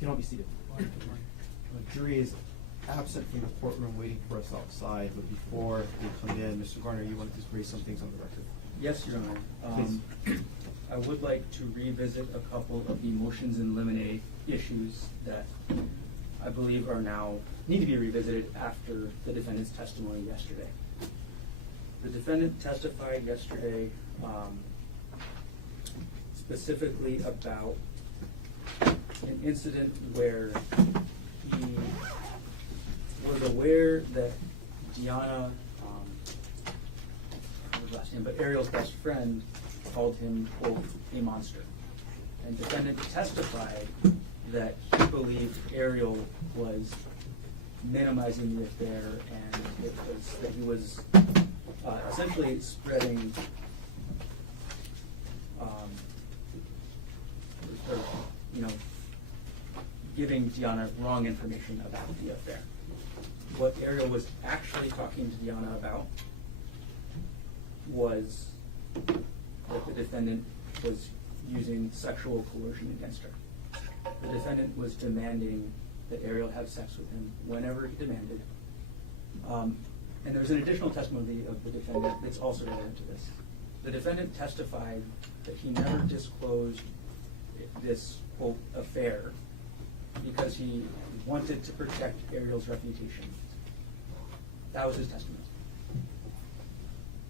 can all be seated. The jury is absent from the courtroom waiting for us outside, but before they come in, Mr. Garner, you wanted to raise some things on the record. Yes, Your Honor. I would like to revisit a couple of the motions in limine issues that I believe are now, need to be revisited after the defendant's testimony yesterday. The defendant testified yesterday specifically about an incident where he was aware that Deanna, what was his last name, but Arielle's best friend called him, quote, a monster. And defendant testified that he believed Arielle was minimizing the affair, and it was that he was essentially spreading giving Deanna wrong information about the affair. What Arielle was actually talking to Deanna about was that the defendant was using sexual coercion against her. The defendant was demanding that Arielle have sex with him whenever he demanded. And there was an additional testimony of the defendant that's also related to this. The defendant testified that he never disclosed this, quote, affair because he wanted to protect Arielle's reputation. That was his testimony.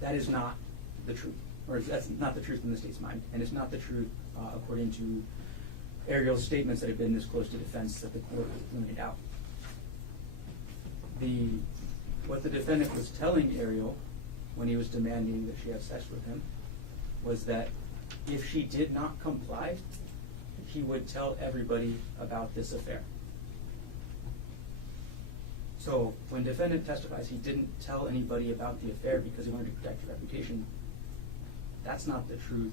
That is not the truth, or that's not the truth in the state's mind, and it's not the truth according to Arielle's statements that have been disclosed to defense that the court limited out. What the defendant was telling Arielle when he was demanding that she have sex with him was that if she did not comply, he would tell everybody about this affair. So when defendant testifies he didn't tell anybody about the affair because he wanted to protect her reputation, that's not the truth.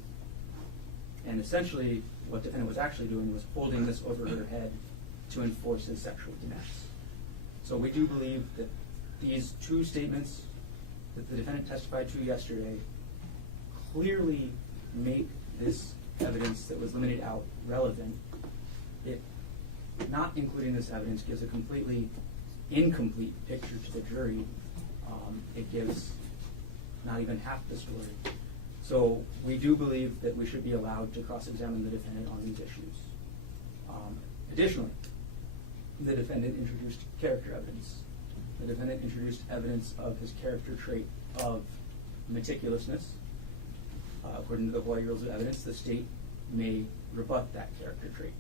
And essentially what defendant was actually doing was holding this over her head to enforce his sexual demands. So we do believe that these two statements that the defendant testified to yesterday clearly make this evidence that was limited out relevant. It, not including this evidence, gives a completely incomplete picture to the jury. It gives not even half the story. So we do believe that we should be allowed to cross-examine the defendant on these issues. Additionally, the defendant introduced character evidence. The defendant introduced evidence of his character trait of meticulousness. According to the Hawaii Rules of Evidence, the state may rebut that character trait.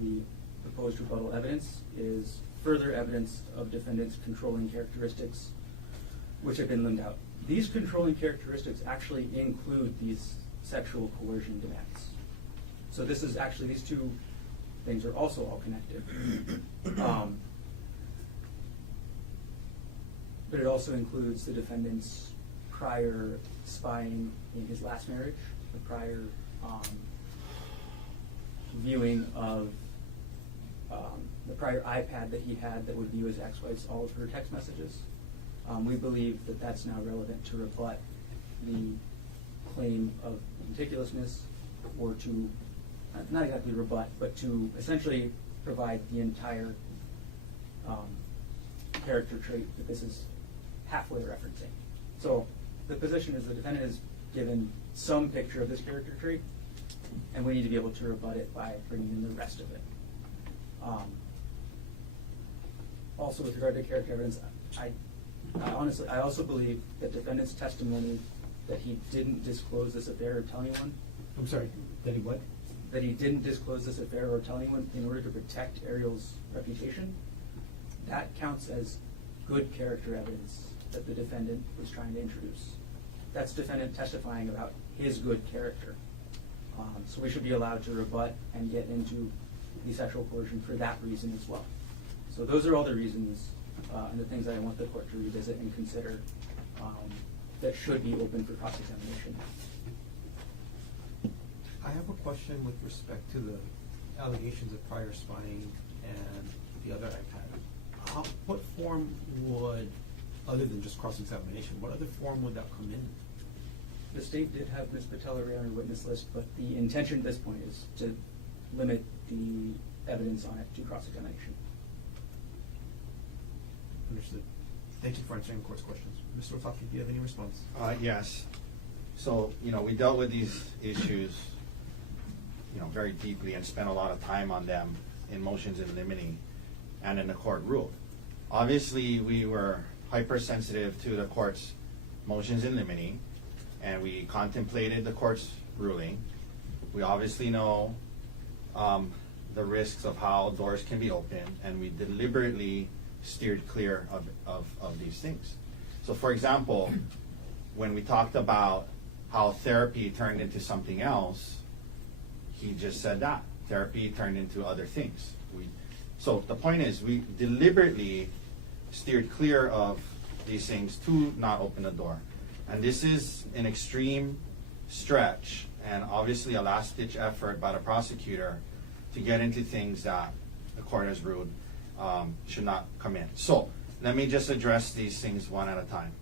The proposed rebuttal evidence is further evidence of defendant's controlling characteristics, which have been limbed out. These controlling characteristics actually include these sexual coercion demands. So this is actually, these two things are also all connected. But it also includes the defendant's prior spying in his last marriage, the prior viewing of the prior iPad that he had that would view his ex-wife's all of her text messages. We believe that that's now relevant to rebut the claim of meticulousness, or to, not exactly rebut, but to essentially provide the entire character trait that this is halfway referencing. So the position is the defendant is given some picture of this character trait, and we need to be able to rebut it by bringing in the rest of it. Also, with regard to character evidence, I also believe that defendant's testimony that he didn't disclose this affair or tell anyone. I'm sorry, that he what? That he didn't disclose this affair or tell anyone in order to protect Arielle's reputation, that counts as good character evidence that the defendant was trying to introduce. That's defendant testifying about his good character. So we should be allowed to rebut and get into the sexual coercion for that reason as well. So those are all the reasons and the things that I want the court to revisit and consider that should be open for cross-examination. I have a question with respect to the allegations of prior spying and the other iPad. What form would, other than just cross-examination, what other form would that come in? The state did have Ms. Patel on her witness list, but the intention at this point is to limit the evidence on it to cross-examination. Understood. Thank you for answering the court's questions. Mr. Otake, do you have any response? Yes. So, we dealt with these issues, very deeply and spent a lot of time on them in motions in limine and in the court ruled. Obviously, we were hypersensitive to the court's motions in limine, and we contemplated the court's ruling. We obviously know the risks of how doors can be opened, and we deliberately steered clear of these things. So, for example, when we talked about how therapy turned into something else, he just said that. Therapy turned into other things. So the point is, we deliberately steered clear of these things to not open the door. And this is an extreme stretch and obviously a last-ditch effort by the prosecutor to get into things that the court has ruled should not come in. So let me just address these things one at a time.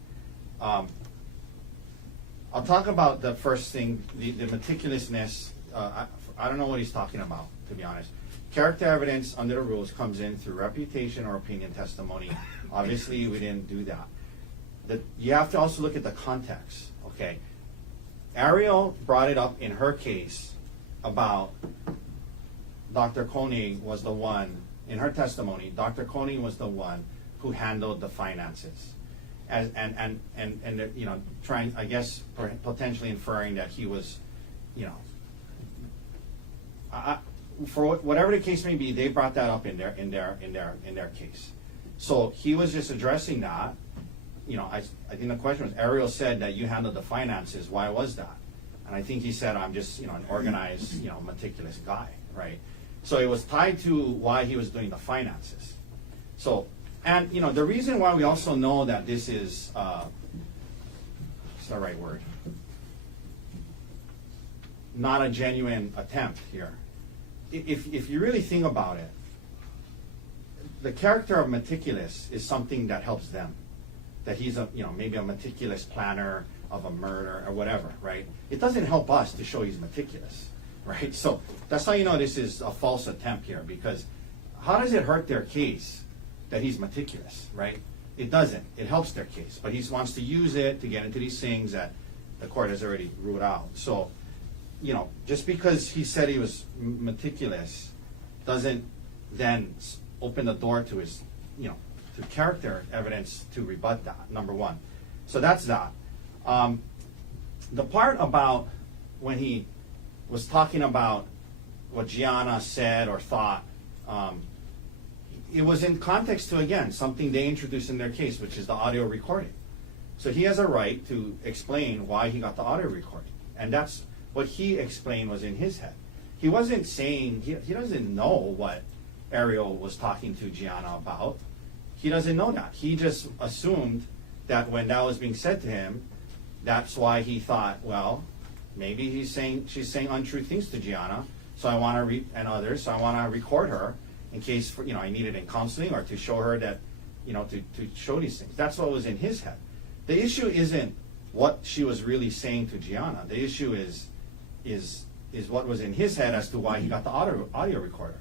I'll talk about the first thing, the meticulousness. I don't know what he's talking about, to be honest. Character evidence under the rules comes in through reputation or opinion testimony. Obviously, we didn't do that. You have to also look at the context, okay? Arielle brought it up in her case about Dr. Konig was the one, in her testimony, Dr. Konig was the one who handled the finances. And trying, I guess, potentially inferring that he was, for whatever the case may be, they brought that up in their case. So he was just addressing that. I think the question was, Arielle said that you handled the finances. Why was that? And I think he said, I'm just, an organized, meticulous guy, right? So it was tied to why he was doing the finances. So, and the reason why we also know that this is, what's the right word? Not a genuine attempt here. If you really think about it, the character of meticulous is something that helps them. That he's maybe a meticulous planner of a murder or whatever, right? It doesn't help us to show he's meticulous, right? So that's how you know this is a false attempt here, because how does it hurt their case that he's meticulous, right? It doesn't. It helps their case, but he wants to use it to get into these things that the court has already ruled out. So, just because he said he was meticulous doesn't then open the door to his, to character evidence to rebut that, number one. So that's that. The part about when he was talking about what Gianna said or thought, it was in context to, again, something they introduced in their case, which is the audio recording. So he has a right to explain why he got the audio recording. And that's what he explained was in his head. He wasn't saying, he doesn't know what Arielle was talking to Gianna about. He doesn't know that. He just assumed that when that was being said to him, that's why he thought, well, maybe she's saying untrue things to Gianna, so I want to and others, so I want to record her in case I need it in counseling or to show her that, to show these things. That's what was in his head. The issue isn't what she was really saying to Gianna. The issue is what was in his head as to why he got the audio recorder.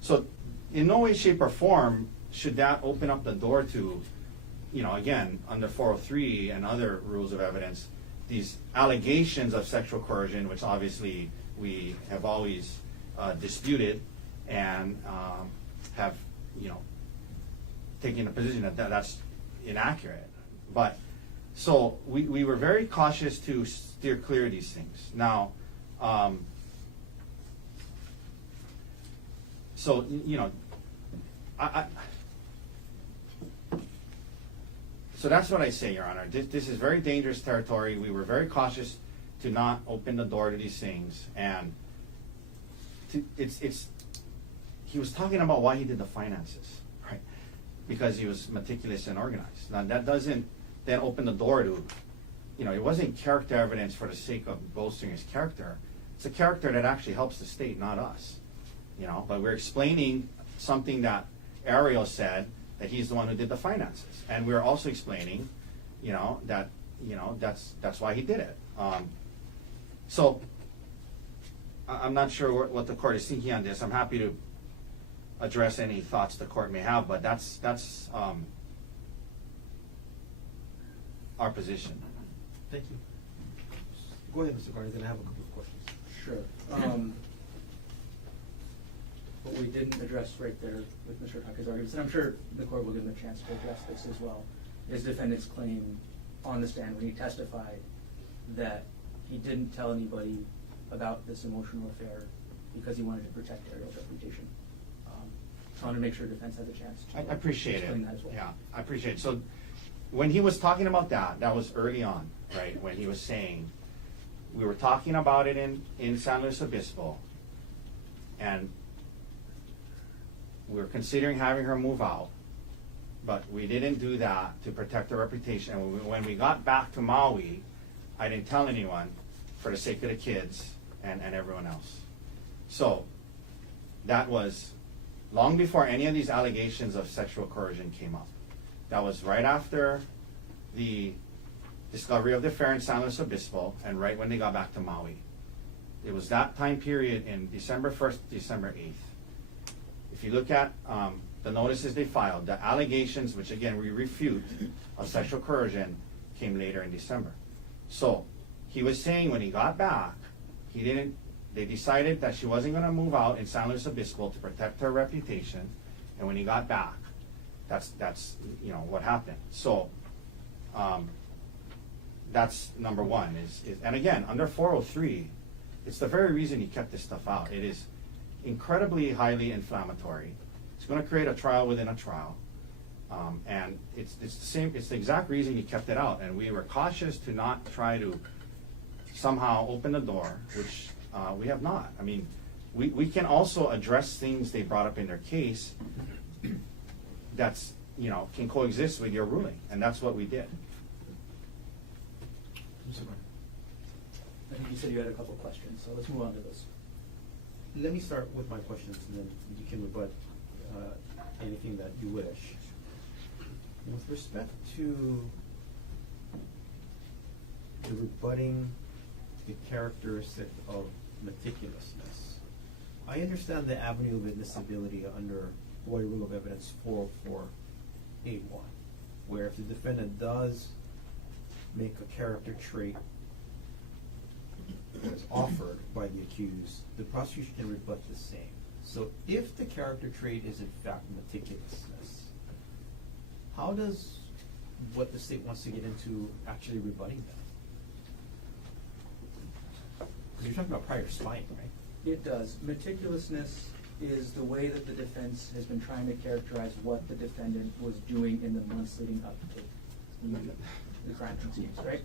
So in no way, shape, or form should that open up the door to, again, under 403 and other rules of evidence, these allegations of sexual coercion, which obviously we have always disputed and have, taken a position that that's inaccurate. But so we were very cautious to steer clear of these things. Now, so so that's what I say, Your Honor. This is very dangerous territory. We were very cautious to not open the door to these things, and he was talking about why he did the finances, right? Because he was meticulous and organized. Now that doesn't then open the door to, it wasn't character evidence for the sake of bolstering his character. It's a character that actually helps the state, not us. But we're explaining something that Arielle said, that he's the one who did the finances, and we're also explaining, that that's why he did it. So I'm not sure what the court is thinking on this. I'm happy to address any thoughts the court may have, but that's our position. Thank you. Go ahead, Mr. Carney, then I have a couple of questions. Sure. What we didn't address right there with Mr. Otake's arguments, and I'm sure the court will give him a chance to address this as well, is defendant's claim on the stand when he testified that he didn't tell anybody about this emotional affair because he wanted to protect Arielle's reputation. So I want to make sure defense has a chance to I appreciate it. explain that as well. Yeah, I appreciate it. So when he was talking about that was early on, right? When he was saying, we were talking about it in San Luis Obispo, and we were considering having her move out, but we didn't do that to protect her reputation. And when we got back to Maui, I didn't tell anyone for the sake of the kids and everyone else. So that was long before any of these allegations of sexual coercion came up. That was right after the discovery of the affair in San Luis Obispo and right when they got back to Maui. It was that time period in December 1st, December 8th. If you look at the notices they filed, the allegations, which again we refute, of sexual coercion came later in December. So he was saying when he got back, they decided that she wasn't going to move out in San Luis Obispo to protect her reputation, and when he got back, that's what happened. So that's number one. And again, under 403, it's the very reason he kept this stuff out. It is incredibly highly inflammatory. It's going to create a trial within a trial, and it's the same. It's the exact reason he kept it out. And we were cautious to not try to somehow open the door, which we have not. I mean, we can also address things they brought up in their case that's can coexist with your ruling, and that's what we did. Mr. Carney. I think you said you had a couple questions, so let's move on to those. Let me start with my questions, and then you can rebut anything that you wish. With respect to the rebutting the characteristic of meticulousness, I understand the avenue of admissibility under Hawaii Rule of Evidence 404A1, where if the defendant does make a character trait that is offered by the accused, the prosecution can rebut the same. So if the character trait is in fact meticulousness, how does what the state wants to get into actually rebutting that? Because you're talking about prior spying, right? It does. Meticulousness is the way that the defense has been trying to characterize what the defendant was doing in the months leading up to the crime scenes, right?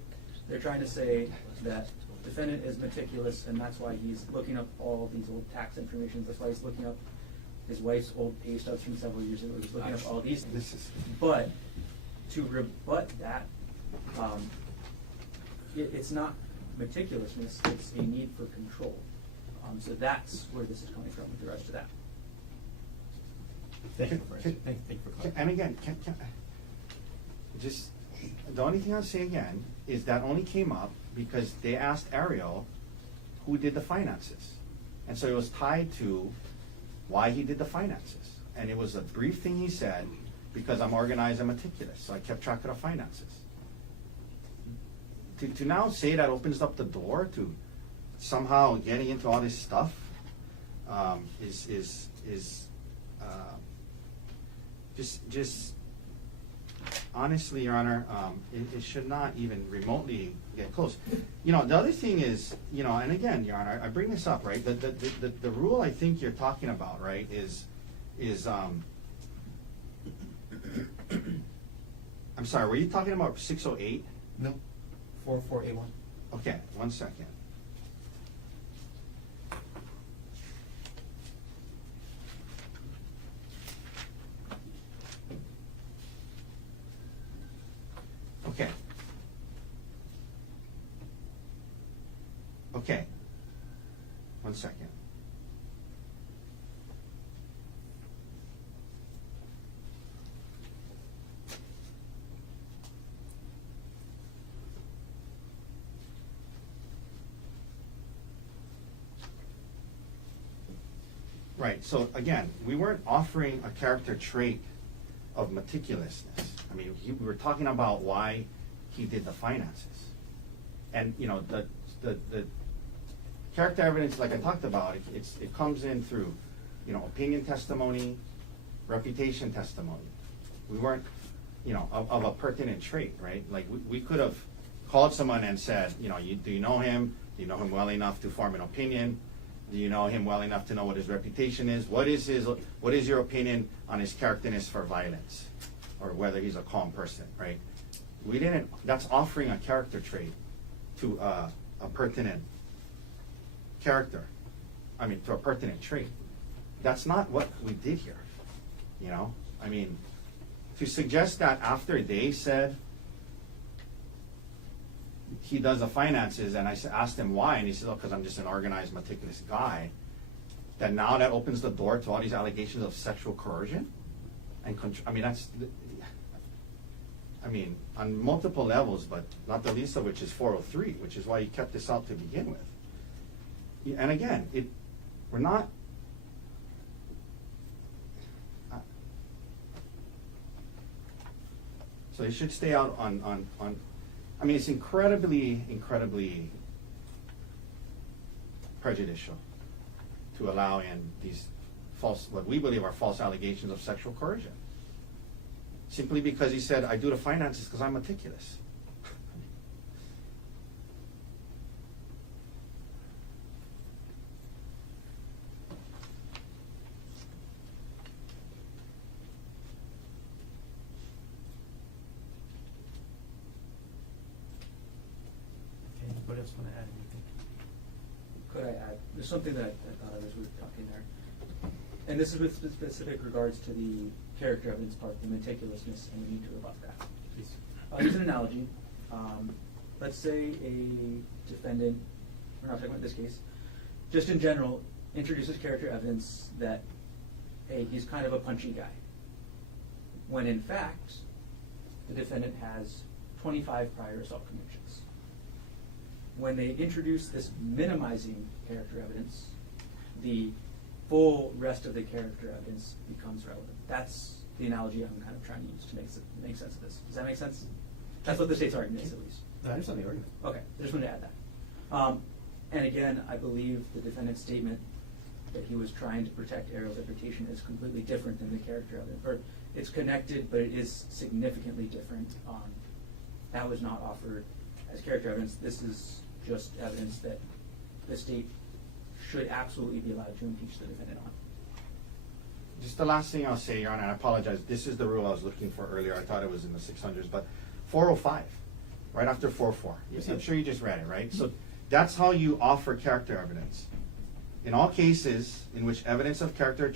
They're trying to say that defendant is meticulous, and that's why he's looking up all these old tax information. That's why he's looking up his wife's old pay stubs from several years ago. He's looking up all these things. But to rebut that, it's not meticulousness, it's a need for control. So that's where this is coming from with regards to that. Thank you for clarifying. And again, just the only thing I'll say again is that only came up because they asked Arielle who did the finances. And so it was tied to why he did the finances. And it was a brief thing he said, because I'm organized and meticulous, so I kept track of the finances. To now say that opens up the door to somehow getting into all this stuff is just honestly, Your Honor, it should not even remotely get close. The other thing is, and again, Your Honor, I bring this up, right? The rule I think you're talking about, right, is I'm sorry, were you talking about 608? No. 404A1. Okay, 1 second. Okay. Okay. 1 second. Right, so again, we weren't offering a character trait of meticulousness. I mean, we were talking about why he did the finances. And, you know, the character evidence, like I talked about, it comes in through, you know, opinion testimony, reputation testimony. We weren't, you know, of a pertinent trait, right? Like, we could have called someone and said, you know, do you know him? Do you know him well enough to form an opinion? Do you know him well enough to know what his reputation is? What is your opinion on his characterness for violence? Or whether he's a calm person, right? We didn't, that's offering a character trait to a pertinent character. I mean, to a pertinent trait. That's not what we did here, you know? I mean, to suggest that after they said he does the finances, and I asked him why, and he said, oh, because I'm just an organized, meticulous guy, that now that opens the door to all these allegations of sexual coercion and I mean, that's, I mean, on multiple levels, but not the least of which is 403, which is why he kept this out to begin with. And again, we're not, so it should stay out on, I mean, it's incredibly prejudicial to allow in these false, what we believe are false allegations of sexual coercion. Simply because he said, I do the finances because I'm meticulous. Anybody else want to add anything? Could I add? There's something that I thought of as we were talking there. And this is with specific regards to the character evidence part, the meticulousness, and we need to rebut that. Please. Use an analogy. Let's say a defendant, we're not talking about this case, just in general, introduces character evidence that, hey, he's kind of a punchy guy. When in fact, the defendant has 25 prior assault convictions. When they introduce this minimizing character evidence, the full rest of the character evidence becomes relevant. That's the analogy I'm kind of trying to use to make sense of this. Does that make sense? That's what the state's argument is, at least. No, I understand the argument. Okay, I just wanted to add that. And again, I believe the defendant's statement that he was trying to protect Arielle's reputation is completely different than the character evidence. Or it's connected, but it is significantly different. That was not offered as character evidence. This is just evidence that the state should absolutely be allowed to impeach the defendant on. Just the last thing I'll say, Your Honor, and I apologize, this is the rule I was looking for earlier. I thought it was in the 600s, but 405, right after 404. I'm sure you just read it, right? So that's how you offer character evidence. In all cases in which evidence of character or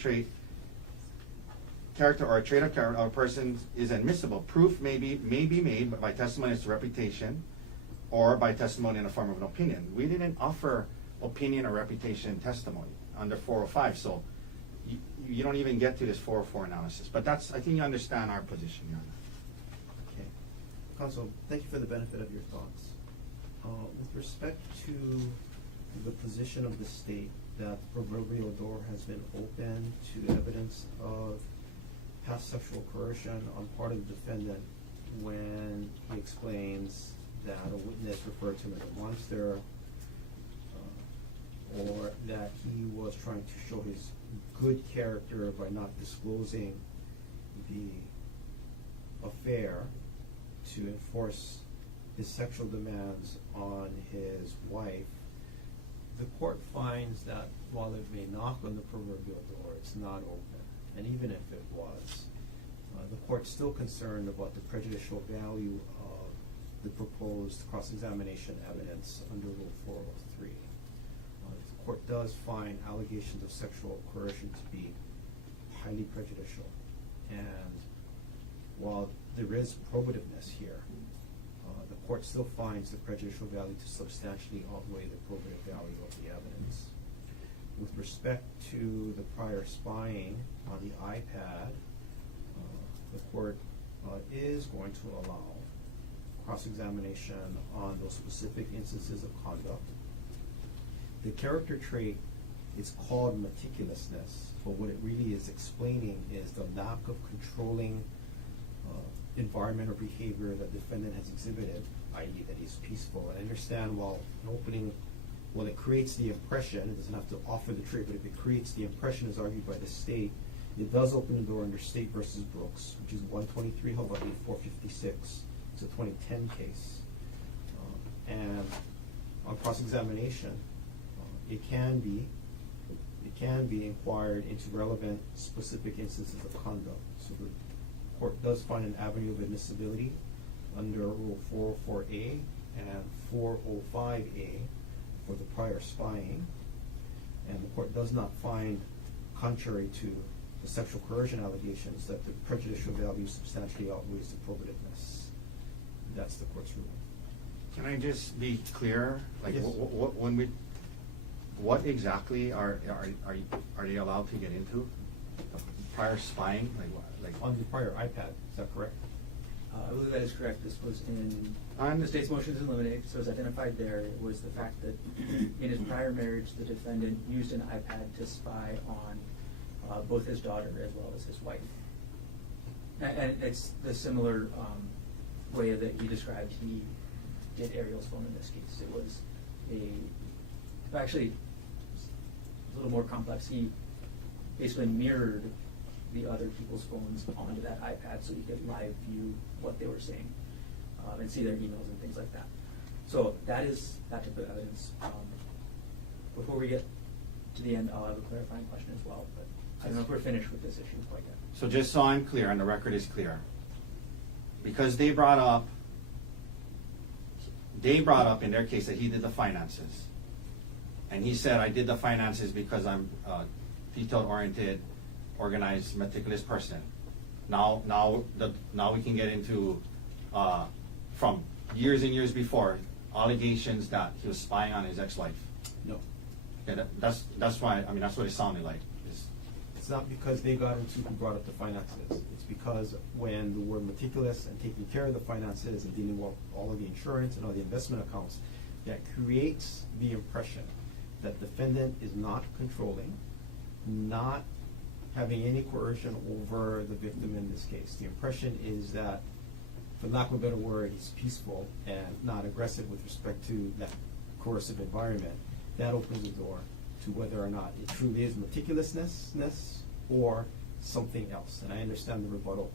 a trait of character of a person is admissible, proof may be made by testimony as to reputation or by testimony in the form of an opinion. We didn't offer opinion or reputation testimony under 405, so you don't even get to this 404 analysis. But that's, I think you understand our position, Your Honor. Okay. Counsel, thank you for the benefit of your thoughts. With respect to the position of the state that the proverbial door has been open to evidence of past sexual coercion on part of the defendant when he explains that a witness referred to him as a monster, or that he was trying to show his good character by not disclosing the affair to enforce his sexual demands on his wife, the court finds that while it may knock on the proverbial door, it's not open. And even if it was, the court's still concerned about the prejudicial value of the proposed cross-examination evidence under Rule 403. The court does find allegations of sexual coercion to be highly prejudicial. And while there is probativeness here, the court still finds the prejudicial value to substantially outweigh the probative value of the evidence. With respect to the prior spying on the iPad, the court is going to allow cross-examination on those specific instances of conduct. The character trait it's called meticulousness, but what it really is explaining is the lack of controlling environment or behavior that defendant has exhibited, i.e. that he's peaceful. I understand while it creates the impression, it doesn't have to offer the trait, but if it creates the impression as argued by the state, it does open the door under State versus Brooks, which is 123 Hawaii 456. It's a 2010 case. And on cross-examination, it can be inquired into relevant specific instances of conduct. So the court does find an avenue of admissibility under Rule 404A and 405A for the prior spying, and the court does not find, contrary to the sexual coercion allegations, that the prejudicial value substantially outweighs the probativeness. That's the court's ruling. Can I just be clear? Like, Yes. what exactly are they allowed to get into? The prior spying, like what? Like On the prior iPad, is that correct? I believe that is correct. This was in On- the state's motions eliminated, so it's identified there. It was the fact that in his prior marriage, the defendant used an iPad to spy on both his daughter as well as his wife. And it's the similar way that he described he did Arielle's phone in this case. It was actually a little more complex. He basically mirrored the other people's phones onto that iPad so he could live view what they were saying and see their emails and things like that. So that is that type of evidence. Before we get to the end, I'll have a clarifying question as well, but I don't know if we're finished with this issue quite yet. So just so I'm clear, and the record is clear, because they brought up in their case that he did the finances, and he said, I did the finances because I'm detail-oriented, organized, meticulous person. Now we can get into from years and years before allegations that he was spying on his ex-wife. No. Okay, that's why, I mean, that's what it sounded like. It's not because they got into who brought up the finances. It's because when the word meticulous and taking care of the finances and dealing with all of the insurance and all the investment accounts, that creates the impression that defendant is not controlling, not having any coercion over the victim in this case. The impression is that, for lack of a better word, he's peaceful and not aggressive with respect to that coercive environment. That opens the door to whether or not it truly is meticulousness or something else. And I understand the rebuttal.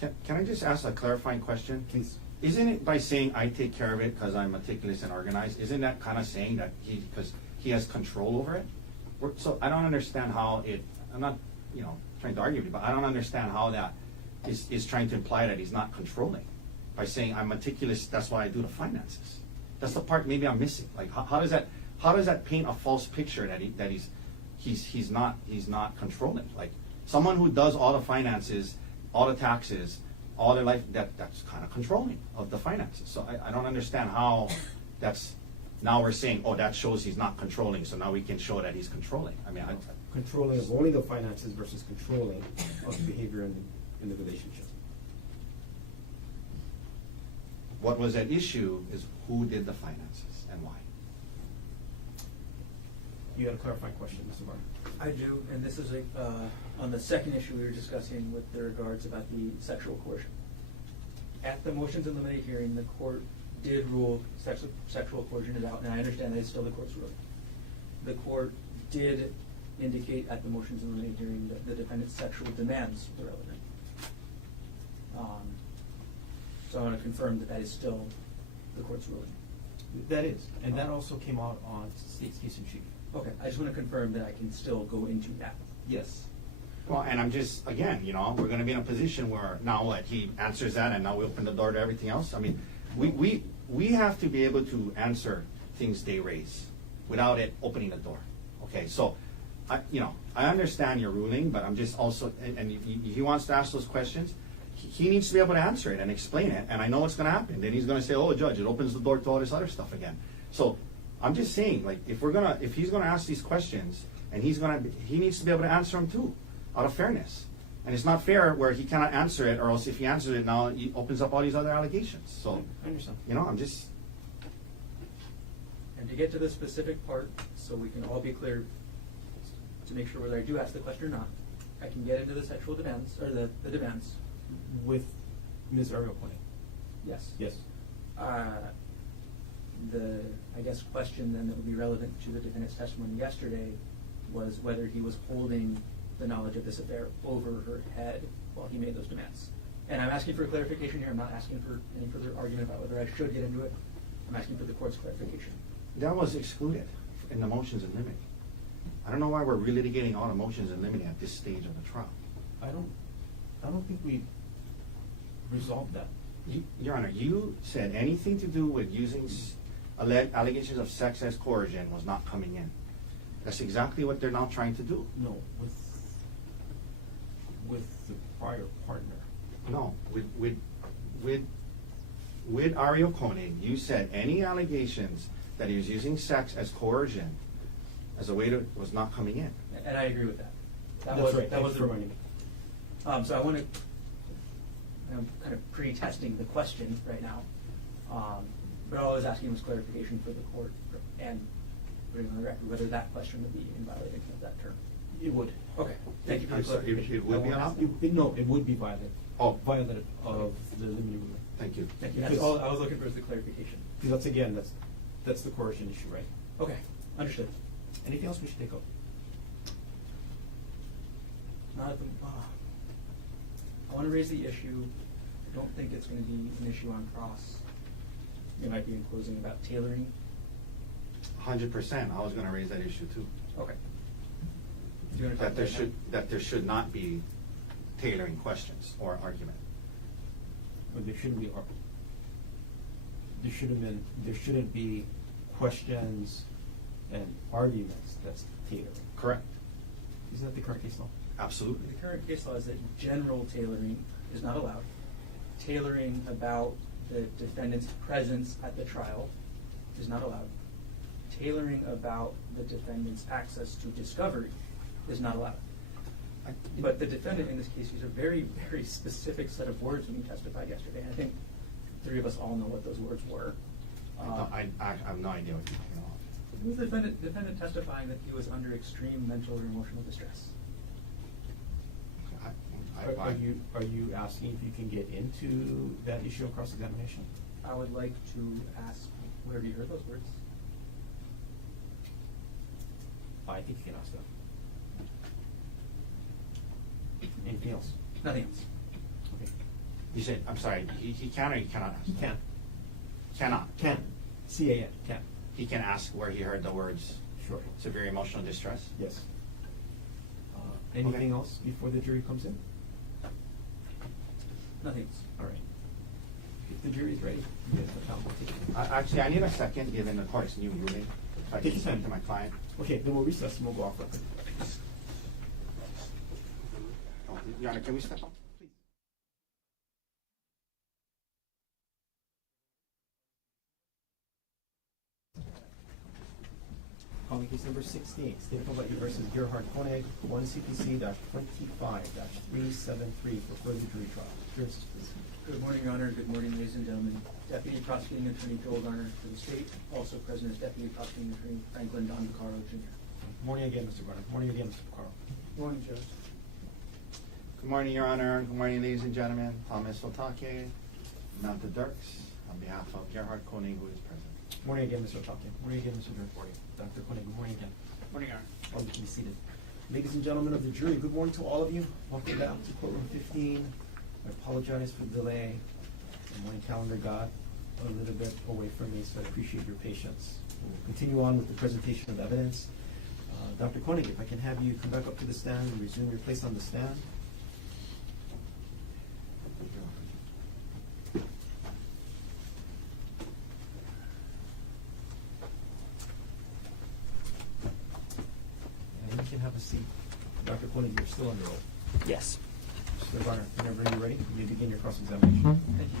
Can I just ask a clarifying question? Please. Isn't it by saying I take care of it because I'm meticulous and organized, isn't that kind of saying that because he has control over it? So I don't understand how I'm not, trying to argue with you, but I don't understand how that is trying to imply that he's not controlling. By saying I'm meticulous, that's why I do the finances. That's the part maybe I'm missing. Like how does that paint a false picture that he's not controlling? Like someone who does all the finances, all the taxes, all their life, that's kind of controlling of the finances. So I don't understand how that's, now we're saying, oh, that shows he's not controlling, so now we can show that he's controlling. I mean, Controlling of only the finances versus controlling of the behavior in the relationship. what was at issue is who did the finances and why. You had a clarifying question, Mr. Barr. I do, and this is on the second issue we were discussing with the regards about the sexual coercion. At the motions in limine hearing, the court did rule sexual coercion is out, and I understand that it's still the court's ruling. The court did indicate at the motions in limine hearing that the defendant's sexual demands were relevant. So I want to confirm that that is still the court's ruling. That is, and that also came out on State's case in chief. Okay, I just want to confirm that I can still go into that. Yes. Well, and I'm just, again, we're going to be in a position where now what, he answers that and now we open the door to everything else? I mean, we have to be able to answer things they raise without it opening the door. Okay, so, I understand your ruling, but I'm just also, and he wants to ask those questions, he needs to be able to answer it and explain it, and I know what's going to happen. Then he's going to say, oh, Judge, it opens the door to all this other stuff again. So, I'm just saying, like, if he's gonna ask these questions, and he needs to be able to answer them too, out of fairness. And it's not fair where he cannot answer it, or else if he answers it now, he opens up all these other allegations. So, I understand. I'm just. And to get to the specific part, so we can all be clear, to make sure whether I do ask the question or not, I can get into the sexual demands, or the demands. With Ms. Arielle Konig? Yes. Yes. The, I guess, question then that would be relevant to the defendant's testimony yesterday was whether he was holding the knowledge of this affair over her head while he made those demands. And I'm asking for clarification here. I'm not asking for any further argument about whether I should get into it. I'm asking for the court's clarification. That was excluded in the motions in limine. I don't know why we're relitigating all the motions in limine at this stage of the trial. I don't think we resolved that. Your Honor, you said anything to do with using allegations of sex as coercion was not coming in. That's exactly what they're now trying to do. No, with the prior partner. No, with Arielle Konig, you said any allegations that he was using sex as coercion as a way to, was not coming in. And I agree with that. That's right. That was the Thank you for So I want to, I'm kind of pre-testing the question right now. But all I was asking was clarification for the court and putting on the record whether that question would be in violation of that term. It would. Okay, thank you for the I'm sorry, clarification. it would be allowed? No, it would be violative. Oh. Violative of the limited ruling. Thank you. Thank you. That's all I was looking for is the clarification. Because that's the coercion issue, right? Okay, understood. Anything else we should take up? Not at the, I want to raise the issue. I don't think it's going to be an issue on cross. It might be in closing about tailoring. 100%. I was going to raise that issue too. Okay. Do you want to talk That about there should not be tailoring questions or argument. But there shouldn't be. There shouldn't be questions and arguments. That's tailoring. Correct. Isn't that the current case law? Absolutely. The current case law is that general tailoring is not allowed. Tailoring about the defendant's presence at the trial is not allowed. Tailoring about the defendant's access to discovery is not allowed. But the defendant in this case used a very, very specific set of words when he testified yesterday. I think three of us all know what those words were. I have no idea what you're talking about. It was the defendant testifying that he was under extreme mental or emotional distress. Are you asking if you can get into that issue of cross-examination? I would like to ask, where have you heard those words? I think you can ask that. Anything else? Nothing else. Okay. You said, I'm sorry, he can or he cannot ask? He can. Cannot? Can. C-A-N. Can. He can ask where he heard the words Sure. severe emotional distress? Yes. Anything Okay. else before the jury comes in? Nothing else. All right. If the jury's ready, you guys can come. Actually, I need a second, given the court's new ruling. So I Take can your send time. to my client. Okay, then we'll recess and we'll go off record. Oh, Your Honor, can we step up? Please. Calling case number 16, State of Hawaii versus Gerhardt Konig, 1 CPC-25-373 for further jury trial. Jurors, please. Good morning, Your Honor. Good morning, ladies and gentlemen. Deputy Prosecuting Attorney Joel Garner for the state. Also present is Deputy Prosecuting Attorney Franklin Don Vaccaro, Jr. Good morning again, Mr. Garner. Good morning again, Mr. Vaccaro. Good morning, Judge. Good morning, Your Honor. Good morning, ladies and gentlemen. Thomas Otake, Mount the Dirks, on behalf of Gerhardt Konig, who is present. Good morning again, Mr. Otake. Good morning again, Mr. Gerhardt. Dr. Konig, good morning again. Morning, Your Honor. All you can be seated. Ladies and gentlemen of the jury, good morning to all of you. Welcome back to courtroom 15. I apologize for the delay. The morning calendar got a little bit away from me, so I appreciate your patience. We'll continue on with the presentation of evidence. Dr. Konig, if I can have you come back up to the stand and resume your place on the stand. And you can have a seat. Dr. Konig, you're still under oath. Yes. Mr. Garner, whenever you're ready, you may begin your cross-examination. Thank you.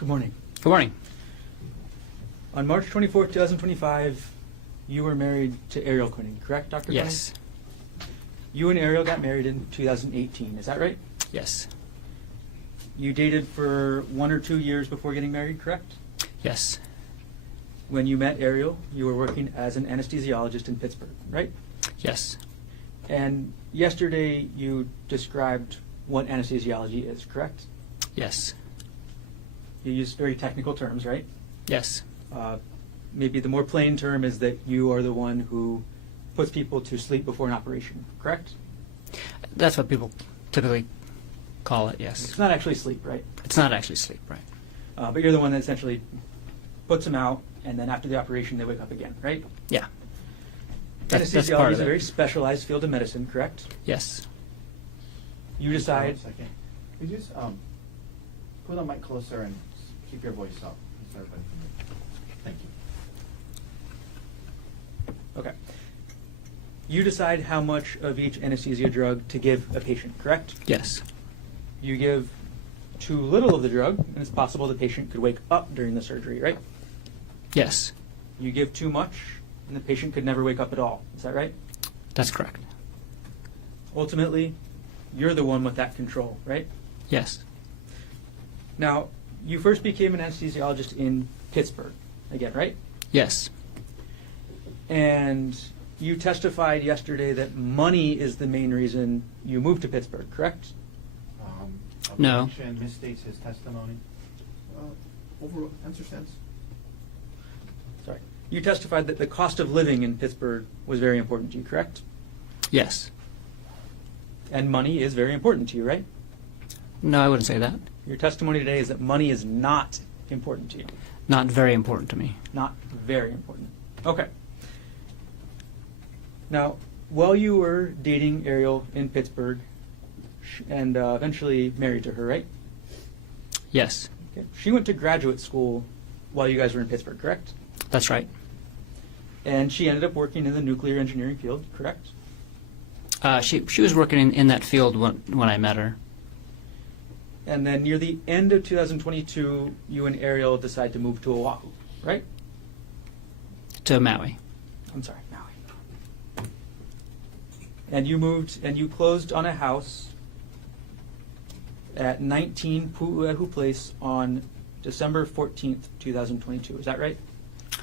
Good morning. Good morning. On March 24th, 2025, you were married to Arielle Konig, correct, Dr. Yes. Konig? You and Arielle got married in 2018, is that right? Yes. You dated for 1 or 2 years before getting married, correct? Yes. When you met Arielle, you were working as an anesthesiologist in Pittsburgh, right? Yes. And yesterday you described what anesthesiology is, correct? Yes. You used very technical terms, right? Yes. Maybe the more plain term is that you are the one who puts people to sleep before an operation, correct? That's what people typically call it, It's yes. not actually sleep, right? It's not actually sleep, right? But you're the one that essentially puts them out, and then after the operation they wake up again, right? Yeah. That's Anesthesiology part is of a very it. specialized field of medicine, correct? Yes. You decide. One second. Could you just put the mic closer and keep your voice up? So everybody can hear. Thank you. Okay. You decide how much of each anesthesia drug to give a patient, correct? Yes. You give too little of the drug, and it's possible the patient could wake up during the surgery, right? Yes. You give too much, and the patient could never wake up at all. Is that right? That's correct. Ultimately, you're the one with that control, right? Yes. Now, you first became an anesthesiologist in Pittsburgh, again, right? Yes. And you testified yesterday that money is the main reason you moved to Pittsburgh, correct? No. Objection misstates his testimony. Overall, answer stands. Sorry. You testified that the cost of living in Pittsburgh was very important to you, correct? Yes. And money is very important to you, right? No, I wouldn't say that. Your testimony today is that money is not important to you. Not very important to me. Not very important. Okay. Now, while you were dating Arielle in Pittsburgh and eventually married to her, right? Yes. Okay. She went to graduate school while you guys were in Pittsburgh, correct? That's right. And she ended up working in the nuclear engineering field, correct? She was working in that field when I met her. And then near the end of 2022, you and Arielle decide to move to Oahu, right? To Maui. I'm sorry, Maui. And you moved and you closed on a house at 19 Pu'uehu Place on December 14th, 2022. Is that right?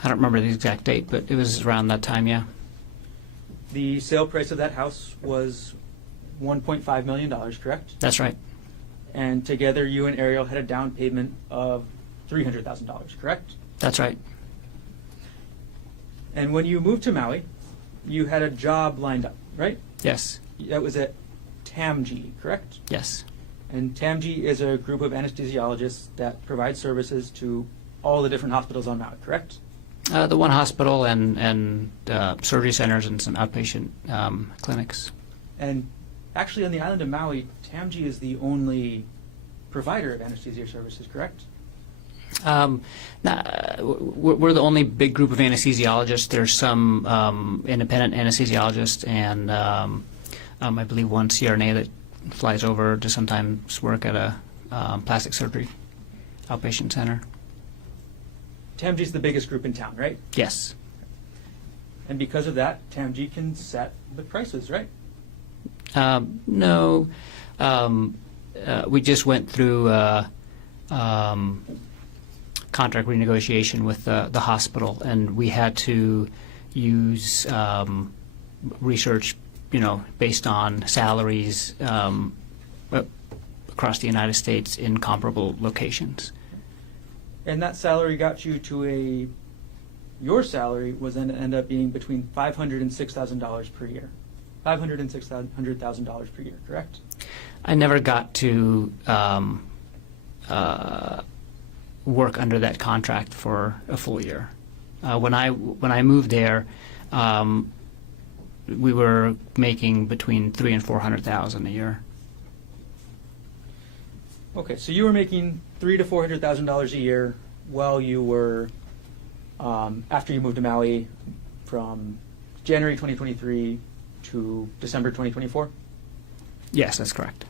I don't remember the exact date, but it was around that time, yeah. The sale price of that house was $1.5 million, correct? That's right. And together you and Arielle had a down payment of $300,000, correct? That's right. And when you moved to Maui, you had a job lined up, right? Yes. That was at TAMG, correct? Yes. And TAMG is a group of anesthesiologists that provide services to all the different hospitals on Maui, correct? The one hospital and surgery centers and some outpatient clinics. And actually on the island of Maui, TAMG is the only provider of anesthesia services, correct? We're the only big group of anesthesiologists. There's some independent anesthesiologists and I believe one CRNA that flies over to sometimes work at a plastic surgery outpatient center. TAMG is the biggest group in town, right? Yes. And because of that, TAMG can set the prices, right? No. We just went through contract renegotiation with the hospital, and we had to use research, based on salaries across the United States in comparable locations. And that salary got you to your salary was then end up being between $500,000 and $6,000 per year. $500,000 and $600,000 per year, correct? I never got to work under that contract for a full year. When I moved there, we were making between $300,000 and $400,000 a year. Okay, so you were making $300,000 to $400,000 a year while you were after you moved to Maui from January 2023 to December 2024. Yes, that's correct.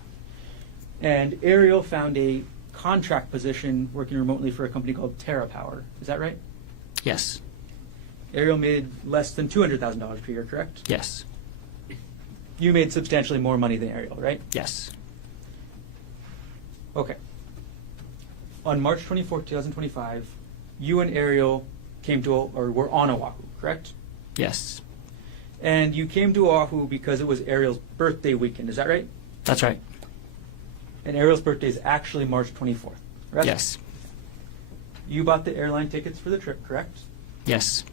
And Arielle found a contract position working remotely for a company called TerraPower. Is that right? Yes. Arielle made less than $200,000 per year, correct? Yes. You made substantially more money than Arielle, right? Yes. Okay. On March 24, 2025, you and Arielle came to, or were on Oahu, correct? Yes. And you came to Oahu because it was Arielle's birthday weekend, is that right? That's right. And Arielle's birthday is actually March 24th, correct? Yes. You bought the airline tickets for the trip, correct? Yes.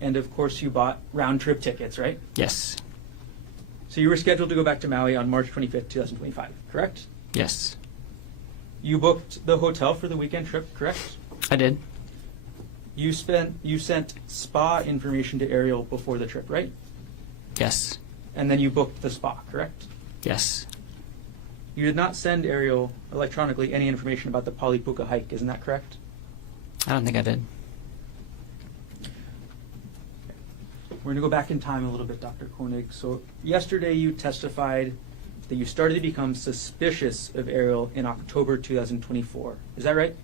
And of course you bought round trip tickets, right? Yes. So you were scheduled to go back to Maui on March 25th, 2025, correct? Yes. You booked the hotel for the weekend trip, correct? I did. You sent spa information to Arielle before the trip, right? Yes. And then you booked the spa, correct? Yes. You did not send Arielle electronically any information about the Palipuka hike, isn't that correct? I don't think I did. We're going to go back in time a little bit, Dr. Konig. So yesterday you testified that you started to become suspicious of Arielle in October 2024. Is that right?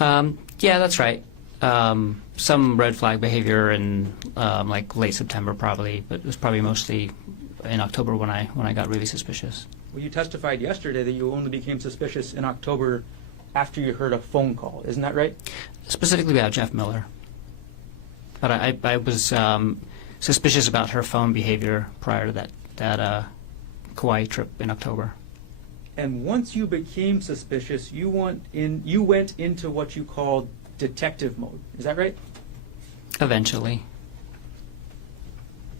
Yeah, that's right. Some red flag behavior in like late September probably, but it was probably mostly in October when I got really suspicious. Well, you testified yesterday that you only became suspicious in October after you heard a phone call. Isn't that right? Specifically about Jeff Miller. But I was suspicious about her phone behavior prior to that Kauai trip in October. And once you became suspicious, you went into what you called detective mode. Is that right? Eventually.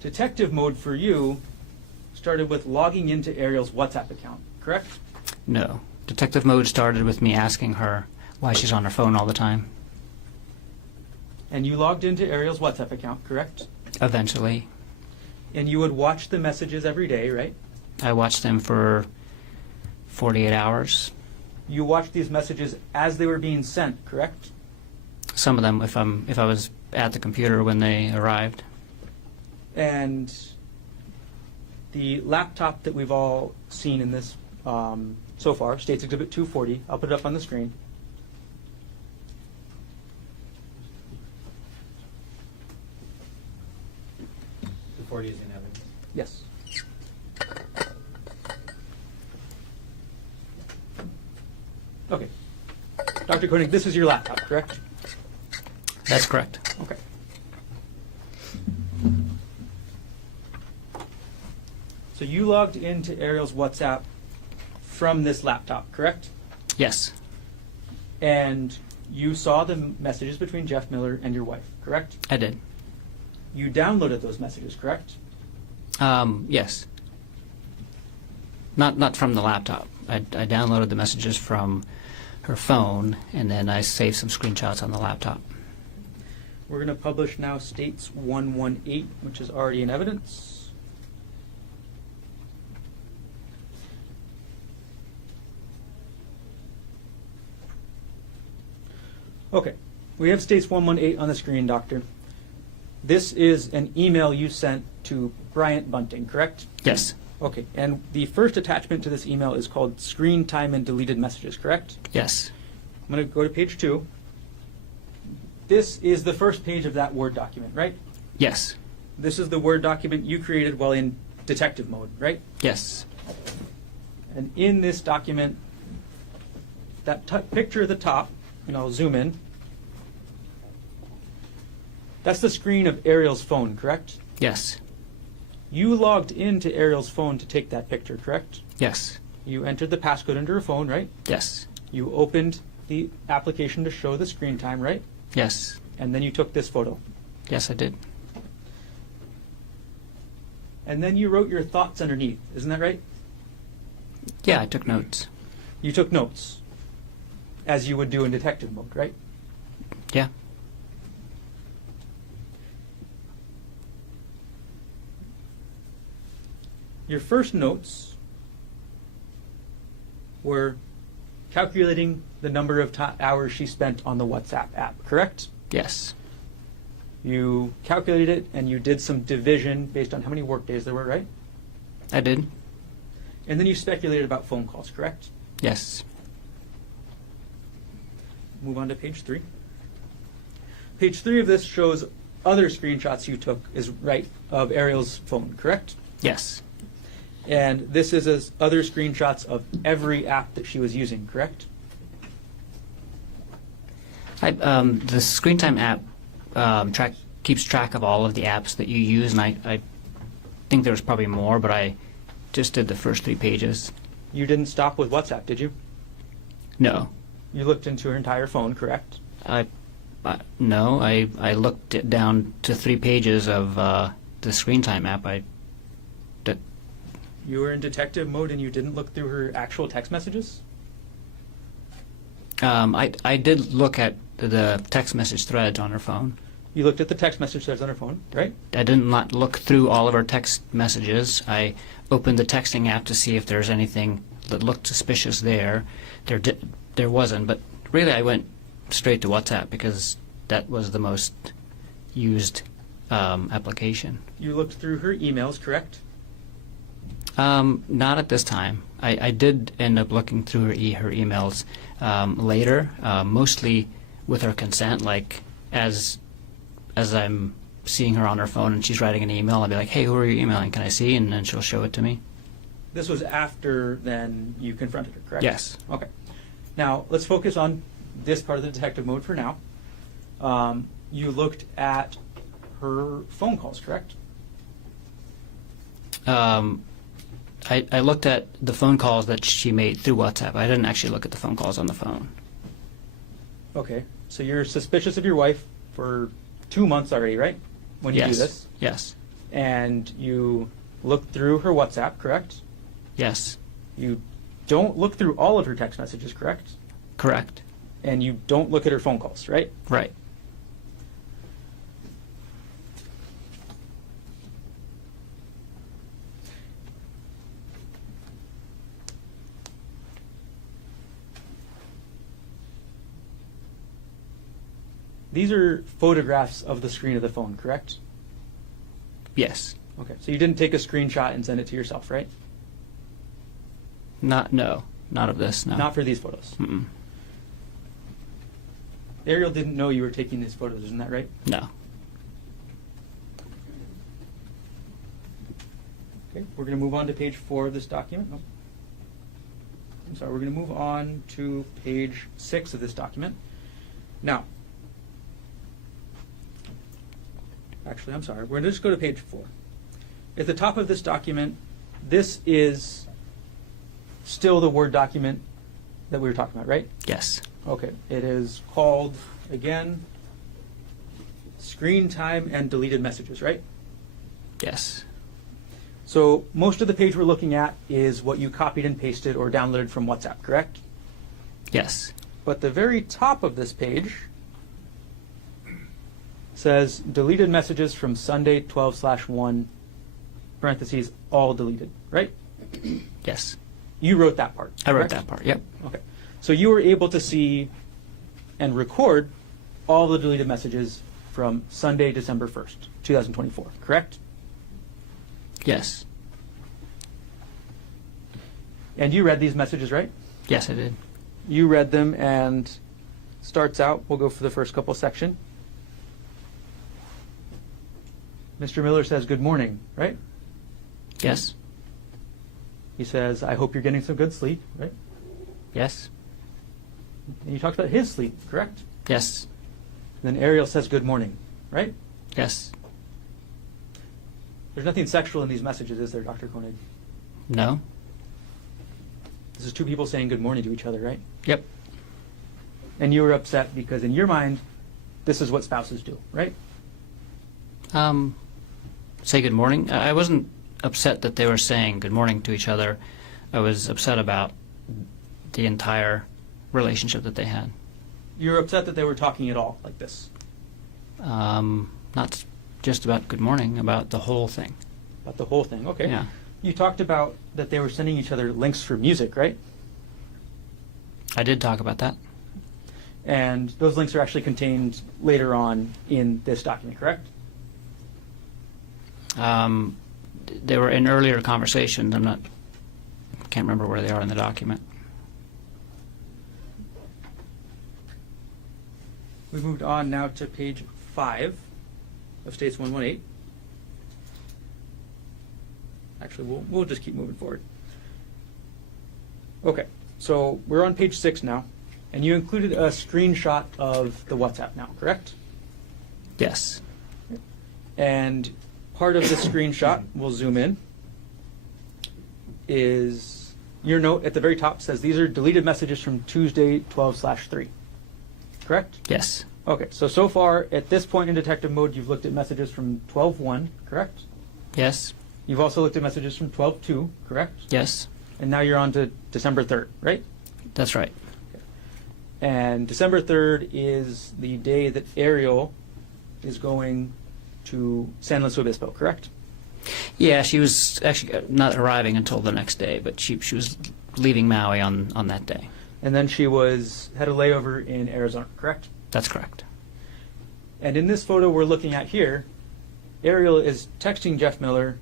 Detective mode for you started with logging into Arielle's WhatsApp account, correct? No. Detective mode started with me asking her why she's on her phone all the time. And you logged into Arielle's WhatsApp account, correct? Eventually. And you would watch the messages every day, right? I watched them for 48 hours. You watched these messages as they were being sent, correct? Some of them if I was at the computer when they arrived. And the laptop that we've all seen in this so far, States Exhibit 240, I'll put it up on the screen. The 40 is in evidence. Yes. Okay. Dr. Konig, this is your laptop, correct? That's correct. Okay. So you logged into Arielle's WhatsApp from this laptop, correct? Yes. And you saw the messages between Jeff Miller and your wife, correct? I did. You downloaded those messages, correct? Yes. Not from the laptop. I downloaded the messages from her phone, and then I saved some screenshots on the laptop. We're going to publish now States 118, which is already in evidence. Okay, we have States 118 on the screen, Doctor. This is an email you sent to Bryant Bunting, correct? Yes. Okay, and the first attachment to this email is called Screen Time and Deleted Messages, correct? Yes. I'm going to go to page 2. This is the first page of that Word document, right? Yes. This is the Word document you created while in detective mode, right? Yes. And in this document, that picture at the top, and I'll zoom in, that's the screen of Arielle's phone, correct? Yes. You logged into Arielle's phone to take that picture, correct? Yes. You entered the passcode into her phone, right? Yes. You opened the application to show the screen time, right? Yes. And then you took this photo. Yes, I did. And then you wrote your thoughts underneath, isn't that right? Yeah, I took notes. You took notes, as you would do in detective mode, right? Yeah. Your first notes were calculating the number of hours she spent on the WhatsApp app, correct? Yes. You calculated it and you did some division based on how many work days there were, right? I did. And then you speculated about phone calls, correct? Yes. Move on to page 3. Page 3 of this shows other screenshots you took of Arielle's phone, correct? Yes. And this is other screenshots of every app that she was using, correct? The Screen Time app keeps track of all of the apps that you use, and I think there's probably more, but I just did the first 3 pages. You didn't stop with WhatsApp, did you? No. You looked into her entire phone, correct? No, I looked it down to 3 pages of the Screen Time app. You were in detective mode and you didn't look through her actual text messages? I did look at the text message threads on her phone. You looked at the text message threads on her phone, right? I did not look through all of her text messages. I opened the texting app to see if there's anything that looked suspicious there. There wasn't, but really I went straight to WhatsApp because that was the most used application. You looked through her emails, correct? Not at this time. I did end up looking through her emails later, mostly with her consent. Like as I'm seeing her on her phone and she's writing an email, I'll be like, "Hey, who are you emailing? Can I see?" And then she'll show it to me. This was after then you confronted her, correct? Yes. Okay. Now let's focus on this part of the detective mode for now. You looked at her phone calls, correct? I looked at the phone calls that she made through WhatsApp. I didn't actually look at the phone calls on the phone. Okay. So you're suspicious of your wife for 2 months already, right? When you do this? Yes. And you look through her WhatsApp, correct? Yes. You don't look through all of her text messages, correct? Correct. And you don't look at her phone calls, right? Right. These are photographs of the screen of the phone, correct? Yes. Okay. So you didn't take a screenshot and send it to yourself, right? Not of this. No. Not for these photos. Mm-mm. Arielle didn't know you were taking these photos, isn't that right? No. Okay, we're going to move on to page 4 of this document. Oh. I'm sorry, we're going to move on to page 6 of this document. Now, actually, I'm sorry, we're going to just go to page 4. At the top of this document, this is still the Word document that we were talking about, right? Yes. Okay, it is called, again, Screen Time and Deleted Messages, right? Yes. So most of the page we're looking at is what you copied and pasted or downloaded from WhatsApp, correct? Yes. But the very top of this page says deleted messages from Sunday 12/1, parentheses, all deleted, right? Yes. You wrote that part. I wrote correct? that part. Yep. Okay. So you were able to see and record all the deleted messages from Sunday, December 1st, 2024, correct? Yes. And you read these messages, right? Yes, I did. You read them, and starts out, we'll go for the first couple section. Mr. Miller says, "Good morning," right? Yes. He says, "I hope you're getting some good sleep," right? Yes. And he talks about his sleep, correct? Yes. And then Arielle says, "Good morning," right? Yes. There's nothing sexual in these messages, is there, Dr. Konig? No. This is two people saying good morning to each other, right? Yep. And you were upset because in your mind, this is what spouses do, right? Say good morning. I wasn't upset that they were saying good morning to each other. I was upset about the entire relationship that they had. You were upset that they were talking at all like this. Not just about good morning, about the whole thing. About the whole thing, okay. Yeah. You talked about that they were sending each other links for music, right? I did talk about that. And those links are actually contained later on in this document, correct? They were in earlier conversations. Can't remember where they are in the document. We moved on now to page 5 of States 118. Actually, we'll just keep moving forward. Okay, so we're on page 6 now, and you included a screenshot of the WhatsApp now, correct? Yes. And part of the screenshot, we'll zoom in, is your note at the very top says these are deleted messages from Tuesday 12/3. Correct? Yes. Okay, so far at this point in detective mode, you've looked at messages from 12/1, correct? Yes. You've also looked at messages from 12/2, correct? Yes. And now you're on to December 3rd, right? That's right. And December 3rd is the day that Arielle is going to San Luis Obispo, correct? Yeah, she was actually not arriving until the next day, but she was leaving Maui on that day. And then she had a layover in Arizona, correct? That's correct. And in this photo we're looking at here, Arielle is texting Jeff Miller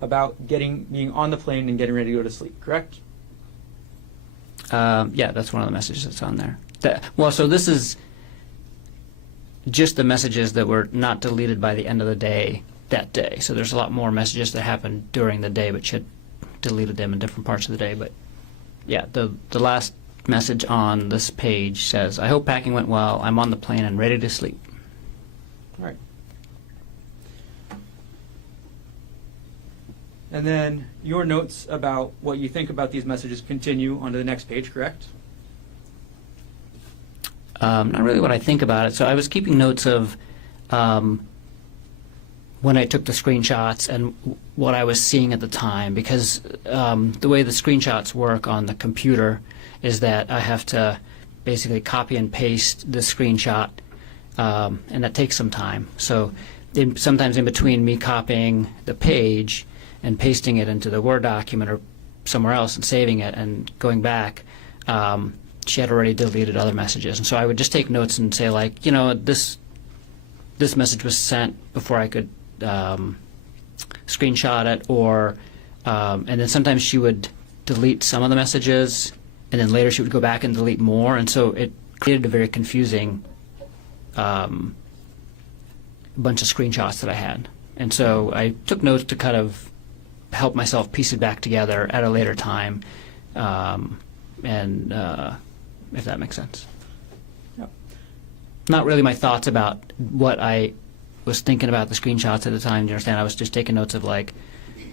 about being on the plane and getting ready to go to sleep, correct? Yeah, that's one of the messages that's on there. So this is just the messages that were not deleted by the end of the day that day. So there's a lot more messages that happened during the day, but she had deleted them in different parts of the day. But yeah, the last message on this page says, "I hope packing went well. I'm on the plane and ready to sleep." All right. And then your notes about what you think about these messages continue onto the next page, correct? Not really what I think about it. So I was keeping notes of when I took the screenshots and what I was seeing at the time, because the way the screenshots work on the computer is that I have to basically copy and paste the screenshot, and that takes some time. So sometimes in between me copying the page and pasting it into the Word document or somewhere else and saving it and going back, she had already deleted other messages. And so I would just take notes and say, like, this message was sent before I could screenshot it, or and then sometimes she would delete some of the messages, and then later she would go back and delete more, and so it created a very confusing bunch of screenshots that I had. And so I took notes to kind of help myself piece it back together at a later time, and if that makes sense. Yep. Not really my thoughts about what I was thinking about the screenshots at the time. Do you understand? I was just taking notes of like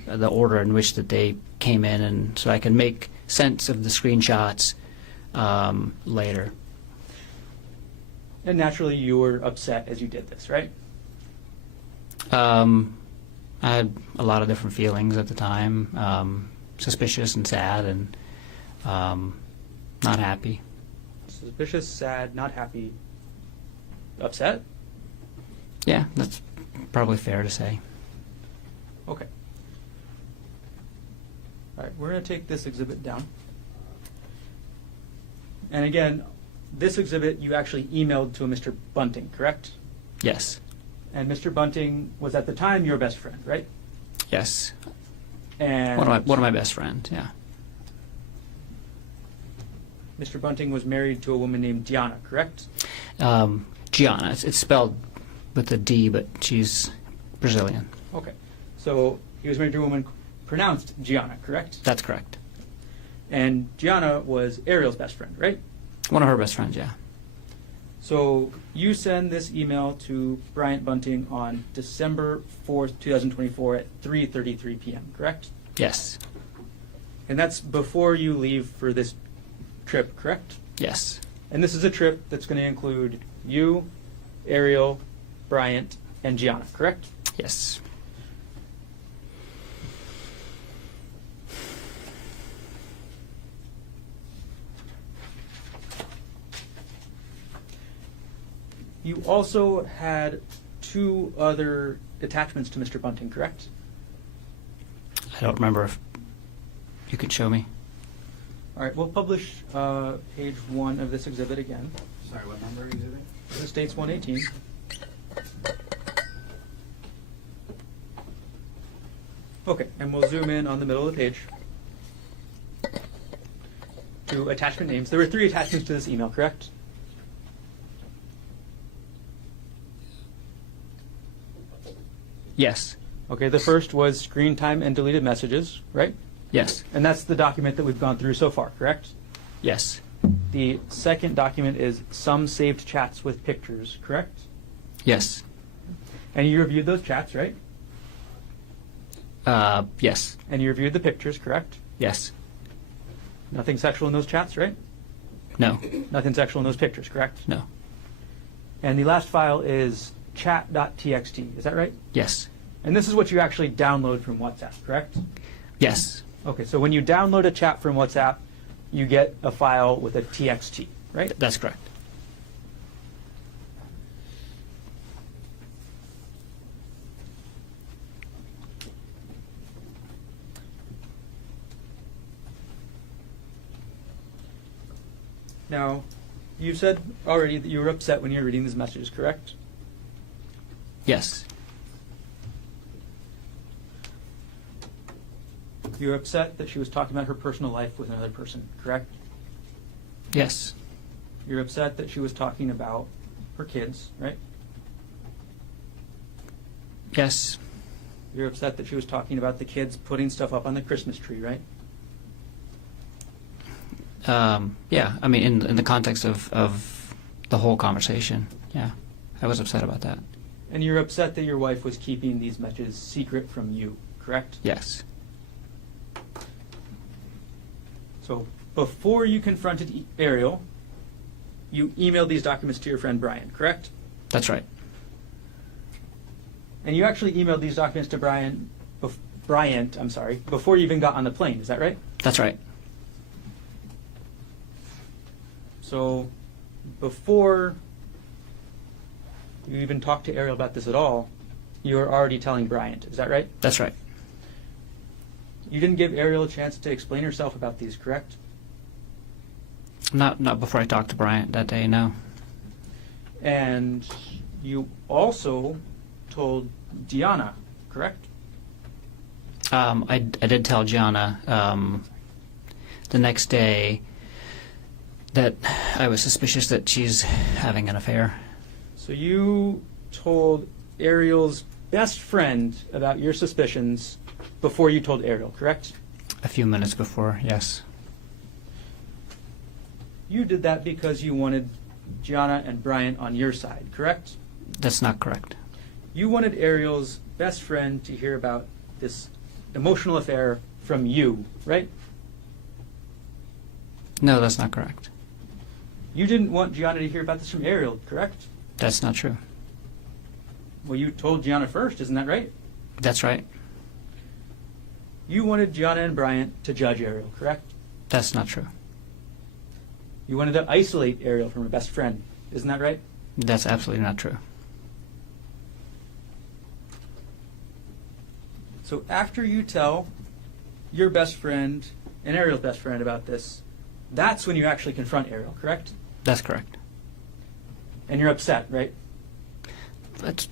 the order in which that they came in, and so I can make sense of the screenshots later. And naturally you were upset as you did this, right? I had a lot of different feelings at the time, suspicious and sad, and not happy. Suspicious, sad, not happy, upset? Yeah, that's probably fair to say. Okay. All right, we're going to take this exhibit down. And again, this exhibit you actually emailed to a Mr. Bunting, correct? Yes. And Mr. Bunting was at the time your best friend, right? Yes. And One of my best friends, yeah. Mr. Bunting was married to a woman named Gianna, correct? Gianna. It's spelled with a D, but she's Brazilian. Okay. So he was married to a woman pronounced Gianna, correct? That's correct. And Gianna was Arielle's best friend, right? One of her best friends, yeah. So you send this email to Bryant Bunting on December 4th, 2024 at 3:33 p.m., correct? Yes. And that's before you leave for this trip, correct? Yes. And this is a trip that's going to include you, Arielle, Bryant, and Gianna, correct? Yes. You also had 2 other attachments to Mr. Bunting, correct? I don't remember if you could show me. All right, we'll publish page 1 of this exhibit again. Sorry, what number exhibit? This is States 118. Okay, and we'll zoom in on the middle of the page to attachment names. There were 3 attachments to this email, correct? Yes. Okay, the first was screen time and deleted messages, right? Yes. And that's the document that we've gone through so far, correct? Yes. The second document is some saved chats with pictures, correct? Yes. And you reviewed those chats, right? Yes. And you reviewed the pictures, correct? Yes. Nothing sexual in those chats, right? No. Nothing sexual in those pictures, correct? No. And the last file is chat.txt, is that right? Yes. And this is what you actually download from WhatsApp, correct? Yes. Okay, so when you download a chat from WhatsApp, you get a file with a txt, right? That's correct. Now, you said already that you were upset when you were reading these messages, correct? Yes. You were upset that she was talking about her personal life with another person, correct? Yes. You're upset that she was talking about her kids, right? Yes. You're upset that she was talking about the kids putting stuff up on the Christmas tree, right? Yeah. I mean, in the context of the whole conversation, yeah, I was upset about that. And you're upset that your wife was keeping these messages secret from you, correct? Yes. So before you confronted Arielle, you emailed these documents to your friend Brian, correct? That's right. And you actually emailed these documents to Bryant, before you even got on the plane, is that right? That's right. So before you even talked to Arielle about this at all, you were already telling Bryant, is that right? That's right. You didn't give Arielle a chance to explain herself about these, correct? Not before I talked to Bryant that day, no. And you also told Deanna, correct? I did tell Gianna the next day that I was suspicious that she's having an affair. So you told Arielle's best friend about your suspicions before you told Arielle, correct? A few minutes before, yes. You did that because you wanted Gianna and Bryant on your side, correct? That's not correct. You wanted Arielle's best friend to hear about this emotional affair from you, right? No, that's not correct. You didn't want Gianna to hear about this from Arielle, correct? That's not true. Well, you told Gianna first, isn't that right? That's right. You wanted Gianna and Bryant to judge Arielle, correct? That's not true. You wanted to isolate Arielle from her best friend, isn't that right? That's absolutely not true. So after you tell your best friend and Arielle's best friend about this, that's when you actually confront Arielle, correct? That's correct. And you're upset, right? That's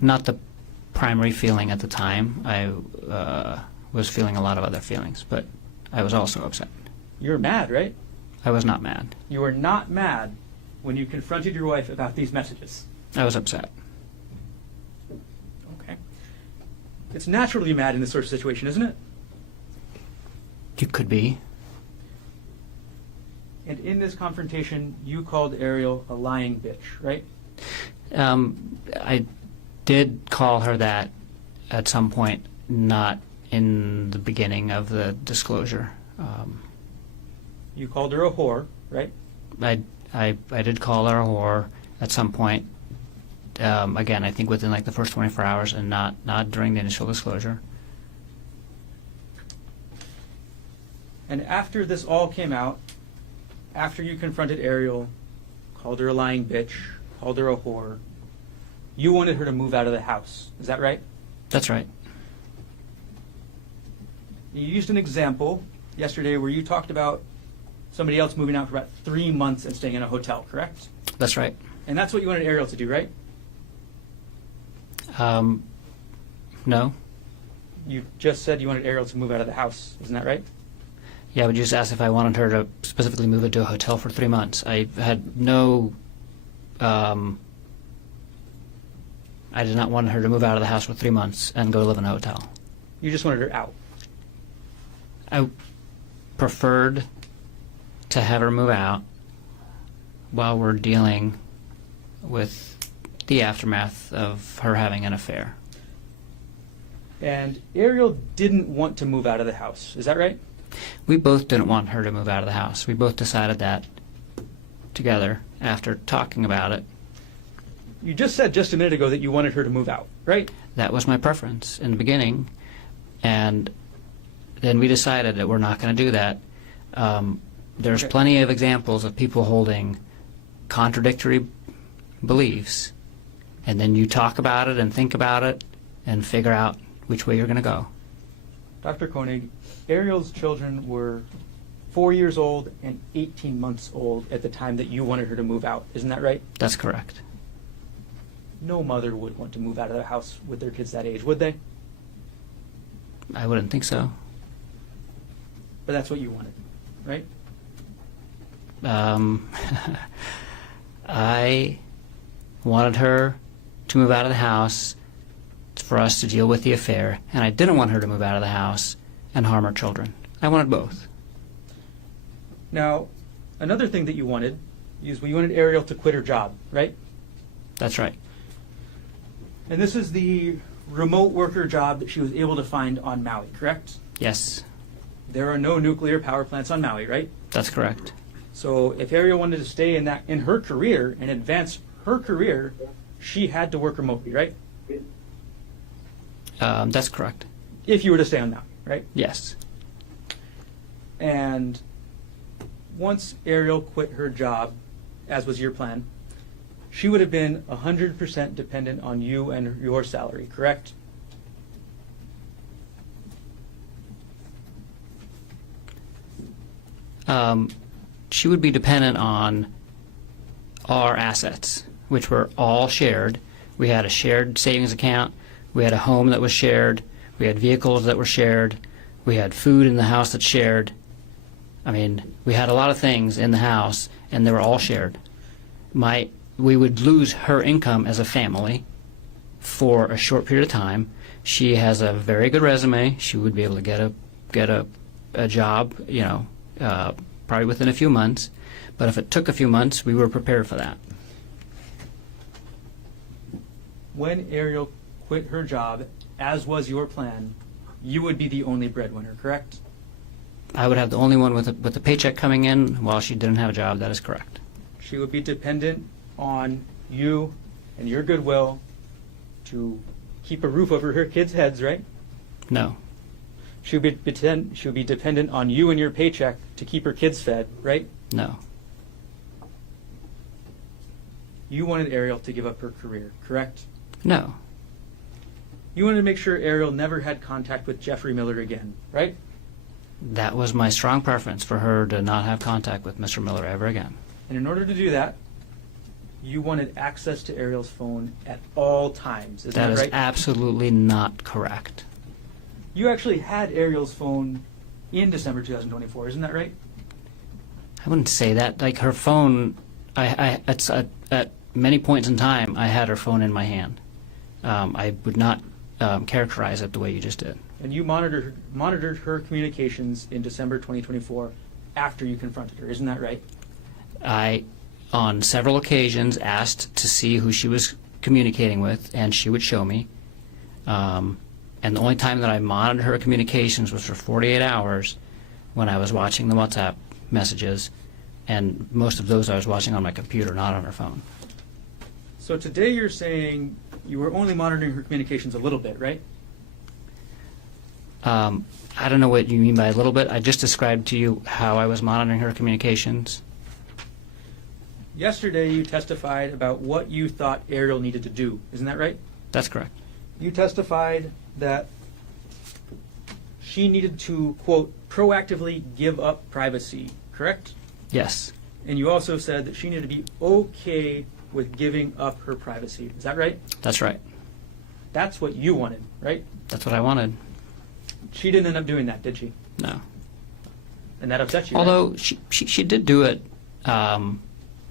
not the primary feeling at the time. I was feeling a lot of other feelings, but I was also upset. You're mad, right? I was not mad. You were not mad when you confronted your wife about these messages. I was upset. Okay. It's natural to be mad in this sort of situation, isn't it? You could be. And in this confrontation, you called Arielle a lying bitch, right? I did call her that at some point, not in the beginning of the disclosure. You called her a whore, right? I did call her a whore at some point. Again, I think within like the first 24 hours, and not during the initial disclosure. And after this all came out, after you confronted Arielle, called her a lying bitch, called her a whore, you wanted her to move out of the house. Is that right? That's right. You used an example yesterday where you talked about somebody else moving out for about 3 months and staying in a hotel, correct? That's right. And that's what you wanted Arielle to do, right? No. You just said you wanted Arielle to move out of the house. Isn't that right? Yeah, but you just asked if I wanted her to specifically move into a hotel for 3 months. I had no I did not want her to move out of the house for 3 months and go live in a hotel. You just wanted her out. I preferred to have her move out while we're dealing with the aftermath of her having an affair. And Arielle didn't want to move out of the house. Is that right? We both didn't want her to move out of the house. We both decided that together after talking about it. You just said just a minute ago that you wanted her to move out, right? That was my preference in the beginning, and then we decided that we're not going to do that. There's Okay. plenty of examples of people holding contradictory beliefs, and then you talk about it and think about it and figure out which way you're going to go. Dr. Konig, Arielle's children were 4 years old and 18 months old at the time that you wanted her to move out. Isn't that right? That's correct. No mother would want to move out of the house with their kids that age, would they? I wouldn't think so. But that's what you wanted, right? I wanted her to move out of the house for us to deal with the affair, and I didn't want her to move out of the house and harm her children. I wanted both. Now, another thing that you wanted is you wanted Arielle to quit her job, right? That's right. And this is the remote worker job that she was able to find on Maui, correct? Yes, There are no nuclear power plants on Maui, right? that's correct. So if Arielle wanted to stay in her career and advance her career, she had to work remotely, right? That's correct. If you were to stay on Maui, right? Yes. And once Arielle quit her job, as was your plan, she would have been 100% dependent on you and your salary, correct? She would be dependent on our assets, which were all shared. We had a shared savings account. We had a home that was shared. We had vehicles that were shared. We had food in the house that's shared. I mean, we had a lot of things in the house, and they were all shared. We would lose her income as a family for a short period of time. She has a very good resume. She would be able to get a job, probably within a few months. But if it took a few months, we were prepared for that. When Arielle quit her job, as was your plan, you would be the only breadwinner, correct? I would have the only one with a paycheck coming in while she didn't have a job. That is correct. She would be dependent on you and your goodwill to keep a roof over her kids' heads, right? No. She would be dependent on you and your paycheck to keep her kids fed, right? No. You wanted Arielle to give up her career, correct? No. You wanted to make sure Arielle never had contact with Jeffrey Miller again, right? That was my strong preference, for her to not have contact with Mr. Miller ever again. And in order to do that, you wanted access to Arielle's phone at all times. Is that That is right? absolutely not correct. You actually had Arielle's phone in December 2024, isn't that right? I wouldn't say that. Like, her phone, at many points in time, I had her phone in my hand. I would not characterize it the way you just did. And you monitored her communications in December 2024 after you confronted her, isn't that right? I, on several occasions, asked to see who she was communicating with, and she would show me. And the only time that I monitored her communications was for 48 hours when I was watching the WhatsApp messages, and most of those I was watching on my computer, not on her phone. So today you're saying you were only monitoring her communications a little bit, right? I don't know what you mean by a little bit. I just described to you how I was monitoring her communications. Yesterday you testified about what you thought Arielle needed to do, isn't that right? That's correct. You testified that she needed to, quote, proactively give up privacy, correct? Yes. And you also said that she needed to be okay with giving up her privacy. Is that right? That's right. That's what you wanted, right? That's what I wanted. She didn't end up doing that, did she? No. And that upset you, right? Although she did do it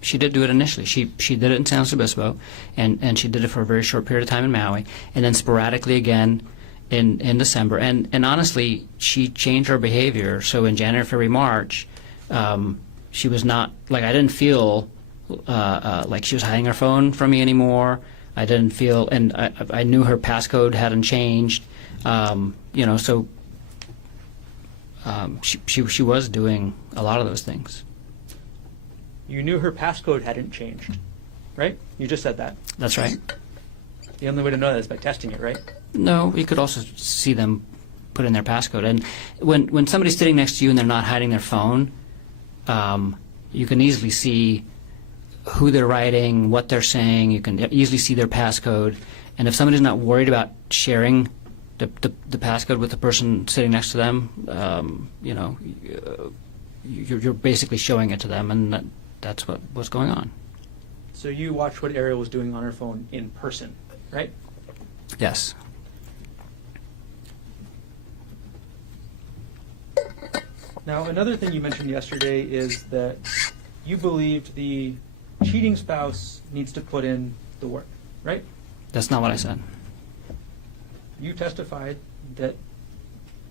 She did do it initially. She did it in San Luis Obispo, and she did it for a very short period of time in Maui, and then sporadically again in December. And honestly, she changed her behavior. So in January, February, March, she was not, like, I didn't feel like she was hiding her phone from me anymore. I didn't feel, and I knew her passcode hadn't changed. So she was doing a lot of those things. You knew her passcode hadn't changed, right? You just said that. That's right. The only way to know that is by testing it, right? No, you could also see them put in their passcode. And when somebody's sitting next to you and they're not hiding their phone, you can easily see who they're writing, what they're saying. You can easily see their passcode. And if somebody's not worried about sharing the passcode with the person sitting next to them, you're basically showing it to them, and that's what's going on. So you watched what Arielle was doing on her phone in person, right? Yes. Now, another thing you mentioned yesterday is that you believed the cheating spouse needs to put in the work, right? That's not what I said. You testified that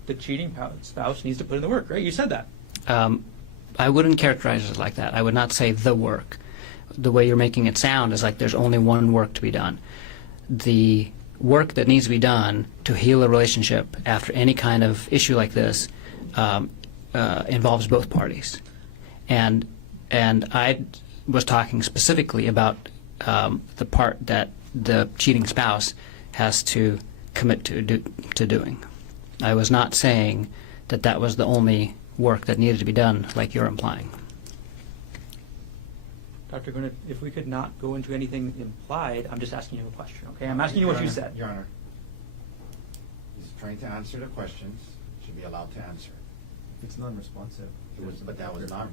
the cheating spouse needs to put in the work, right? You said that. I wouldn't characterize it like that. I would not say the work. The way you're making it sound is like there's only one work to be done. The work that needs to be done to heal a relationship after any kind of issue like this involves both parties. And I was talking specifically about the part that the cheating spouse has to commit to doing. I was not saying that was the only work that needed to be done, like you're implying. Dr. Konig, if we could not go into anything implied, I'm just asking you a question, okay? I'm asking you what you said. Your Honor, he's trying to answer the questions, should be allowed to answer. It's non-responsive. But that was not,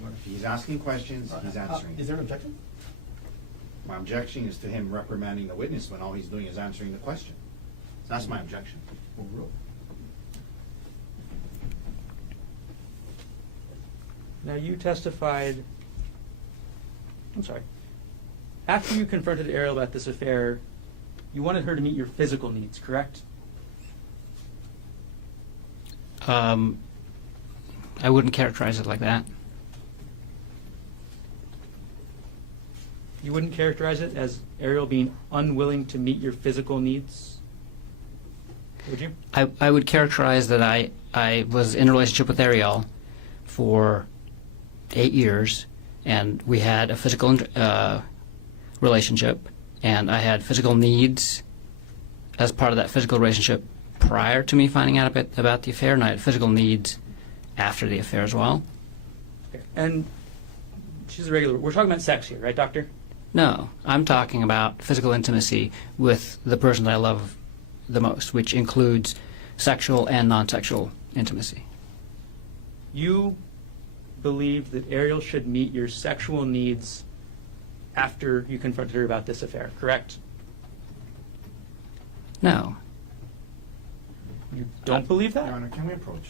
if he's asking questions, he's answering. Is there an objection? My objection is to him reprimanding the witness when all he's doing is answering the question. That's my objection. Overruled. Now, you testified, after you confronted Arielle about this affair, you wanted her to meet your physical needs, correct? I wouldn't characterize it like that. You wouldn't characterize it as Arielle being unwilling to meet your physical needs, would you? I would characterize that I was in a relationship with Arielle for 8 years, and we had a physical relationship, and I had physical needs as part of that physical relationship prior to me finding out about the affair, and I had physical needs after the affair as well. Okay. And she's a regular. We're talking about sex here, right, doctor? No, I'm talking about physical intimacy with the person that I love the most, which includes sexual and non-sexual intimacy. You believe that Arielle should meet your sexual needs after you confronted her about this affair, correct? No. You don't believe that? Your Honor, can we approach?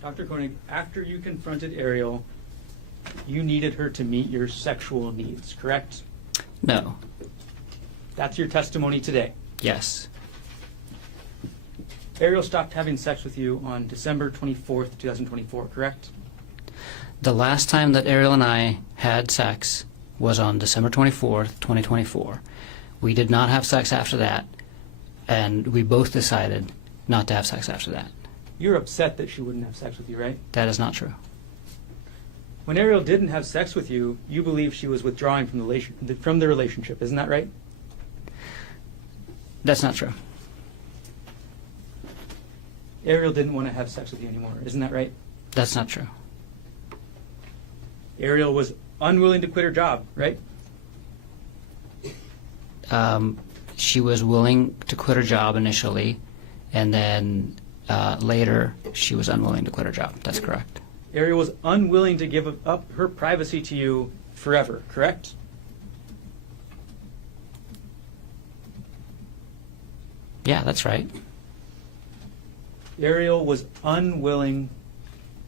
Dr. Konig, after you confronted Arielle, you needed her to meet your sexual needs, correct? No. That's your testimony today. Yes. Arielle stopped having sex with you on December 24th, 2024, correct? The last time that Arielle and I had sex was on December 24th, 2024. We did not have sex after that, and we both decided not to have sex after that. You're upset that she wouldn't have sex with you, right? That is not true. When Arielle didn't have sex with you, you believe she was withdrawing from the relationship, isn't that right? That's not true. Arielle didn't want to have sex with you anymore, isn't that right? That's not true. Arielle was unwilling to quit her job, right? She was willing to quit her job initially, and then later, she was unwilling to quit her job. That's correct. Arielle was unwilling to give up her privacy to you forever, correct? Yeah, that's right. Arielle was unwilling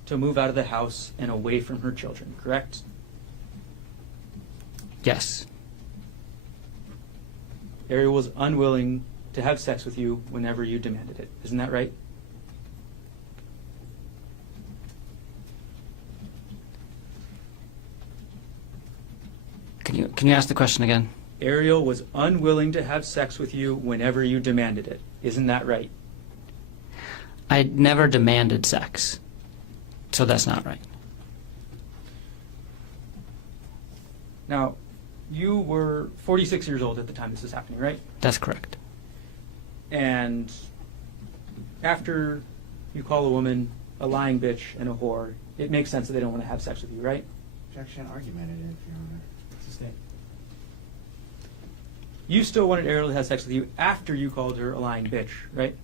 to move out of the house and away from her children, correct? Yes. Arielle was unwilling to have sex with you whenever you demanded it. Isn't that right? Can you ask the question again? Arielle was unwilling to have sex with you whenever you demanded it. Isn't that right? I never demanded sex, so that's not right. Now, you were 46 years old at the time this was happening, right? That's correct. And after you call a woman a lying bitch and a whore, it makes sense that they don't want to have sex with you, right? Objection argumented, Your Honor. Sustain. You still wanted Arielle to have sex with you after you called her a lying bitch, right?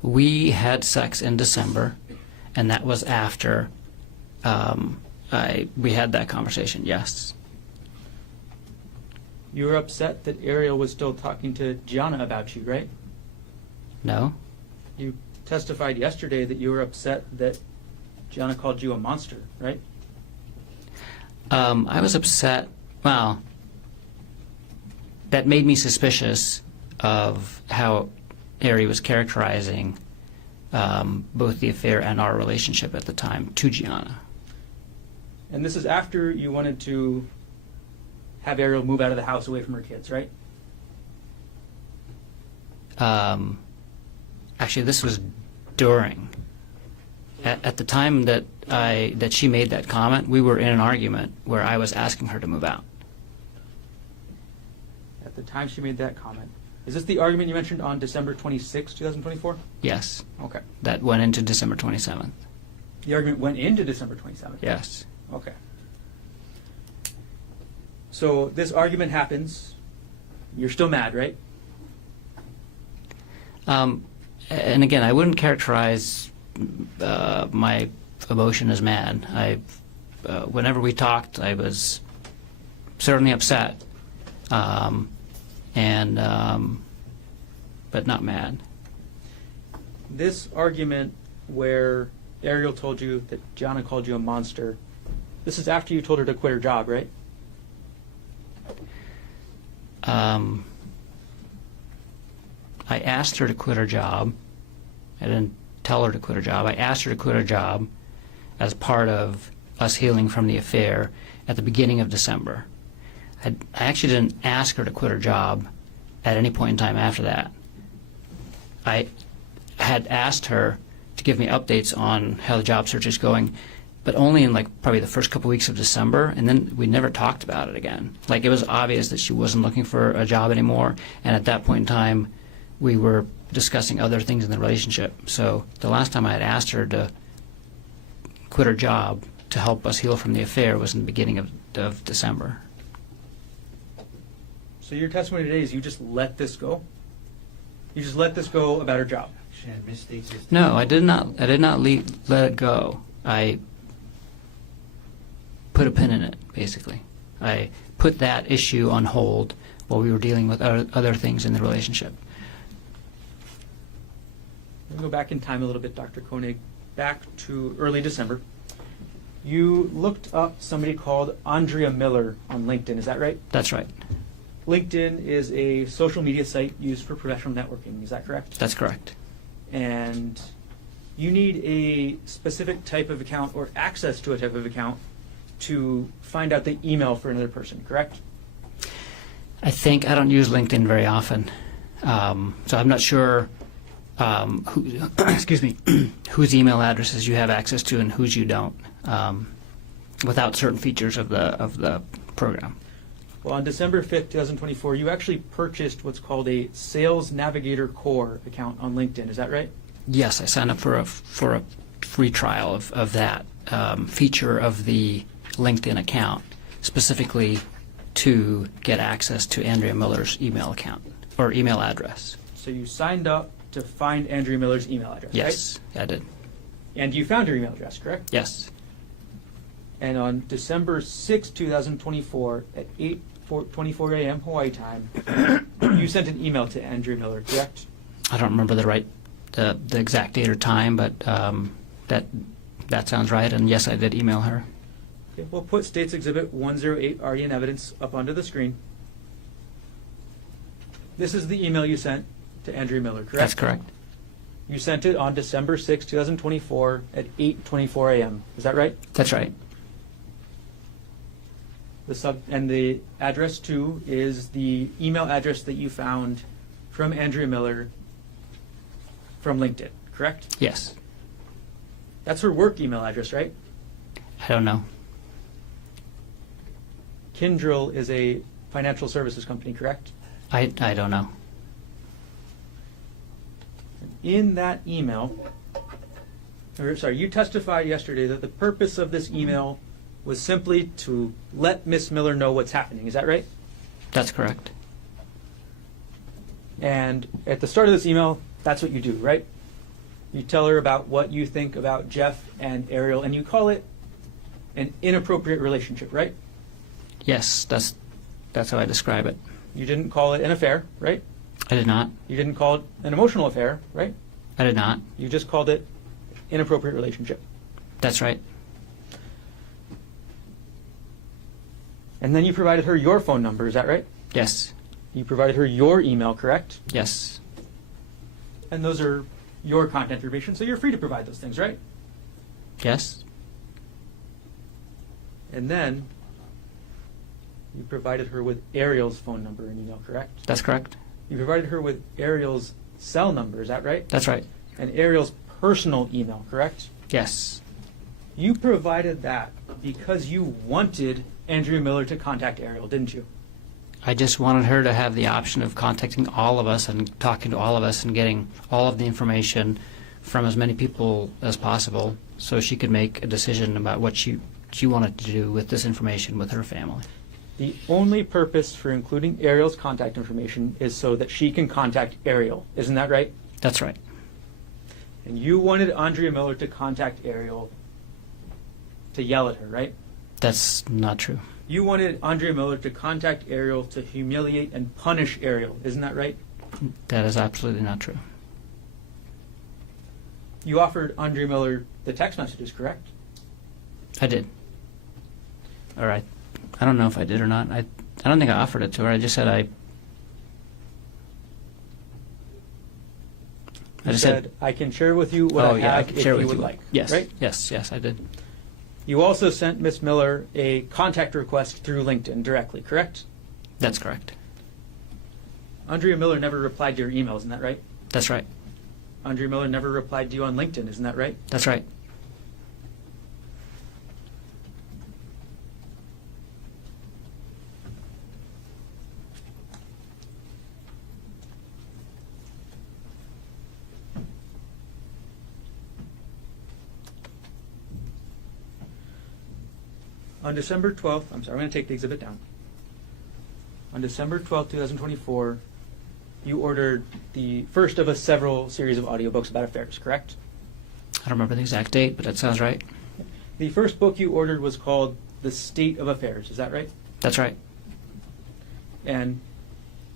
We had sex in December, and that was after we had that conversation, yes. You were upset that Arielle was still talking to Gianna about you, right? No? You testified yesterday that you were upset that Gianna called you a monster, right? I was upset. Well, that made me suspicious of how Ari was characterizing both the affair and our relationship at the time to Gianna. And this is after you wanted to have Arielle move out of the house away from her kids, right? Actually, this was during. At the time that she made that comment, we were in an argument where I was asking her to move out. At the time she made that comment. Is this the argument you mentioned on December 26, 2024? Yes. Okay. That went into December 27th. The argument went into December 27th? Yes. Okay. So this argument happens. You're still mad, right? And again, I wouldn't characterize my emotion as mad. Whenever we talked, I was certainly upset, but not mad. This argument where Arielle told you that Gianna called you a monster, this is after you told her to quit her job, right? I asked her to quit her job. I didn't tell her to quit her job. I asked her to quit her job as part of us healing from the affair at the beginning of December. I actually didn't ask her to quit her job at any point in time after that. I had asked her to give me updates on how the job search is going, but only in probably the first couple weeks of December, and then we never talked about it again. It was obvious that she wasn't looking for a job anymore, and at that point in time, we were discussing other things in the relationship. So the last time I had asked her to quit her job to help us heal from the affair was in the beginning of December. So your testimony today is you just let this go? You just let this go about her job? No, I did not. I did not let it go. I put a pin in it, basically. I put that issue on hold while we were dealing with other things in the relationship. Let me go back in time a little bit, Dr. Konig, back to early December. You looked up somebody called Andrea Miller on LinkedIn, is that right? That's right. LinkedIn is a social media site used for professional networking, is that correct? That's correct. And you need a specific type of account or access to a type of account to find out the email for another person, correct? I don't use LinkedIn very often, so I'm not sure whose email addresses you have access to and whose you don't, without certain features of the program. Well, on December 5th, 2024, you actually purchased what's called a Sales Navigator Core account on LinkedIn. Is that right? Yes, I signed up for a free trial of that feature of the LinkedIn account, specifically to get access to Andrea Miller's email account or email address. So you signed up to find Andrea Miller's email address, Yes, I did. right? And you found her email address, correct? Yes. And on December 6, 2024, at 8:24 a.m. Hawaii time, you sent an email to Andrea Miller, correct? I don't remember the exact date or time, but that sounds right. And yes, I did email her. Okay, we'll put States Exhibit 108 already in evidence up onto the screen. This is the email you sent to Andrea Miller, correct? That's correct. You sent it on December 6, 2024 at 8:24 a.m. Is that right? That's right. And the address too is the email address that you found from Andrea Miller from LinkedIn, correct? Yes. That's her work email address, right? I don't know. Kyndryl is a financial services company, correct? I don't know. In that email, you testified yesterday that the purpose of this email was simply to let Miss Miller know what's happening. Is that right? That's correct. And at the start of this email, that's what you do, right? You tell her about what you think about Jeff and Arielle, and you call it an inappropriate relationship, right? Yes, that's how I describe it. You didn't call it an affair, right? I did not. You didn't call it an emotional affair, right? I did not. You just called it inappropriate relationship. That's right. And then you provided her your phone number, is that right? Yes. You provided her your email, correct? Yes. And those are your contact information, so you're free to provide those things, right? Yes. And then you provided her with Arielle's phone number and email, correct? That's correct. You provided her with Arielle's cell number, is that right? That's right. And Arielle's personal email, correct? Yes. You provided that because you wanted Andrea Miller to contact Arielle, didn't you? I just wanted her to have the option of contacting all of us and talking to all of us and getting all of the information from as many people as possible so she could make a decision about what she wanted to do with this information with her family. The only purpose for including Arielle's contact information is so that she can contact Arielle. Isn't that right? That's right. And you wanted Andrea Miller to contact Arielle to yell at her, right? That's not true. You wanted Andrea Miller to contact Arielle to humiliate and punish Arielle. Isn't that right? That is absolutely not true. You offered Andrea Miller the text messages, correct? I did. All right. I don't know if I did or not. I don't think I offered it to her. I just said I You just said, I can share with you what I have can if share you with would like. Yes. Right? Yes, I did. You also sent Miss Miller a contact request through LinkedIn directly, correct? That's correct. Andrea Miller never replied to your emails, isn't that right? That's right. Andrea Miller never replied to you on LinkedIn, isn't that right? That's right. On December 12th, I'm sorry, I'm going to take the exhibit down. On December 12th, 2024, you ordered the first of a several series of audiobooks about affairs, correct? I don't remember the exact date, but that sounds right. The first book you ordered was called The State of Affairs, is that right? That's right. And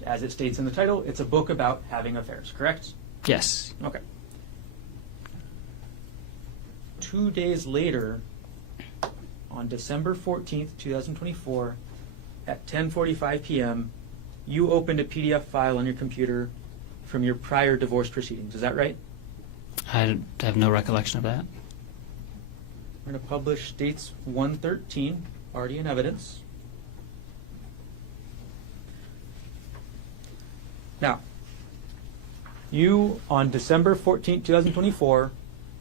as it states in the title, it's a book about having affairs, correct? Yes. Okay. 2 days later, on December 14th, 2024, at 10:45 p.m., you opened a PDF file on your computer from your prior divorce proceedings. Is that right? I have no recollection of that. We're going to publish States 113, already in evidence. Now, you, on December 14th, 2024,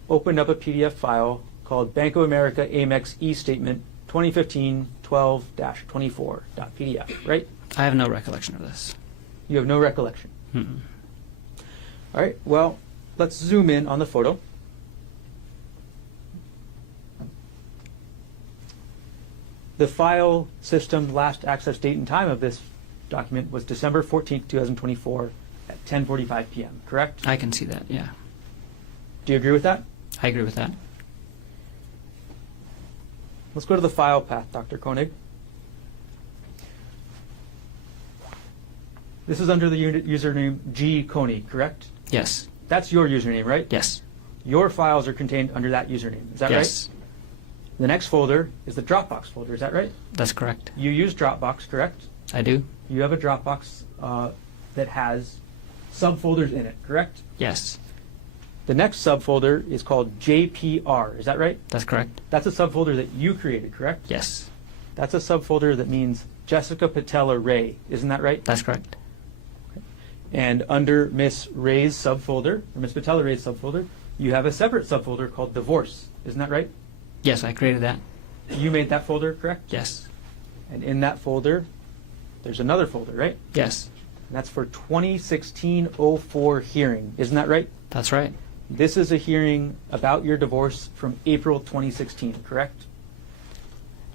opened up a PDF file called Bank of America Amex E-Statement 2015-12-24.pdf, right? I have no recollection of this. You have no recollection. Mm-mm. All right, well, let's zoom in on the photo. The file system last access date and time of this document was December 14th, 2024 at 10:45 p.m., correct? I can see that, yeah. Do you agree with that? I agree with that. Let's go to the file path, Dr. Konig. This is under the username G. Konig, correct? Yes. That's your username, right? Yes. Your files are contained under that username. Is that Yes. right? The next folder is the Dropbox folder. Is that right? That's correct. You use Dropbox, correct? I do? You have a Dropbox that has subfolders in it, correct? Yes. The next subfolder is called JPR. Is that right? That's correct. That's a subfolder that you created, correct? Yes. That's a subfolder that means Jessica Patella Ray. Isn't that right? That's correct. And under Miss Ray's subfolder, or Miss Patella Ray's subfolder, you have a separate subfolder called Divorce. Isn't that right? Yes, I created that. You made that folder, correct? Yes. And in that folder, there's another folder, right? Yes. And that's for 2016-04 hearing. Isn't that right? That's right. This is a hearing about your divorce from April 2016, correct?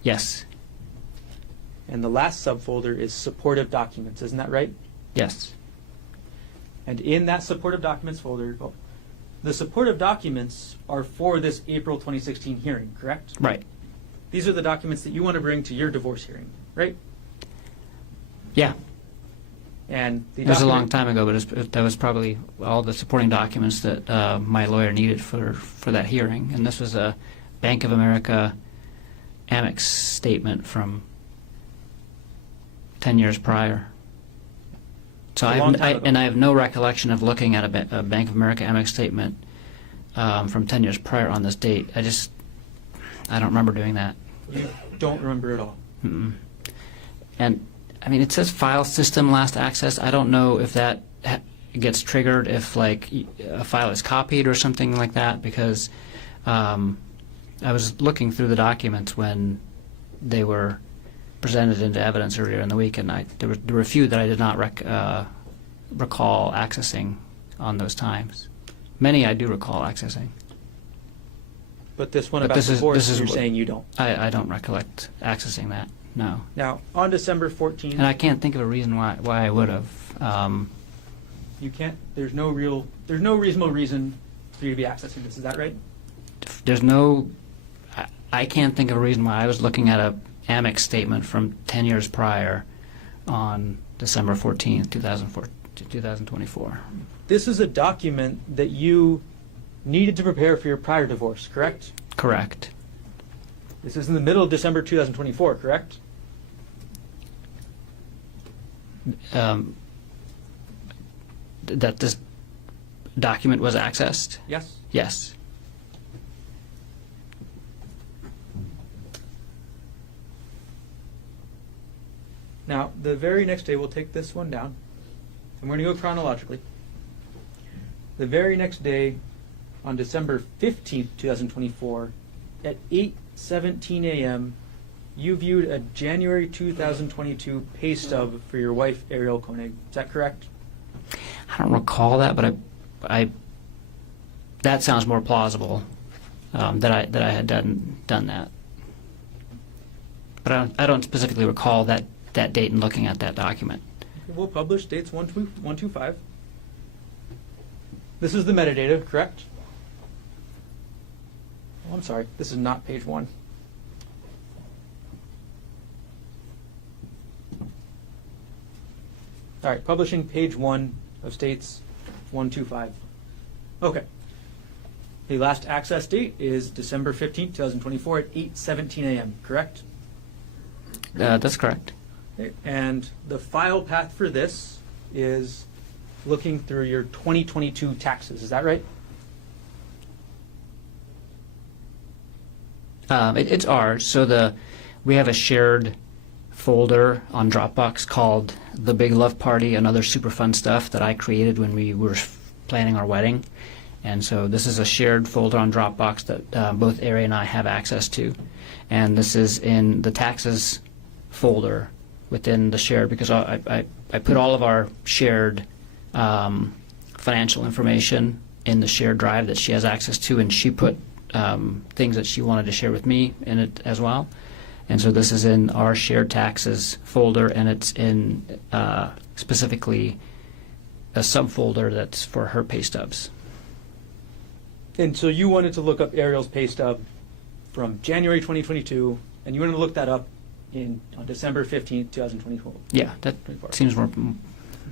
Yes. And the last subfolder is supportive documents. Isn't that right? Yes. And in that supportive documents folder, the supportive documents are for this April 2016 hearing, correct? Right. These are the documents that you want to bring to your divorce hearing, right? Yeah. And the It was a long document- time ago, but that was probably all the supporting documents that my lawyer needed for that hearing. And this was a Bank of America Amex statement from 10 years prior. So A long time ago. I have no recollection of looking at a Bank of America Amex statement from 10 years prior on this date. I don't remember doing that. You don't remember at all. Mm-mm. And I mean, it says file system last access. I don't know if that gets triggered if like a file is copied or something like that, because I was looking through the documents when they were presented into evidence earlier in the week, and there were a few that I did not recall accessing on those times. Many I do recall accessing. But this one But about this divorce, is you're what- saying you don't. I don't recollect accessing that. No. Now, on December 14th, And I can't think of a reason why I would have. you can't. There's no reasonable reason for you to be accessing this. Is that right? There's no. I can't think of a reason why I was looking at a Amex statement from 10 years prior on December 14th, 2024. This is a document that you needed to prepare for your prior divorce, correct? Correct. This is in the middle of December 2024, correct? That this document was accessed? Yes. Yes. Now, the very next day, we'll take this one down, and we're going to go chronologically. The very next day, on December 15th, 2024, at 8:17 a.m., you viewed a January 2022 pay stub for your wife, Arielle Konig. Is that correct? I don't recall that, but I that sounds more plausible that I had done that. But I don't specifically recall that date and looking at that document. Okay, we'll publish dates 125. This is the metadata, correct? Oh, I'm sorry. This is not page 1. All right, publishing page 1 of states 125. Okay. The last access date is December 15th, 2024 at 8:17 a.m., correct? That's correct. Okay. And the file path for this is looking through your 2022 taxes. Is that right? It's ours. So we have a shared folder on Dropbox called The Big Love Party and Other Super Fun Stuff that I created when we were planning our wedding. And so this is a shared folder on Dropbox that both Ari and I have access to. And this is in the taxes folder within the shared, because I put all of our shared financial information in the shared drive that she has access to, and she put things that she wanted to share with me in it as well. And so this is in our shared taxes folder, and it's in specifically a subfolder that's for her pay stubs. And so you wanted to look up Arielle's pay stub from January 2022, and you wanted to look that up on December 15th, 2024. Yeah, that 24. seems more.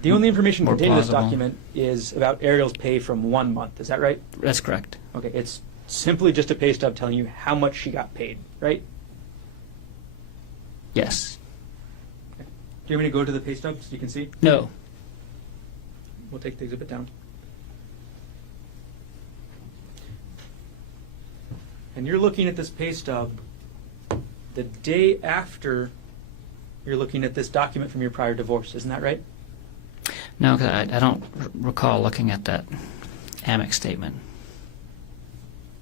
The only information More contained in this plausible. document is about Arielle's pay from 1 month. Is that right? That's correct. Okay, it's simply just a pay stub telling you how much she got paid, right? Yes. Do you want me to go to the pay stub so you can see? No. We'll take the exhibit down. And you're looking at this pay stub the day after you're looking at this document from your prior divorce. Isn't that right? No, 'cause I don't recall looking at that Amex statement.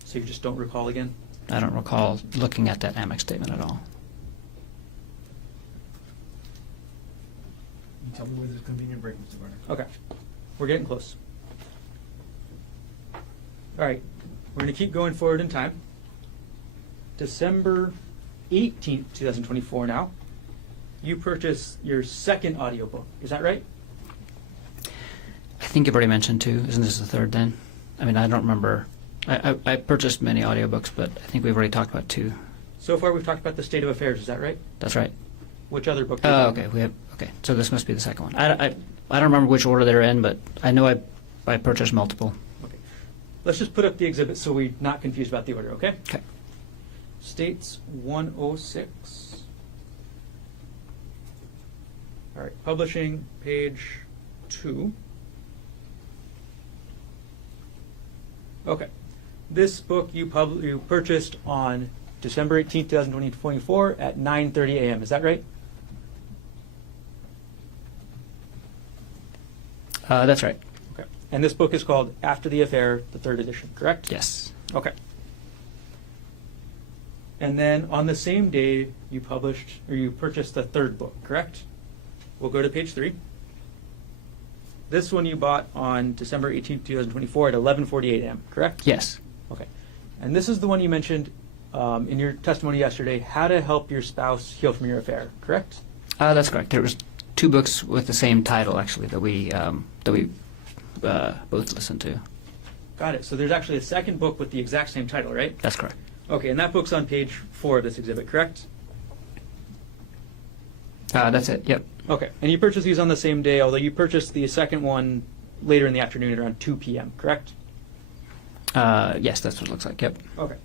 So you just don't recall again? I don't recall looking at that Amex statement at all. You tell me where there's a convenient break, Mr. Garner. Okay. We're getting close. All right. We're going to keep going forward in time. December 18th, 2024 now. You purchase your second audiobook. Is that right? I think you've already mentioned 2. Isn't this the 3rd then? I mean, I don't remember. I purchased many audiobooks, but I think we've already talked about 2. So far we've talked about the state of affairs. Is that right? That's right. Which other book? Oh, okay. Okay. So this must be the second one. I don't remember which order they're in, but I know I purchased multiple. Okay. Let's just put up the exhibit so we're not confused about the order, okay? Okay. States 106. All right, publishing, page 2. Okay. This book you purchased on December 18th, 2024 at 9:30 a.m. Is that right? That's right. Okay. And this book is called After the Affair, the 3rd edition, correct? Yes. Okay. And then on the same day, you purchased the 3rd book, correct? We'll go to page 3. This one you bought on December 18th, 2024 at 11:48 a.m., correct? Yes. Okay. And this is the one you mentioned in your testimony yesterday, How to Help Your Spouse Heal from Your Affair, correct? That's correct. There was 2 books with the same title actually that we both listened to. Got it. So there's actually a second book with the exact same title, right? That's correct. Okay, and that book's on page 4 of this exhibit, correct? That's it. Yep. Okay, and you purchased these on the same day, although you purchased the second one later in the afternoon at around 2 p.m., correct? Yes, that's what it looks like. Yep. Okay.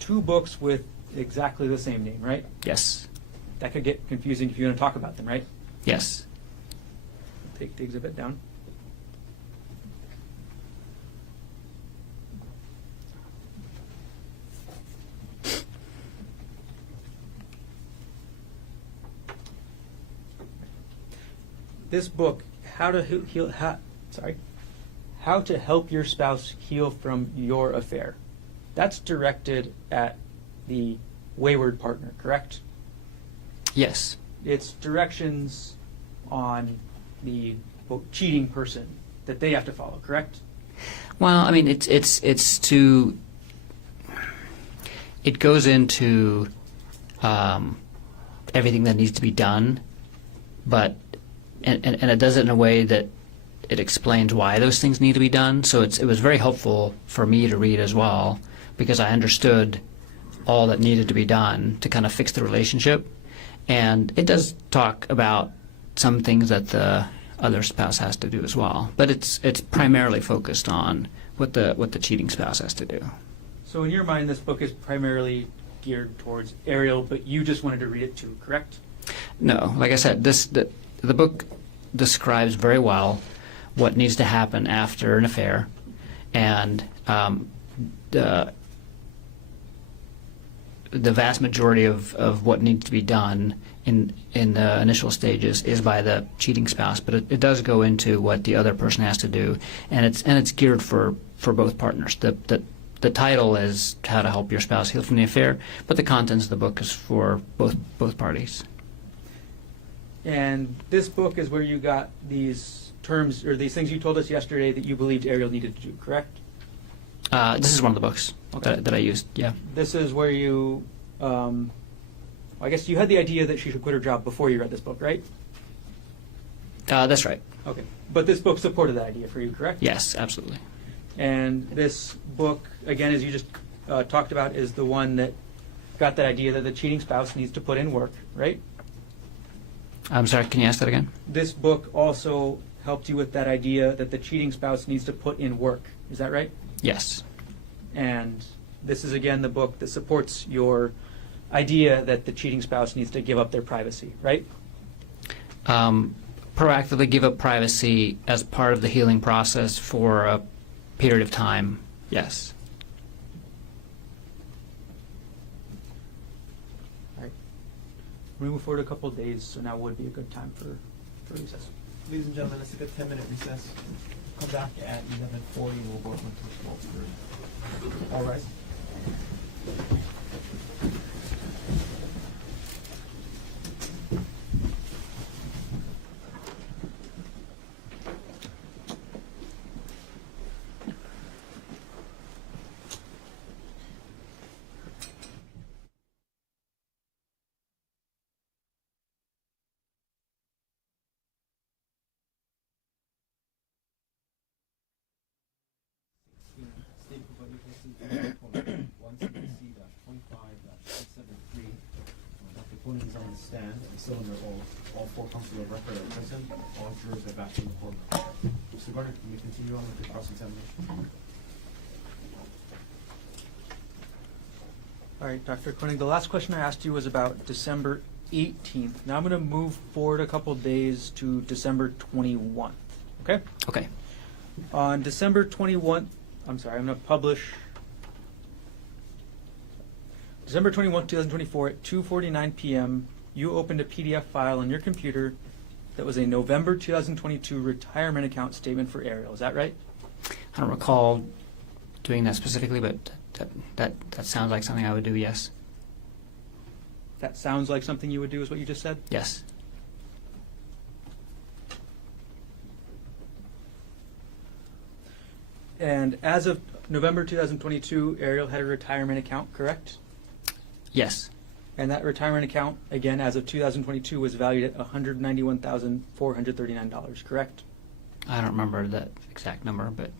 2 books with exactly the same name, right? Yes. That could get confusing if you want to talk about them, right? Yes. Take the exhibit down. This book, How to Help Your Spouse Heal from Your Affair, that's directed at the wayward partner, correct? Yes. It's directions on the cheating person that they have to follow, correct? Well, I mean, it goes into everything that needs to be done, but and it does it in a way that it explains why those things need to be done. So it was very helpful for me to read as well, because I understood all that needed to be done to kind of fix the relationship. And it does talk about some things that the other spouse has to do as well, but it's primarily focused on what the cheating spouse has to do. So in your mind, this book is primarily geared towards Arielle, but you just wanted to read it too, correct? No, like I said, the book describes very well what needs to happen after an affair, and the vast majority of what needs to be done in the initial stages is by the cheating spouse, but it does go into what the other person has to do, and it's geared for both partners. The title is How to Help Your Spouse Heal from the Affair, but the contents of the book is for both parties. And this book is where you got these terms, or these things you told us yesterday that you believed Arielle needed to do, correct? This is one of the books that I used, yeah. This is where you, I guess you had the idea that she should quit her job before you read this book, right? That's right. Okay. But this book supported that idea for you, correct? Yes, absolutely. And this book, again, as you just talked about, is the one that got that idea that the cheating spouse needs to put in work, right? I'm sorry, can you ask that again? This book also helped you with that idea that the cheating spouse needs to put in work. Is that right? Yes. And this is, again, the book that supports your idea that the cheating spouse needs to give up their privacy, right? Proactively give up privacy as part of the healing process for a period of time. Yes. All right. We move forward a couple of days, so now would be a good time for recess. Ladies and gentlemen, let's take a 10-minute recess. Come back at 11:40 and we'll go into a small period. All rise. State Public Agency 1CBC-25-173. Dr. Konig is on the stand, and so under all four counsel of record are present. All jurors are back in the courtroom. Mr. Garner, can you continue on with the cross-examination? All right, Dr. Koenig, the last question I asked you was about December 18th. Now I'm going to move forward a couple days to December 21st, okay? Okay. On December 21st, I'm going to publish December 21st, 2024 at 2:49 p.m. You opened a PDF file on your computer that was a November 2022 retirement account statement for Arielle. Is that right? I don't recall doing that specifically, but that sounds like something I would do, yes. That sounds like something you would do, is what you just said? Yes. And as of November 2022, Arielle had a retirement account, correct? Yes. And that retirement account, again, as of 2022, was valued at $191,439, correct? I don't remember that exact number, but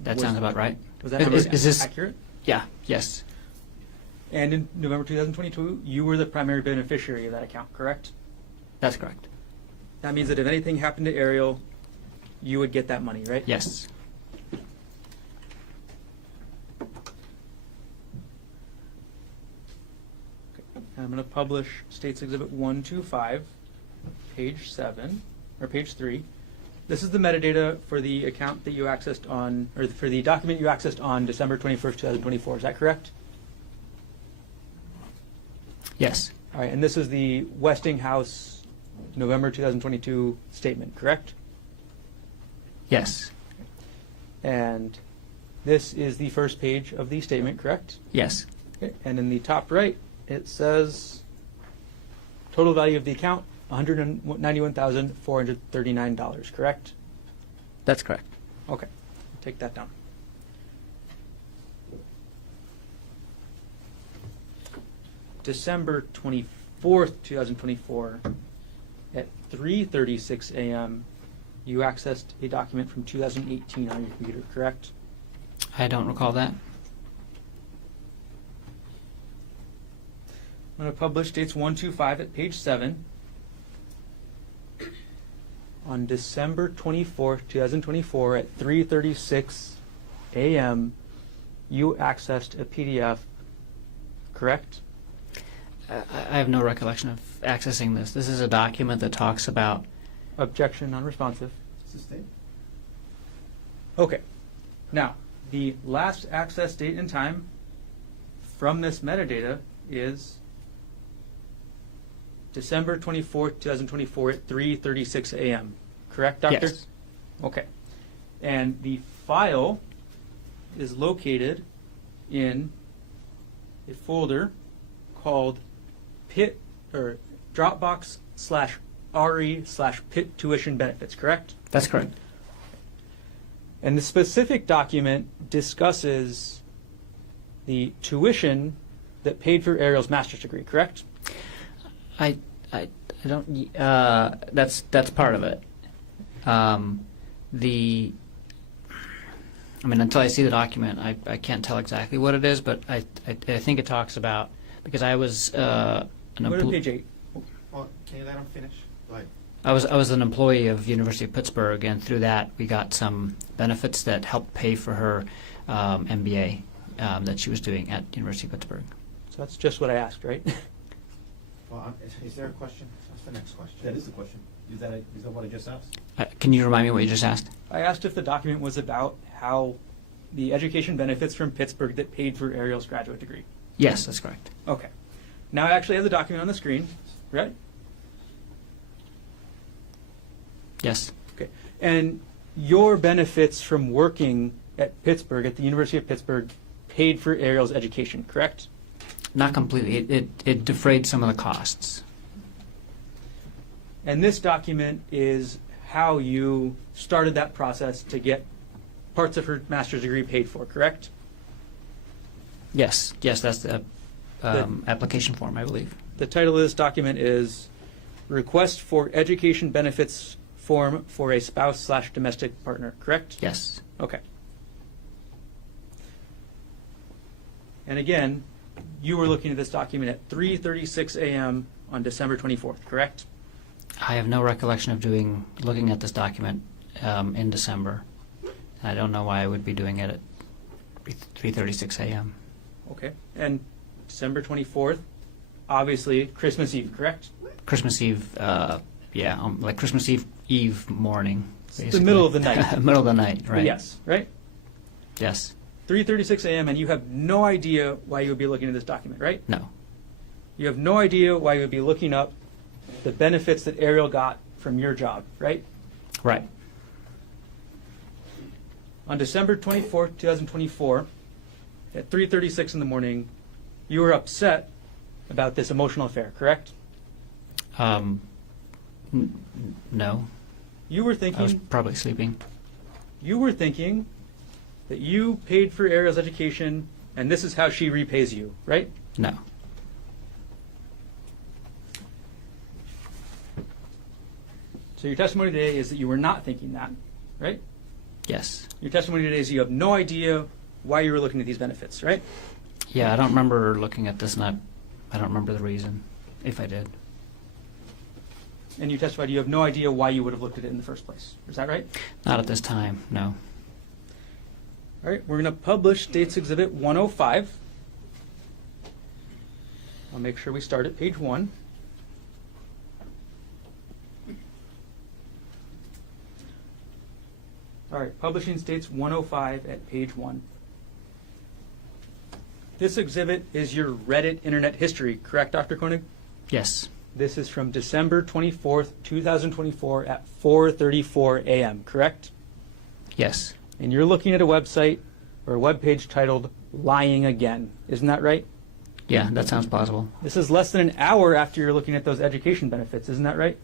that sounds about right. Was that number Is this accurate? Yeah, yes. And in November 2022, you were the primary beneficiary of that account, correct? That's correct. That means that if anything happened to Arielle, you would get that money, right? Yes. And I'm going to publish States Exhibit 125, page 7, or page 3. This is the metadata for the account that you accessed on, or for the document you accessed on December 21st, 2024. Is that correct? Yes. All right, and this is the Westinghouse November 2022 statement, correct? Yes. And this is the first page of the statement, correct? Yes. Okay. And in the top right, it says total value of the account, $191,439, correct? That's correct. Okay, take that down. December 24th, 2024, at 3:36 a.m., you accessed a document from 2018 on your computer, correct? I don't recall that. I'm going to publish dates 125 at page 7. On December 24th, 2024 at 3:36 a.m., you accessed a PDF, correct? I have no recollection of accessing this. This is a document that talks about. Objection, non-responsive. Sustained. Okay. Now, the last access date and time from this metadata is December 24th, 2024 at 3:36 a.m. Correct, Doctor? Yes. Okay. And the file is located in a folder called Pit or Dropbox/RE/Pit Tuition Benefits, correct? That's correct. And the specific document discusses the tuition that paid for Arielle's master's degree, correct? I I don't. That's part of it. Until I see the document, I can't tell exactly what it is, but I think it talks about, because I was Go to page 8. Well, can you let him finish? Go ahead. I was an employee of University of Pittsburgh, and through that we got some benefits that helped pay for her MBA that she was doing at University of Pittsburgh. So that's just what I asked, right? Well, is there a question? That's the next question. That is the question. Is that what I just asked? Can you remind me what you just asked? I asked if the document was about how the education benefits from Pittsburgh that paid for Arielle's graduate degree. Yes, that's correct. Okay. Now I actually have the document on the screen, right? Yes. Okay. And your benefits from working at Pittsburgh, at the University of Pittsburgh, paid for Arielle's education, correct? Not completely. It defrayed some of the costs. And this document is how you started that process to get parts of her master's degree paid for, correct? Yes, that's the application form, I believe. The title of this document is Request for Education Benefits Form for a Spouse/Domestic Partner, correct? Yes. Okay. And again, you were looking at this document at 3:36 a.m. on December 24th, correct? I have no recollection of looking at this document in December. I don't know why I would be doing it at 3:36 a.m. Okay. And December 24th, obviously Christmas Eve, correct? Christmas Eve, like Christmas Eve morning. The middle of the night. Middle of the night, But right? yes, right? Yes. 3:36 a.m. and you have no idea why you would be looking at this document, right? No. You have no idea why you would be looking up the benefits that Arielle got from your job, right? Right. On December 24th, 2024, at 3:36 in the morning, you were upset about this emotional affair, correct? No. You were I was thinking probably sleeping. that you paid for Arielle's education and this is how she repays you, right? No. So your testimony today is that you were not thinking that, right? Yes. Your testimony today is you have no idea why you were looking at these benefits, right? Yeah, I don't remember looking at this, and I don't remember the reason, if I did. And you testified you have no idea why you would have looked at it in the first place. Is that right? Not at this time, no. All right, we're going to publish State's Exhibit 105. I'll make sure we start at page 1. All right, publishing States 105 at page 1. This exhibit is your Reddit internet history, correct, Dr. Konig? Yes. This is from December 24th, 2024 at 4:34 a.m., correct? Yes. And you're looking at a website or a webpage titled Lying Again. Isn't that right? Yeah, that sounds plausible. This is less than an hour after you're looking at those education benefits. Isn't that right?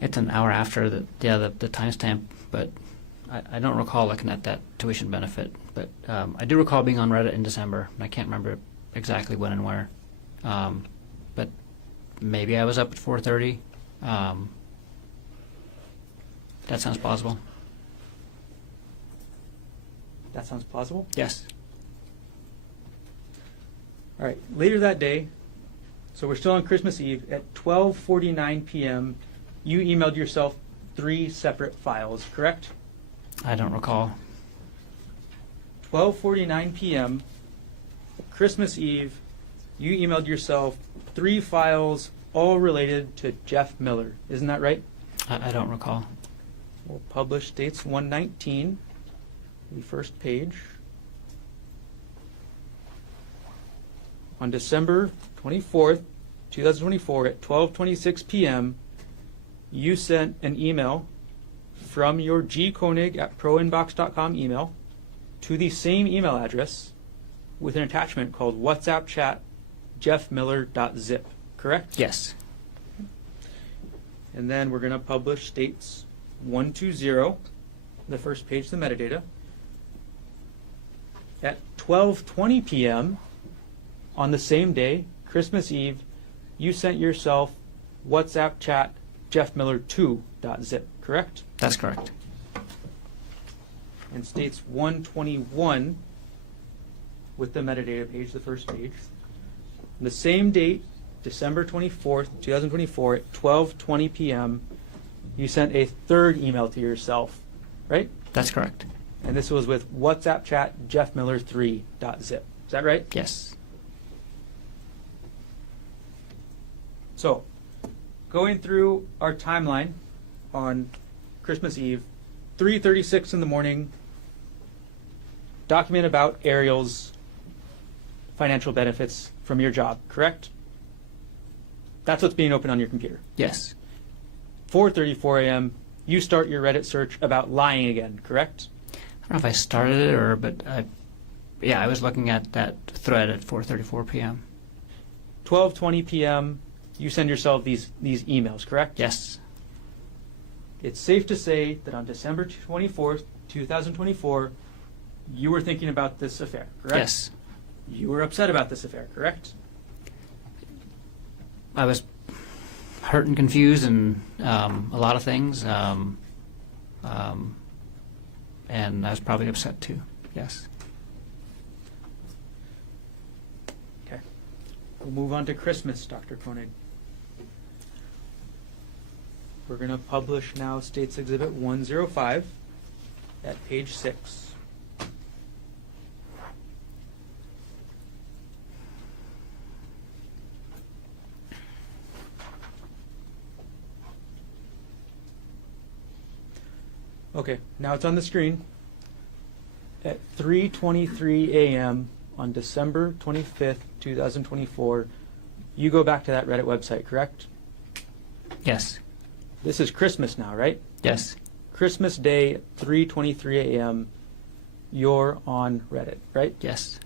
It's an hour after the timestamp, but I don't recall looking at that tuition benefit. But I do recall being on Reddit in December, and I can't remember exactly when and where. But maybe I was up at 4:30. That sounds plausible. That sounds plausible. Yes. All right. Later that day, so we're still on Christmas Eve, at 12:49 p.m., you emailed yourself 3 separate files, correct? I don't recall. 12:49 p.m., Christmas Eve, you emailed yourself 3 files, all related to Jeff Miller. Isn't that right? I don't recall. We'll publish dates 119, the first page. On December 24th, 2024 at 12:26 p.m., you sent an email from your gkonig@proinbox.com email to the same email address with an attachment called WhatsApp chat jeffmiller.zip, correct? Yes. And then we're going to publish states 120, the first page, the metadata. At 12:20 p.m. on the same day, Christmas Eve, you sent yourself WhatsApp chat jeffmiller2.zip, correct? That's correct. And states 121 with the metadata page, the first page. On the same date, December 24th, 2024 at 12:20 p.m., you sent a third email to yourself, right? That's correct. And this was with WhatsApp chat jeffmiller3.zip. Is that right? Yes. So, going through our timeline on Christmas Eve, 3:36 in the morning, document about Arielle's financial benefits from your job, correct? That's what's being opened on your computer. Yes. 4:34 a.m., you start your Reddit search about lying again, correct? I don't know if I started it but I was looking at that thread at 4:34 p.m. 12:20 p.m., you send yourself these emails, correct? Yes. It's safe to say that on December 24th, 2024, you were thinking about this affair, correct? Yes. You were upset about this affair, correct? I was hurt and confused and a lot of things, and I was probably upset too. Yes. Okay. We'll move on to Christmas, Dr. Konig. We're going to publish now States Exhibit 105 at page 6. Okay, now it's on the screen. At 3:23 a.m. on December 25th, 2024, you go back to that Reddit website, correct? Yes. This is Christmas now, right? Yes. Christmas Day at 3:23 a.m. You're on Reddit, right? Yes.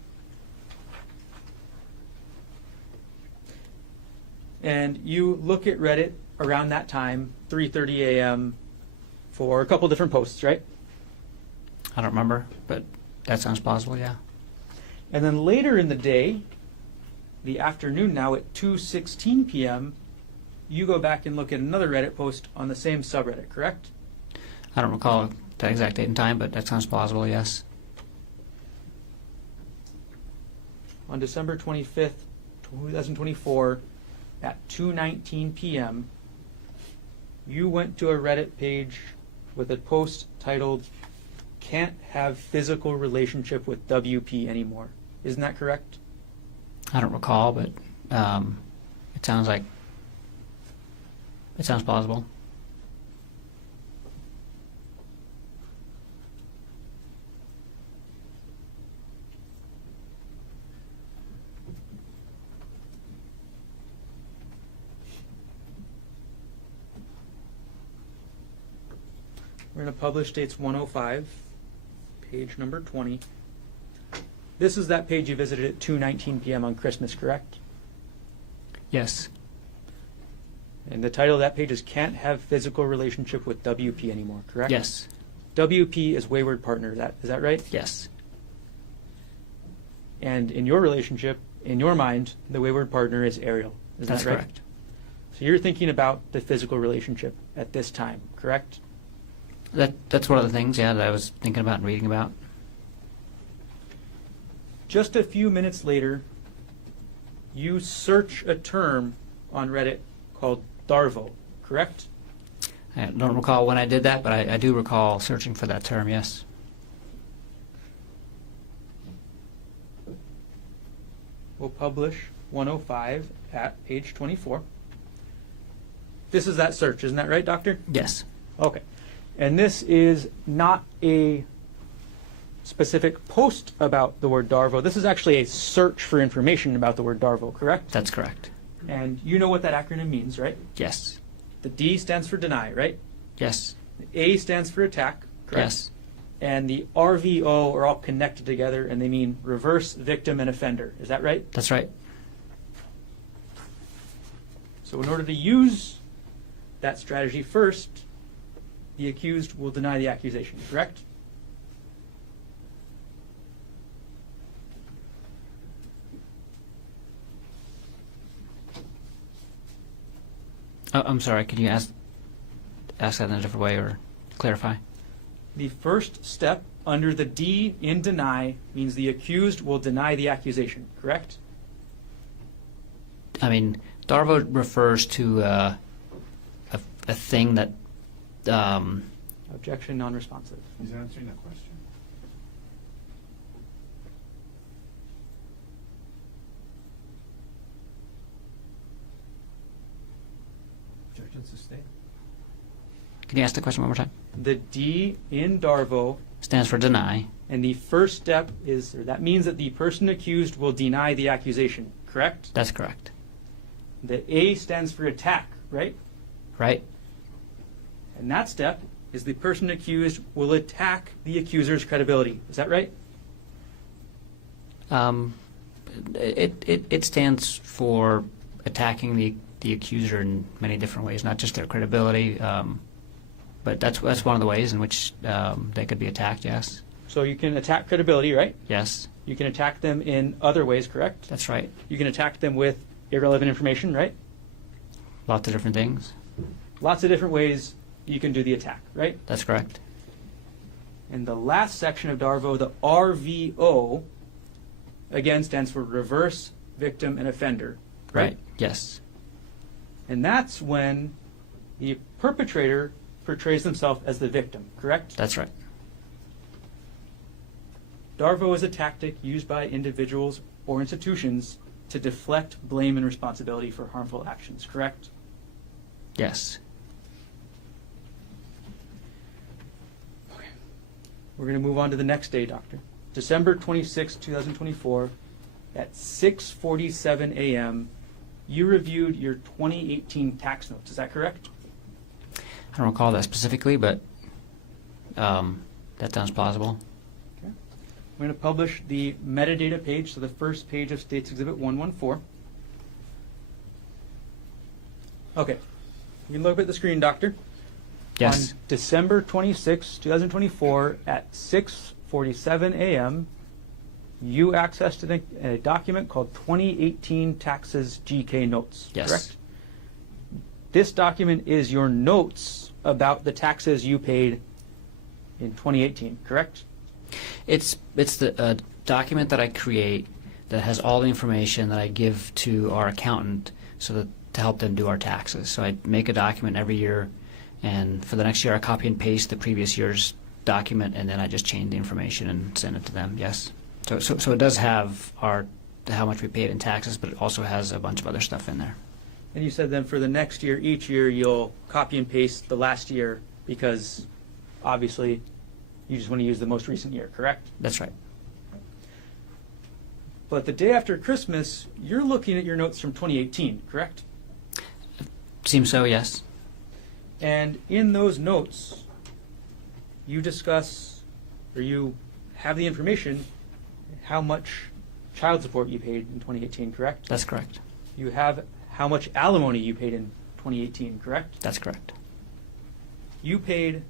And you look at Reddit around that time, 3:30 a.m., for a couple different posts, right? I don't remember, but that sounds plausible, yeah. And then later in the day, the afternoon now at 2:16 p.m., you go back and look at another Reddit post on the same subreddit, correct? I don't recall the exact date and time, but that sounds plausible, yes. On December 25th, 2024, at 2:19 p.m., you went to a Reddit page with a post titled, "Can't have physical relationship with WP anymore." Isn't that correct? I don't recall, but it sounds plausible. We're going to publish Dates 105, page number 20. This is that page you visited at 2:19 p.m. on Christmas, correct? Yes. And the title of that page is "Can't Have Physical Relationship with WP Anymore," correct? Yes. WP is wayward partner. Is that right? Yes. And in your relationship, in your mind, the wayward partner is Arielle. Is That's that right? correct. So you're thinking about the physical relationship at this time, correct? That's one of the things, yeah, that I was thinking about and reading about. Just a few minutes later, you search a term on Reddit called Darvo, correct? I don't recall when I did that, but I do recall searching for that term, yes. We'll publish 105 at page 24. This is that search, isn't that right, Doctor? Yes. Okay. And this is not a specific post about the word Darvo. This is actually a search for information about the word Darvo, correct? That's correct. And you know what that acronym means, right? Yes. The D stands for deny, right? Yes. The A stands for attack, correct? Yes. And the RVO are all connected together, and they mean reverse, victim, and offender. Is that right? That's right. So in order to use that strategy first, the accused will deny the accusation, correct? I'm sorry, can you ask that in a different way or clarify? The first step under the D in deny means the accused will deny the accusation, correct? I mean, Darvo refers to a thing that, Objection, non-responsive. He's answering the question. Objection sustained. can you ask the question one more time? The D in Darvo, Stands for deny. and the first step is, or that means that the person accused will deny the accusation, correct? That's correct. The A stands for attack, right? Right? And that step is the person accused will attack the accuser's credibility. Is that right? It stands for attacking the accuser in many different ways, not just their credibility, but that's one of the ways in which they could be attacked. Yes. So you can attack credibility, right? Yes. You can attack them in other ways, correct? That's right. You can attack them with irrelevant information, right? Lots of different things. Lots of different ways you can do the attack, right? That's correct. And the last section of Darvo, the RVO, again stands for reverse, victim, and offender, Right. Yes. And that's when the perpetrator portrays themselves as the victim, correct? That's right. Darvo is a tactic used by individuals or institutions to deflect blame and responsibility for harmful actions, correct? Yes. Okay. We're going to move on to the next day, Doctor. December 26, 2024, at 6:47 a.m., you reviewed your 2018 tax notes. Is that correct? I don't recall that specifically, but that sounds plausible. Okay. We're going to publish the metadata page, so the first page of States Exhibit 114. Okay. You can look at the screen, Doctor. Yes. On December 26, 2024, at 6:47 a.m., you accessed a document called 2018 Taxes GK Notes, Yes. correct? This document is your notes about the taxes you paid in 2018, correct? It's the document that I create that has all the information that I give to our accountant so that to help them do our taxes. So I make a document every year, and for the next year I copy and paste the previous year's document, and then I just change the information and send it to them. Yes. So it does have how much we paid in taxes, but it also has a bunch of other stuff in there. And you said then for the next year, each year you'll copy and paste the last year because obviously you just want to use the most recent year, correct? That's right. But the day after Christmas, you're looking at your notes from 2018, correct? Seems so. Yes. And in those notes, you discuss, or you have the information, how much child support you paid in 2018, correct? That's correct. You have how much alimony you paid in 2018, correct? That's correct. You paid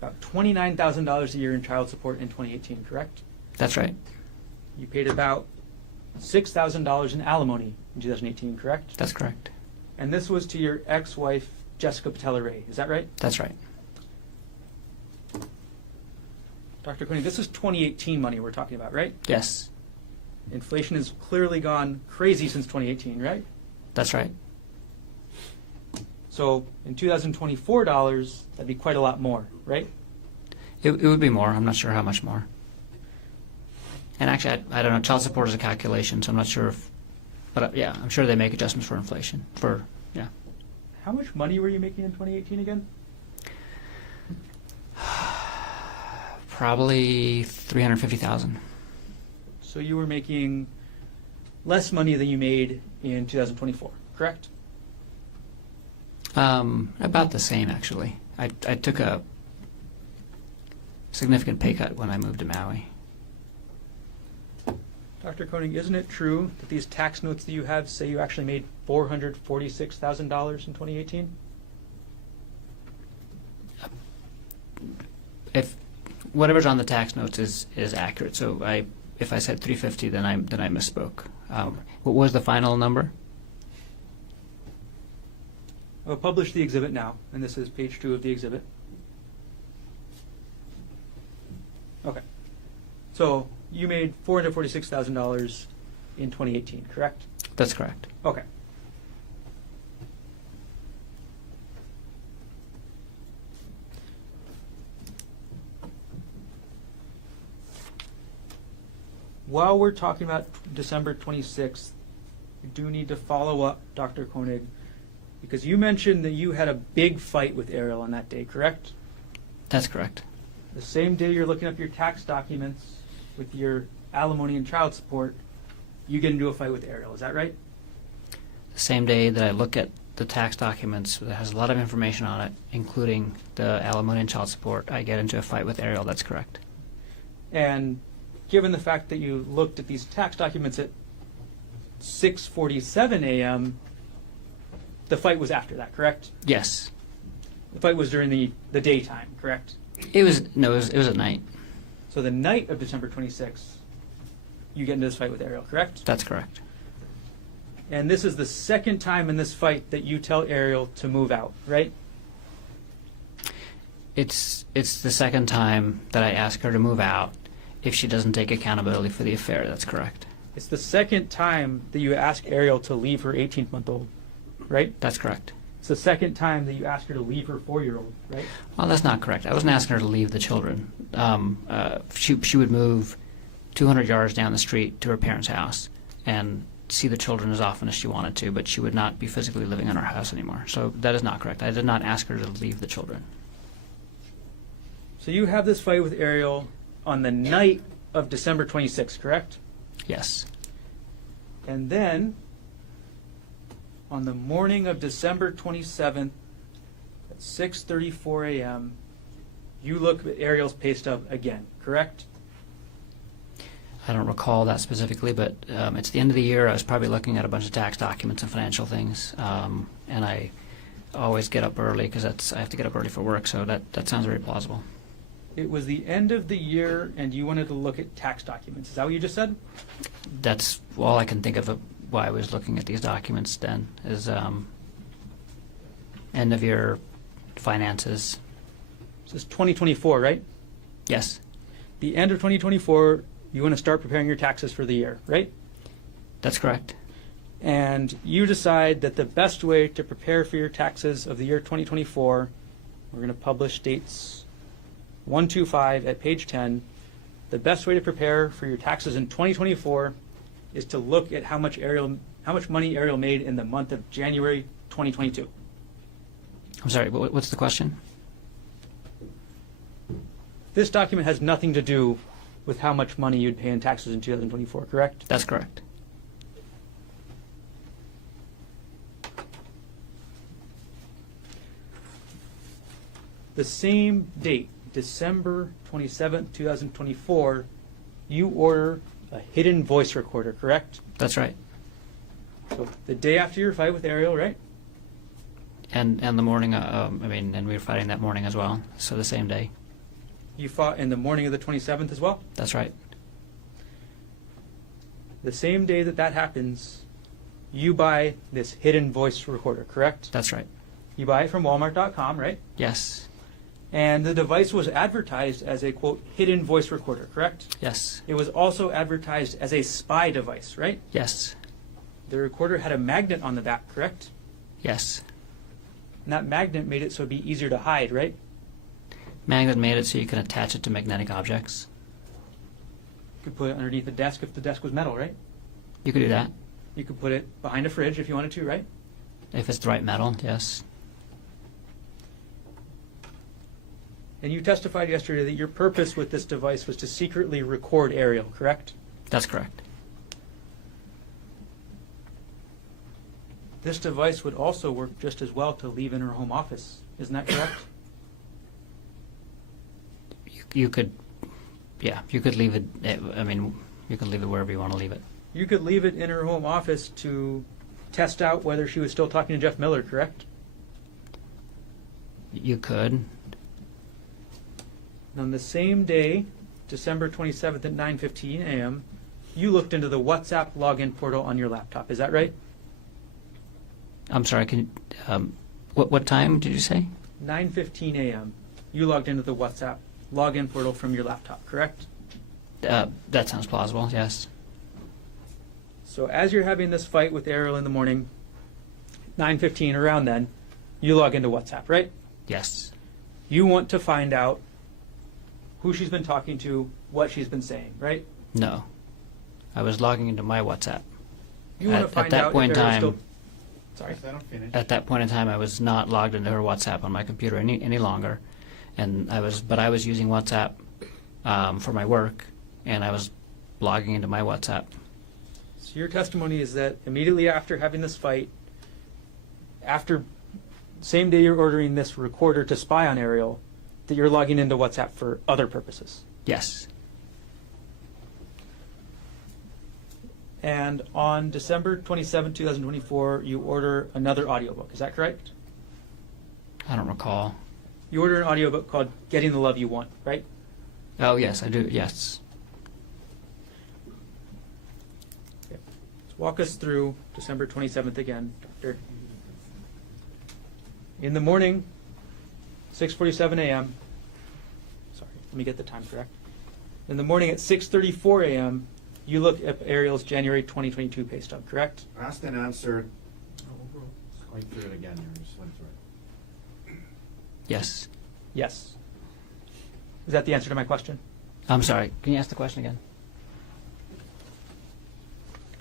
about $29,000 a year in child support in 2018, correct? That's right. You paid about $6,000 in alimony in 2018, correct? That's correct. And this was to your ex-wife, Jessica Patella-Ray. Is that right? That's right. Dr. Konig, this is 2018 money we're talking about, right? Yes. Inflation has clearly gone crazy since 2018, right? That's right. So in 2024 dollars, that'd be quite a lot more, right? It would be more. I'm not sure how much more. And actually, I don't know. Child support is a calculation, so I'm not sure if. But yeah, I'm sure they make adjustments for inflation. Yeah. How much money were you making in 2018 again? Probably 350,000. So you were making less money than you made in 2024, correct? About the same, actually. I took a significant pay cut when I moved to Maui. Dr. Konig, isn't it true that these tax notes that you have say you actually made $446,000 in 2018? If whatever's on the tax notes is accurate, so if I said 350, then I misspoke. What was the final number? I'll publish the exhibit now, and this is page 2 of the exhibit. Okay. So you made $446,000 in 2018, correct? That's correct. Okay. While we're talking about December 26th, we do need to follow up, Dr. Konig, because you mentioned that you had a big fight with Arielle on that day, correct? That's correct. The same day you're looking up your tax documents with your alimony and child support, you get into a fight with Arielle, is that right? The same day that I look at the tax documents that has a lot of information on it, including the alimony and child support, I get into a fight with Arielle. That's correct. And given the fact that you looked at these tax documents at 6:47 a.m., the fight was after that, correct? Yes. The fight was during the daytime, correct? It was at night. So the night of December 26th, you get into this fight with Arielle, correct? That's correct. And this is the second time in this fight that you tell Arielle to move out, right? It's the second time that I ask her to move out if she doesn't take accountability for the affair. That's correct. It's the second time that you ask Arielle to leave her 18-month-old, right? That's correct. It's the second time that you ask her to leave her 4-year-old, right? Well, that's not correct. I wasn't asking her to leave the children. She would move 200 yards down the street to her parents' house and see the children as often as she wanted to, but she would not be physically living in our house anymore. So that is not correct. I did not ask her to leave the children. So you have this fight with Arielle on the night of December 26th, correct? Yes. And then, on the morning of December 27th at 6:34 a.m., you look at Arielle's pay stub again, correct? I don't recall that specifically, but it's the end of the year. I was probably looking at a bunch of tax documents and financial things, and I always get up early because I have to get up early for work, so that sounds very plausible. It was the end of the year, and you wanted to look at tax documents. Is that what you just said? That's all I can think of why I was looking at these documents then, is end of year finances. This is 2024, right? Yes, The end of 2024, you want to start preparing your taxes for the year, right? that's correct. And you decide that the best way to prepare for your taxes of the year 2024, we're going to publish dates 125 at page 10. The best way to prepare for your taxes in 2024 is to look at how much money Arielle made in the month of January 2022. I'm sorry, what's the question? This document has nothing to do with how much money you'd pay in taxes in 2024, correct? That's correct. The same date, December 27th, 2024, you order a hidden voice recorder, correct? That's right. So the day after your fight with Arielle, right? And the morning, and we were fighting that morning as well, so the same day. You fought in the morning of the 27th as well? That's right. The same day that happens, you buy this hidden voice recorder, correct? That's right. You buy it from Walmart.com, right? Yes. And the device was advertised as a, quote, hidden voice recorder, correct? Yes. It was also advertised as a spy device, right? Yes. The recorder had a magnet on the back, correct? Yes. And that magnet made it so it'd be easier to hide, right? Magnet made it so you can attach it to magnetic objects. You could put it underneath the desk if the desk was metal, right? You could do that. You could put it behind a fridge if you wanted to, right? If it's the right metal, yes. And you testified yesterday that your purpose with this device was to secretly record Arielle, correct? That's correct. This device would also work just as well to leave in her home office. Isn't that correct? You could leave it, you could leave it wherever you want to leave it. You could leave it in her home office to test out whether she was still talking to Jeff Miller, correct? You could. And on the same day, December 27th at 9:15 a.m., you looked into the WhatsApp login portal on your laptop. Is that right? I'm sorry, What time did you say? 9:15 a.m. You logged into the WhatsApp login portal from your laptop, correct? That sounds plausible, yes. So as you're having this fight with Arielle in the morning, 9:15 around then, you log into WhatsApp, right? Yes. You want to find out who she's been talking to, what she's been saying, right? No. I was logging into my WhatsApp. You want to At find that out point if in Arielle's time, still... Sorry. Let them finish. At that point in time, I was not logged into her WhatsApp on my computer any longer, and I was using WhatsApp for my work, and I was logging into my WhatsApp. So your testimony is that immediately after having this fight, after same day you're ordering this recorder to spy on Arielle, that you're logging into WhatsApp for other purposes. Yes. And on December 27, 2024, you order another audiobook. Is that correct? I don't recall. You order an audiobook called Getting the Love You Want, right? Oh yes, I do. Yes. Okay. Let's walk us through December 27th again, Doctor. In the morning, 6:47 a.m. Sorry, let me get the time correct. In the morning at 6:34 a.m., you look at Arielle's January 2022 pay stub, correct? Asked and answered. Going through it again here. Just went through it. Yes. Yes. Is that the answer to my question? I'm sorry. Can you ask the question again?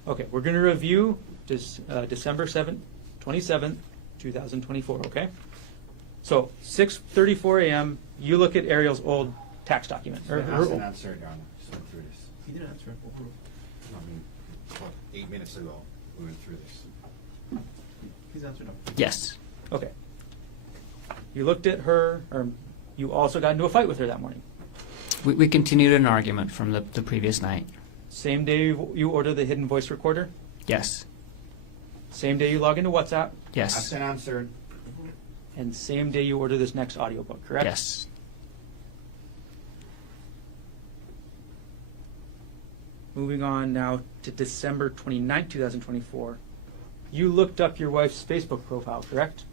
Okay, we're going to review December 27th, 2024, okay? So, 6:34 a.m., you look at Arielle's old tax document. Or her Asked and old- answered, Your Honor. Just went through this. He didn't answer it. I mean, what, 8 minutes ago, we went through this. He's answered no. Yes. Okay. You looked at her, or you also got into a fight with her that morning. We continued an argument from the previous night. Same day you order the hidden voice recorder. Yes. Same day you log into WhatsApp. Asked Yes. and answered. And same day you order this next audiobook, correct? Yes. Moving on now to December 29th, 2024. You looked up your wife's Facebook profile, correct?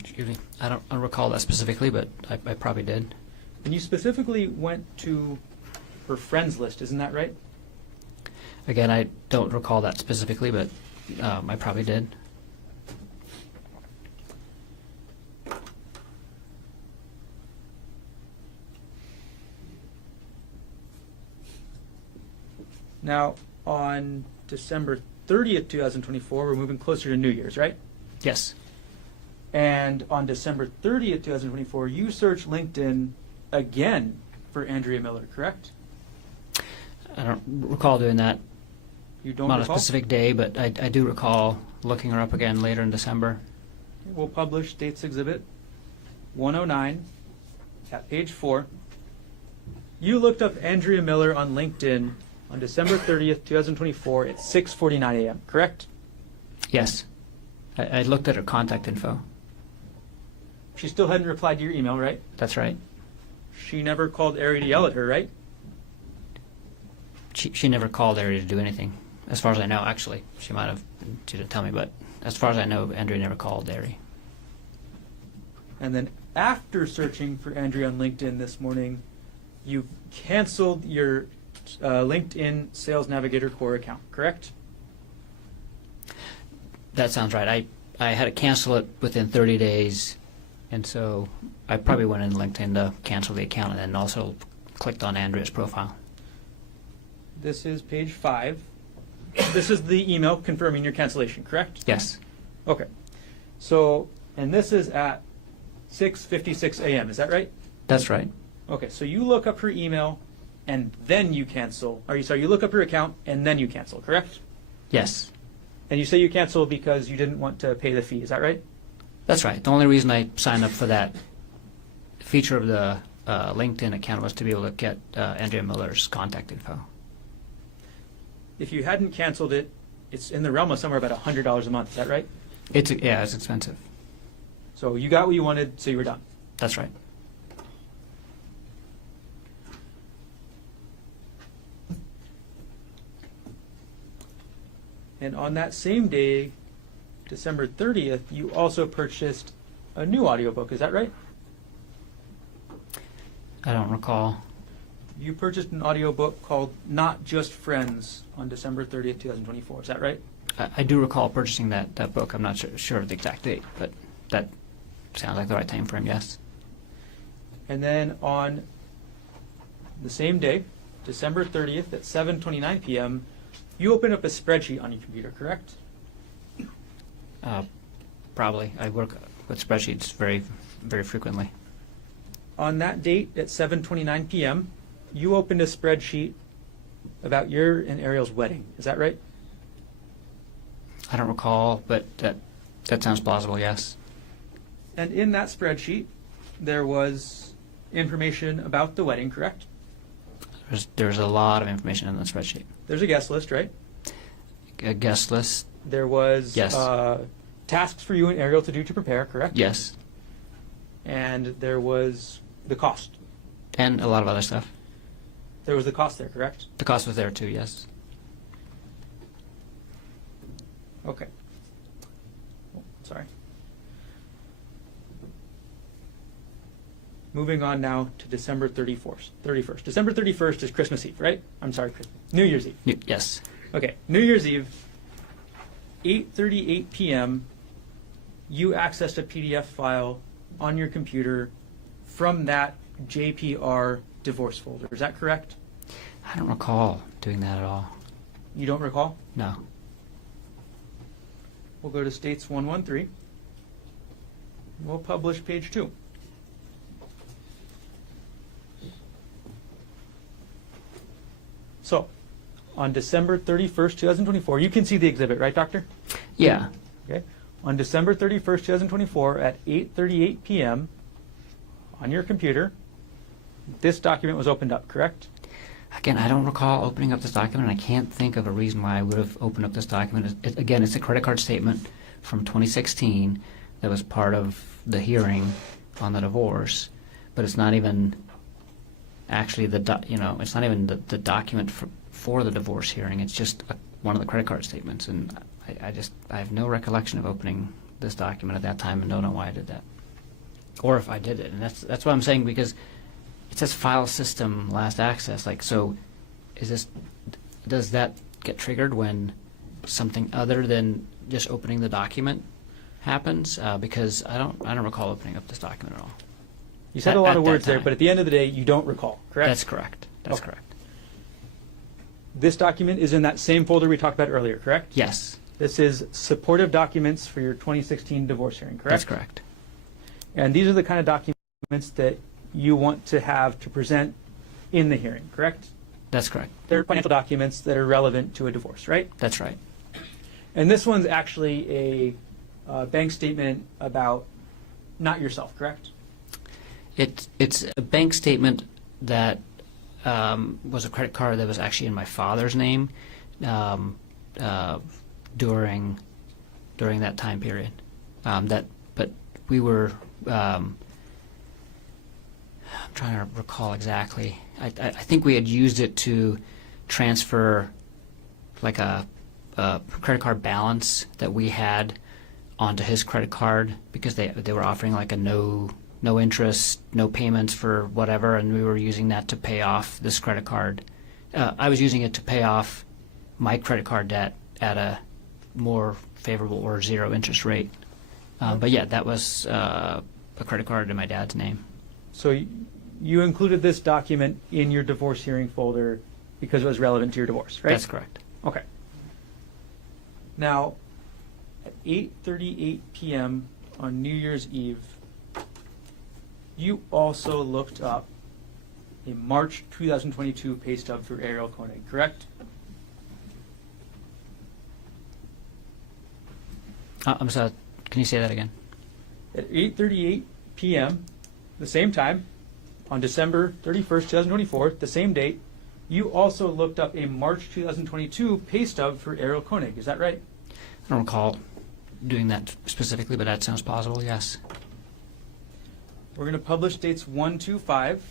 Excuse me. I don't recall that specifically, but I probably did. And you specifically went to her friends list, isn't that right? Again, I don't recall that specifically, but I probably did. Now, on December 30th, 2024, we're moving closer to New Year's, right? Yes. And on December 30th, 2024, you searched LinkedIn again for Andrea Miller, correct? I don't recall doing that. You don't Not recall? a specific day, but I do recall looking her up again later in December. We'll publish States Exhibit 109 at page 4. You looked up Andrea Miller on LinkedIn on December 30th, 2024 at 6:49 a.m., correct? Yes. I looked at her contact info. She still hadn't replied to your email, right? That's right. She never called Ari to yell at her, right? She never called Ari to do anything, as far as I know, actually. She might have, she didn't tell me, but as far as I know, Andrea never called Ari. And then after searching for Andrea on LinkedIn this morning, you canceled your LinkedIn Sales Navigator Core account, correct? That sounds right. I had to cancel it within 30 days, and so I probably went in LinkedIn to cancel the account and then also clicked on Andrea's profile. This is page 5. This is the email confirming your cancellation, correct? Yes. Okay. So, and this is at 6:56 a.m., is that right? That's right. Okay, so you look up her email and then you cancel. You look up her account and then you cancel, correct? Yes. And you say you cancel because you didn't want to pay the fee, is that right? That's right. The only reason I signed up for that feature of the LinkedIn account was to be able to get Andrea Miller's contact info. If you hadn't canceled it, it's in the realm of somewhere about $100 a month, is that right? It's expensive. So you got what you wanted, so you were done. That's right. And on that same day, December 30th, you also purchased a new audiobook. Is that right? I don't recall. You purchased an audiobook called Not Just Friends on December 30th, 2024. Is that right? I do recall purchasing that book. I'm not sure of the exact date, but that sounds like the right time frame, yes. And then on the same day, December 30th at 7:29 p.m., you opened up a spreadsheet on your computer, correct? Probably. I work with spreadsheets very, very frequently. On that date at 7:29 p.m., you opened a spreadsheet about your and Arielle's wedding. Is that right? I don't recall, but that sounds plausible, yes. And in that spreadsheet, there was information about the wedding, correct? There's a lot of information in the spreadsheet. There's a guest list, right? A guest list, There was Yes. Tasks for you and Arielle to do to prepare, correct? yes, And there was the cost. and a lot of other stuff. There was the cost there, correct? The cost was there too, yes. Okay. Oh, sorry. Moving on now to December 31st. December 31st is Christmas Eve, right? I'm sorry, New Year's Eve. Yes. Okay, New Year's Eve, 8:38 p.m., you accessed a PDF file on your computer from that JPR divorce folder. Is that correct? I don't recall doing that at all. You don't recall? No. We'll go to States 113. We'll publish page 2. So, on December 31st, 2024, you can see the exhibit, right, Doctor? Yeah. Okay. On December 31st, 2024, at 8:38 p.m., on your computer, this document was opened up, correct? Again, I don't recall opening up this document. I can't think of a reason why I would have opened up this document. Again, it's a credit card statement from 2016 that was part of the hearing on the divorce, but it's not even actually it's not even the document for the divorce hearing. It's just one of the credit card statements, and I have no recollection of opening this document at that time, and don't know why I did that, or if I did it. And that's what I'm saying, because it says file system last access. Like, so does that get triggered when something other than just opening the document happens? Because I don't recall opening up this document at all. You said a lot At of that words there, time. but at the end of the day, you don't recall, correct? That's correct. That's Okay. correct. This document is in that same folder we talked about earlier, correct? Yes, This is supportive documents for your 2016 divorce hearing, correct? that's correct. And these are the kind of documents that you want to have to present in the hearing, correct? That's correct. They're financial documents that are relevant to a divorce, right? That's right. And this one's actually a bank statement about not yourself, correct? It's a bank statement that was a credit card that was actually in my father's name during that time period. But we were. I'm trying to recall exactly. I think we had used it to transfer like a credit card balance that we had onto his credit card, because they were offering like a no interest, no payments for whatever, and we were using that to pay off this credit card. I was using it to pay off my credit card debt at a more favorable or zero interest rate. But yeah, that was a credit card in my dad's name. So you included this document in your divorce hearing folder because it was relevant to your divorce, right? That's correct. Okay. Now, at 8:38 p.m. on New Year's Eve, you also looked up a March 2022 pay stub for Arielle Konig, correct? I'm sorry. Can you say that again? At 8:38 p.m., the same time, on December 31st, 2024, the same date, you also looked up a March 2022 pay stub for Arielle Konig. Is that right? I don't recall doing that specifically, but that sounds plausible. Yes. We're going to publish dates 1, 2, 5,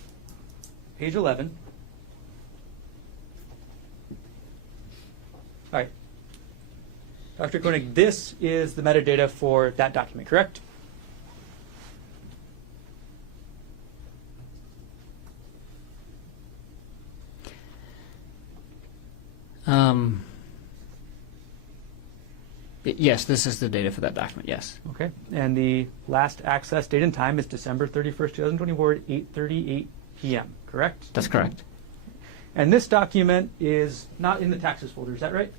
page 11. All right. Dr. Konig, this is the metadata for that document, correct? Yes, this is the data for that document, yes. Okay. And the last access date and time is December 31st, 2024 at 8:38 p.m., correct? That's correct. And this document is not in the taxes folder, is that right?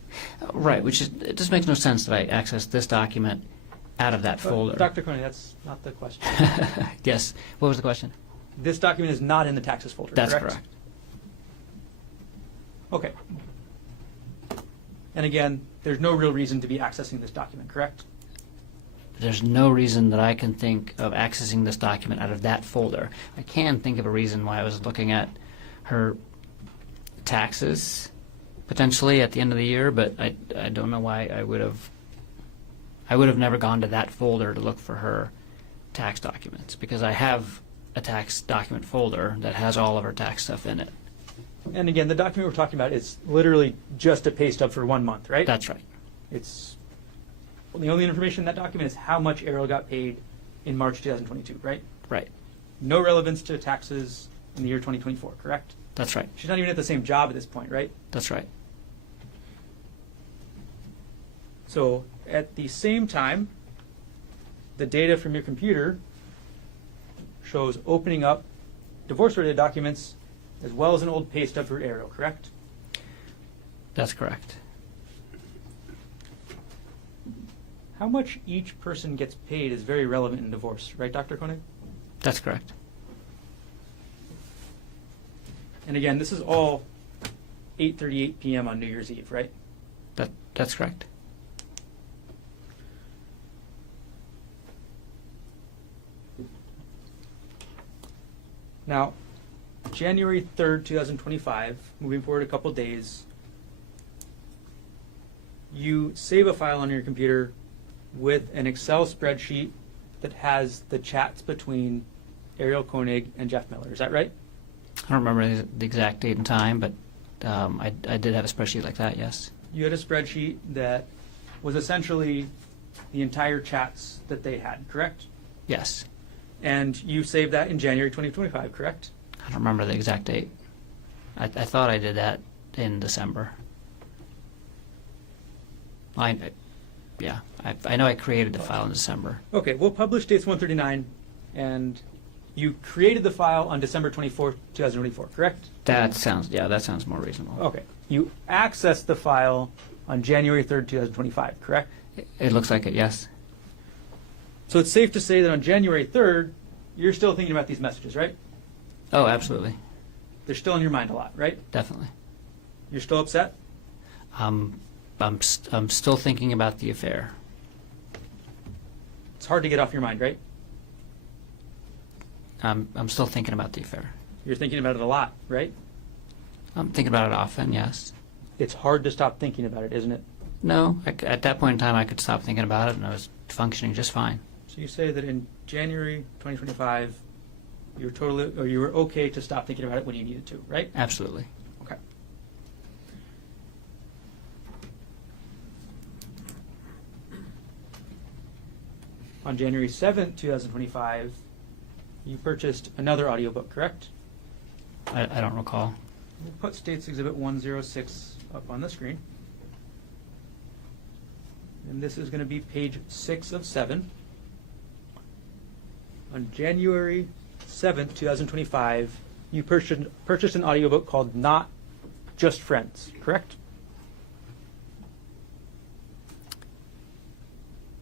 Right, which is, it just makes no sense that I access this document out of that folder. Dr. Konig, that's not the question. Yes. What was the question? This document is not in the taxes folder, That's correct? correct. Okay. And again, there's no real reason to be accessing this document, correct? There's no reason that I can think of accessing this document out of that folder. I can think of a reason why I was looking at her taxes potentially at the end of the year, but I don't know why I would have never gone to that folder to look for her tax documents, because I have a tax document folder that has all of her tax stuff in it. And again, the document we're talking about is literally just a pay stub for 1 month, right? That's right. It's the only information in that document is how much Arielle got paid in March 2022, right? Right. No relevance to taxes in the year 2024, correct? That's right. She's not even at the same job at this point, right? That's right. So at the same time, the data from your computer shows opening up divorce-related documents as well as an old pay stub for Arielle, correct? That's correct. How much each person gets paid is very relevant in divorce, right, Dr. Konig? That's correct. And again, this is all 8:38 p.m. on New Year's Eve, right? That's correct. Now, January 3rd, 2025, moving forward a couple days, you save a file on your computer with an Excel spreadsheet that has the chats between Arielle Konig and Jeff Miller. Is that right? I don't remember the exact date and time, but I did have a spreadsheet like that, yes. You had a spreadsheet that was essentially the entire chats that they had, correct? Yes. And you saved that in January 2025, correct? I don't remember the exact date. I thought I did that in December. I know I created the file in December. Okay, we'll publish dates 139, and you created the file on December 24th, 2024, correct? That sounds more reasonable. Okay. You accessed the file on January 3rd, 2025, correct? It looks like it, yes. So it's safe to say that on January 3rd, you're still thinking about these messages, right? Oh, absolutely. They're still in your mind a lot, right? Definitely. You're still upset? I'm still thinking about the affair. It's hard to get off your mind, right? I'm still thinking about the affair. You're thinking about it a lot, right? I'm thinking about it often, yes. It's hard to stop thinking about it, isn't it? No, at that point in time, I could stop thinking about it, and I was functioning just fine. So you say that in January 2025, you were okay to stop thinking about it when you needed to, right? Absolutely. Okay. On January 7th, 2025, you purchased another audiobook, correct? I don't recall. We'll put States Exhibit 106 up on the screen. And this is going to be page 6 of 7. On January 7th, 2025, you purchased an audiobook called Not Just Friends, correct?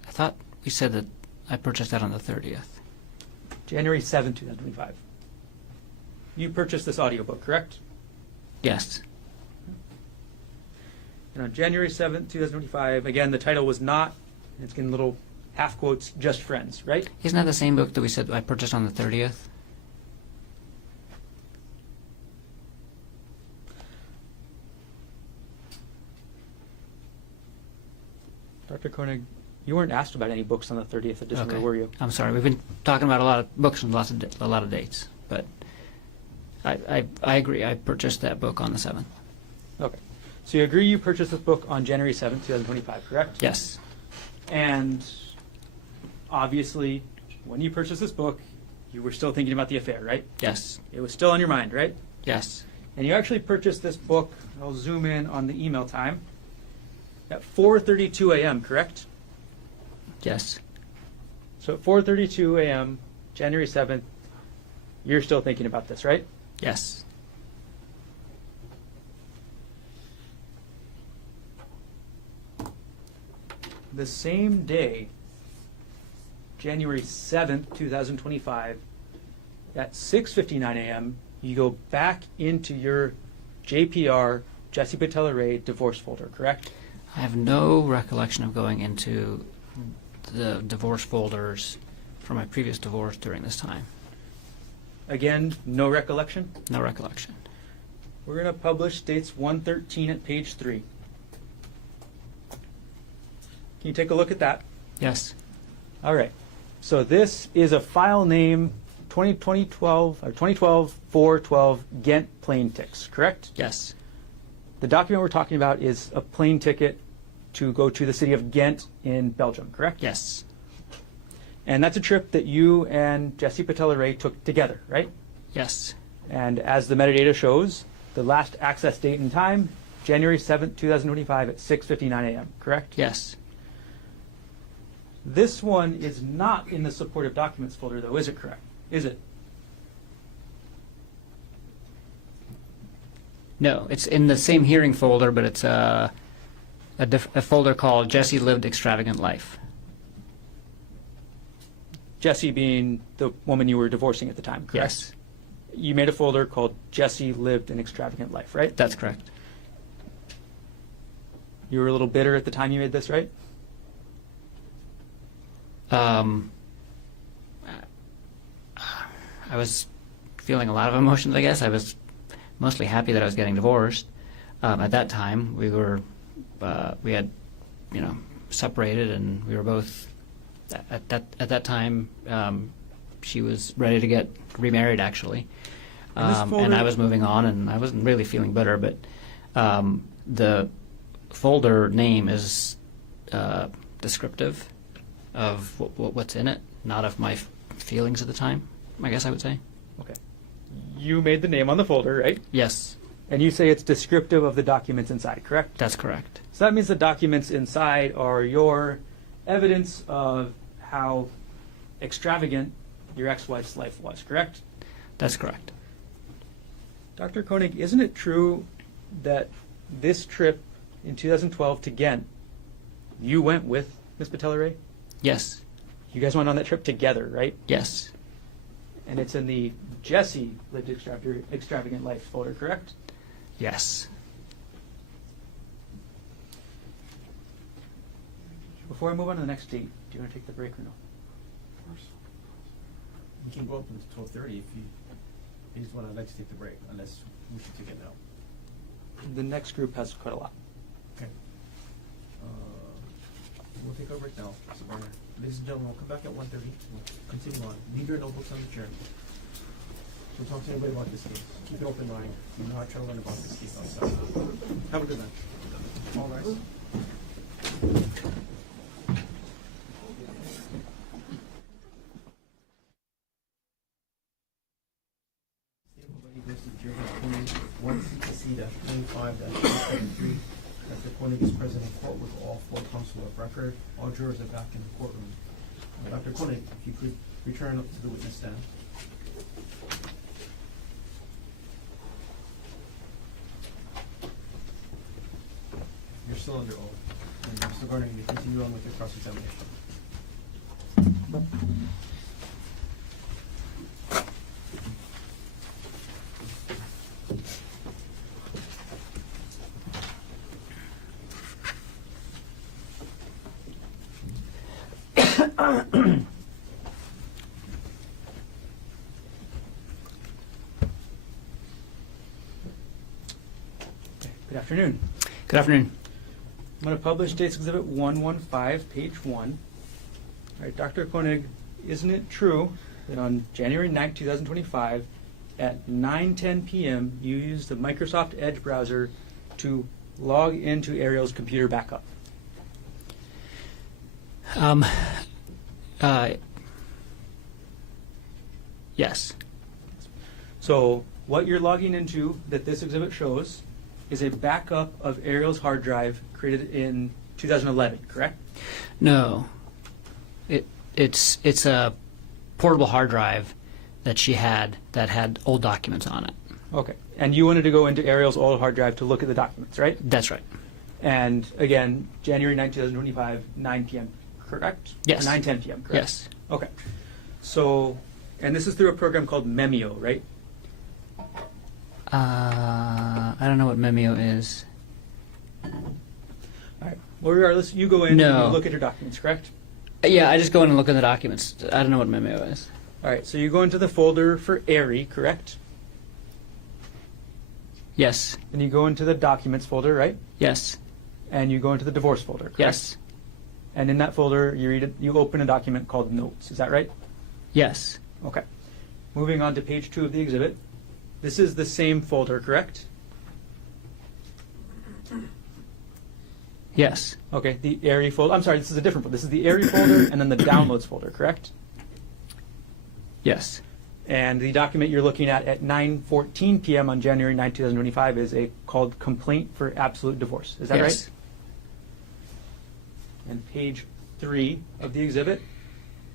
I thought we said that I purchased that on the 30th. January 7th, 2025. You purchased this audiobook, correct? Yes. And on January 7th, 2025, again, the title was Not, and it's in little half quotes, Just Friends, right? Isn't that the same book that we said I purchased on the 30th? Dr. Konig, you weren't asked about any books on the 30th of December, were you? I'm sorry. We've been talking about a lot of books and a lot of dates, but I agree. I purchased that book on the 7th. Okay. So you agree you purchased this book on January 7th, 2025, correct? Yes. And obviously, when you purchased this book, you were still thinking about the affair, right? Yes. It was still on your mind, right? Yes. And you actually purchased this book, I'll zoom in on the email time, at 4:32 a.m., correct? Yes. So at 4:32 a.m., January 7th, you're still thinking about this, right? Yes. The same day, January 7th, 2025, at 6:59 a.m., you go back into your JPR, Jesse Patella Ray, divorce folder, correct? I have no recollection of going into the divorce folders from my previous divorce during this time. Again, no recollection? No recollection. We're going to publish dates 113 at page 3. Can you take a look at that? Yes. All right. So this is a file name 2012 or 2012 412 Ghent plane ticks, correct? Yes. The document we're talking about is a plane ticket to go to the city of Ghent in Belgium, correct? Yes. And that's a trip that you and Jesse Patella Ray took together, right? Yes. And as the metadata shows, the last access date and time, January 7th, 2025 at 6:59 a.m., correct? Yes. This one is not in the supportive documents folder, though, is it correct? Is it? No, it's in the same hearing folder, but it's a folder called Jesse Lived Extravagant Life. Jesse being the woman you were divorcing at the time, correct? Yes. You made a folder called Jesse Lived an Extravagant Life, right? That's correct. You were a little bitter at the time you made this, right? I was feeling a lot of emotions, I guess. I was mostly happy that I was getting divorced. At that time, we had, separated, and we were both, at that time, she was ready to get remarried, actually. And I was moving on, and I wasn't really feeling bitter, but the folder name is descriptive of what's in it, not of my feelings at the time, I guess I would say. Okay. You made the name on the folder, right? Yes, And you say it's descriptive of the documents inside, correct? that's correct. So that means the documents inside are your evidence of how extravagant your ex-wife's life was, correct? That's correct. Dr. Konig, isn't it true that this trip in 2012 to Ghent, you went with Ms. Patella Ray? Yes, You guys went on that trip together, right? yes, And it's in the Jesse Lived Extravagant Life folder, correct? yes. Before I move on to the next date, do you want to take the break or no? We can go up until 12:30 if you just want to like to take the break, unless we should take it now. The next group has quite a lot. Okay. We'll take our break now, Mr. Barner. Ladies and gentlemen, we'll come back at 1:30. We'll continue on. Leave your notebooks on the chair. Don't talk to anybody about this case. Keep an open mind. You know how to try to learn about this case outside. Have a good night. All rise. Versus Gerhardt Konig, 1CPC-25-173. Dr. Konig is present in court with all four counsel of record. All jurors are back in the courtroom. Dr. Konig, if you could return up to the witness stand. You're still under oath. And Mr. Garner, you may continue on with your cross-examination. Good afternoon. Good afternoon. I'm going to publish State's Exhibit 115, page 1. All right, Dr. Konig, isn't it true that on January 9, 2025, at 9:10 p.m., you used the Microsoft Edge browser to log into Arielle's computer backup? Yes. So what you're logging into that this exhibit shows is a backup of Arielle's hard drive created in 2011, correct? No. It's a portable hard drive that she had that had old documents on it. Okay. And you wanted to go into Arielle's old hard drive to look at the documents, right? That's right. And again, January 9, 2025, 9 p.m., correct? Yes. Or 9:10 p.m., correct? Yes. Okay. So, and this is through a program called Memio, right? I don't know what Memio is. All right. Well, regardless, you go in No. and you look at your documents, correct? Yeah, I just go in and look at the documents. I don't know what Memio is. All right. So you go into the folder for Ari, correct? Yes. And you go into the documents folder, right? Yes. And you go into the divorce folder, correct? Yes. And in that folder, you open a document called Notes. Is that right? Yes. Okay. Moving on to page 2 of the exhibit. This is the same folder, correct? Yes. Okay, the Ari folder. I'm sorry, this is a different folder. This is the Ari folder and then the downloads folder, correct? Yes. And the document you're looking at 9:14 p.m. on January 9, 2025 is called Complaint for Absolute Divorce. Is that Yes. right? And page 3 of the exhibit,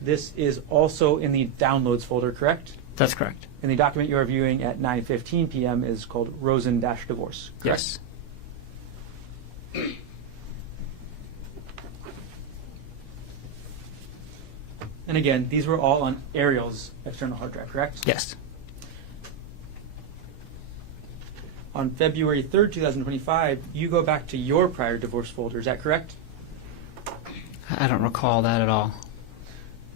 this is also in the downloads folder, correct? That's correct. And the document you're viewing at 9:15 p.m. is called Rosen-Divorce, correct? Yes. And again, these were all on Arielle's external hard drive, correct? Yes. On February 3rd, 2025, you go back to your prior divorce folder, is that correct? I don't recall that at all.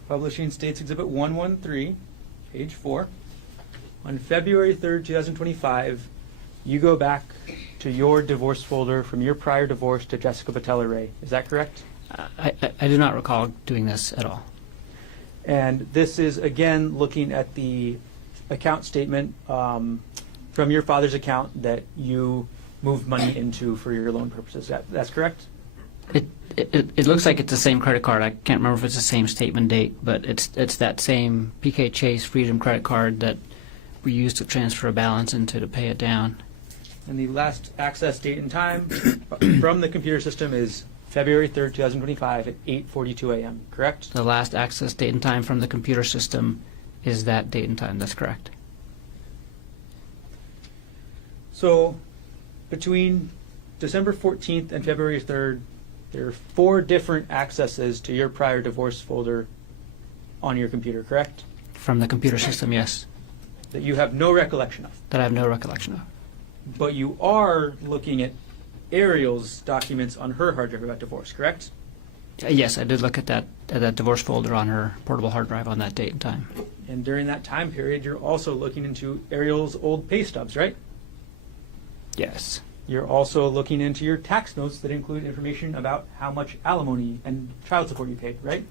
Publishing States Exhibit 113, page 4. On February 3rd, 2025, you go back to your divorce folder from your prior divorce to Jessica Patella Ray. Is that correct? I do not recall doing this at all. And this is, again, looking at the account statement from your father's account that you moved money into for your loan purposes. That's correct? It looks like it's the same credit card. I can't remember if it's the same statement date, but it's that same PK Chase Freedom credit card that we used to transfer a balance into to pay it down. And the last access date and time from the computer system is February 3rd, 2025 at 8:42 a.m., correct? The last access date and time from the computer system is that date and time. That's correct. So between December 14th and February 3rd, there are 4 different accesses to your prior divorce folder on your computer, correct? From the computer system, yes. That you have no recollection of. That I have no recollection of. But you are looking at Arielle's documents on her hard drive about divorce, correct? Yes, I did look at that divorce folder on her portable hard drive on that date and time. And during that time period, you're also looking into Arielle's old pay stubs, right? Yes. You're also looking into your tax notes that include information about how much alimony and child support you paid, right?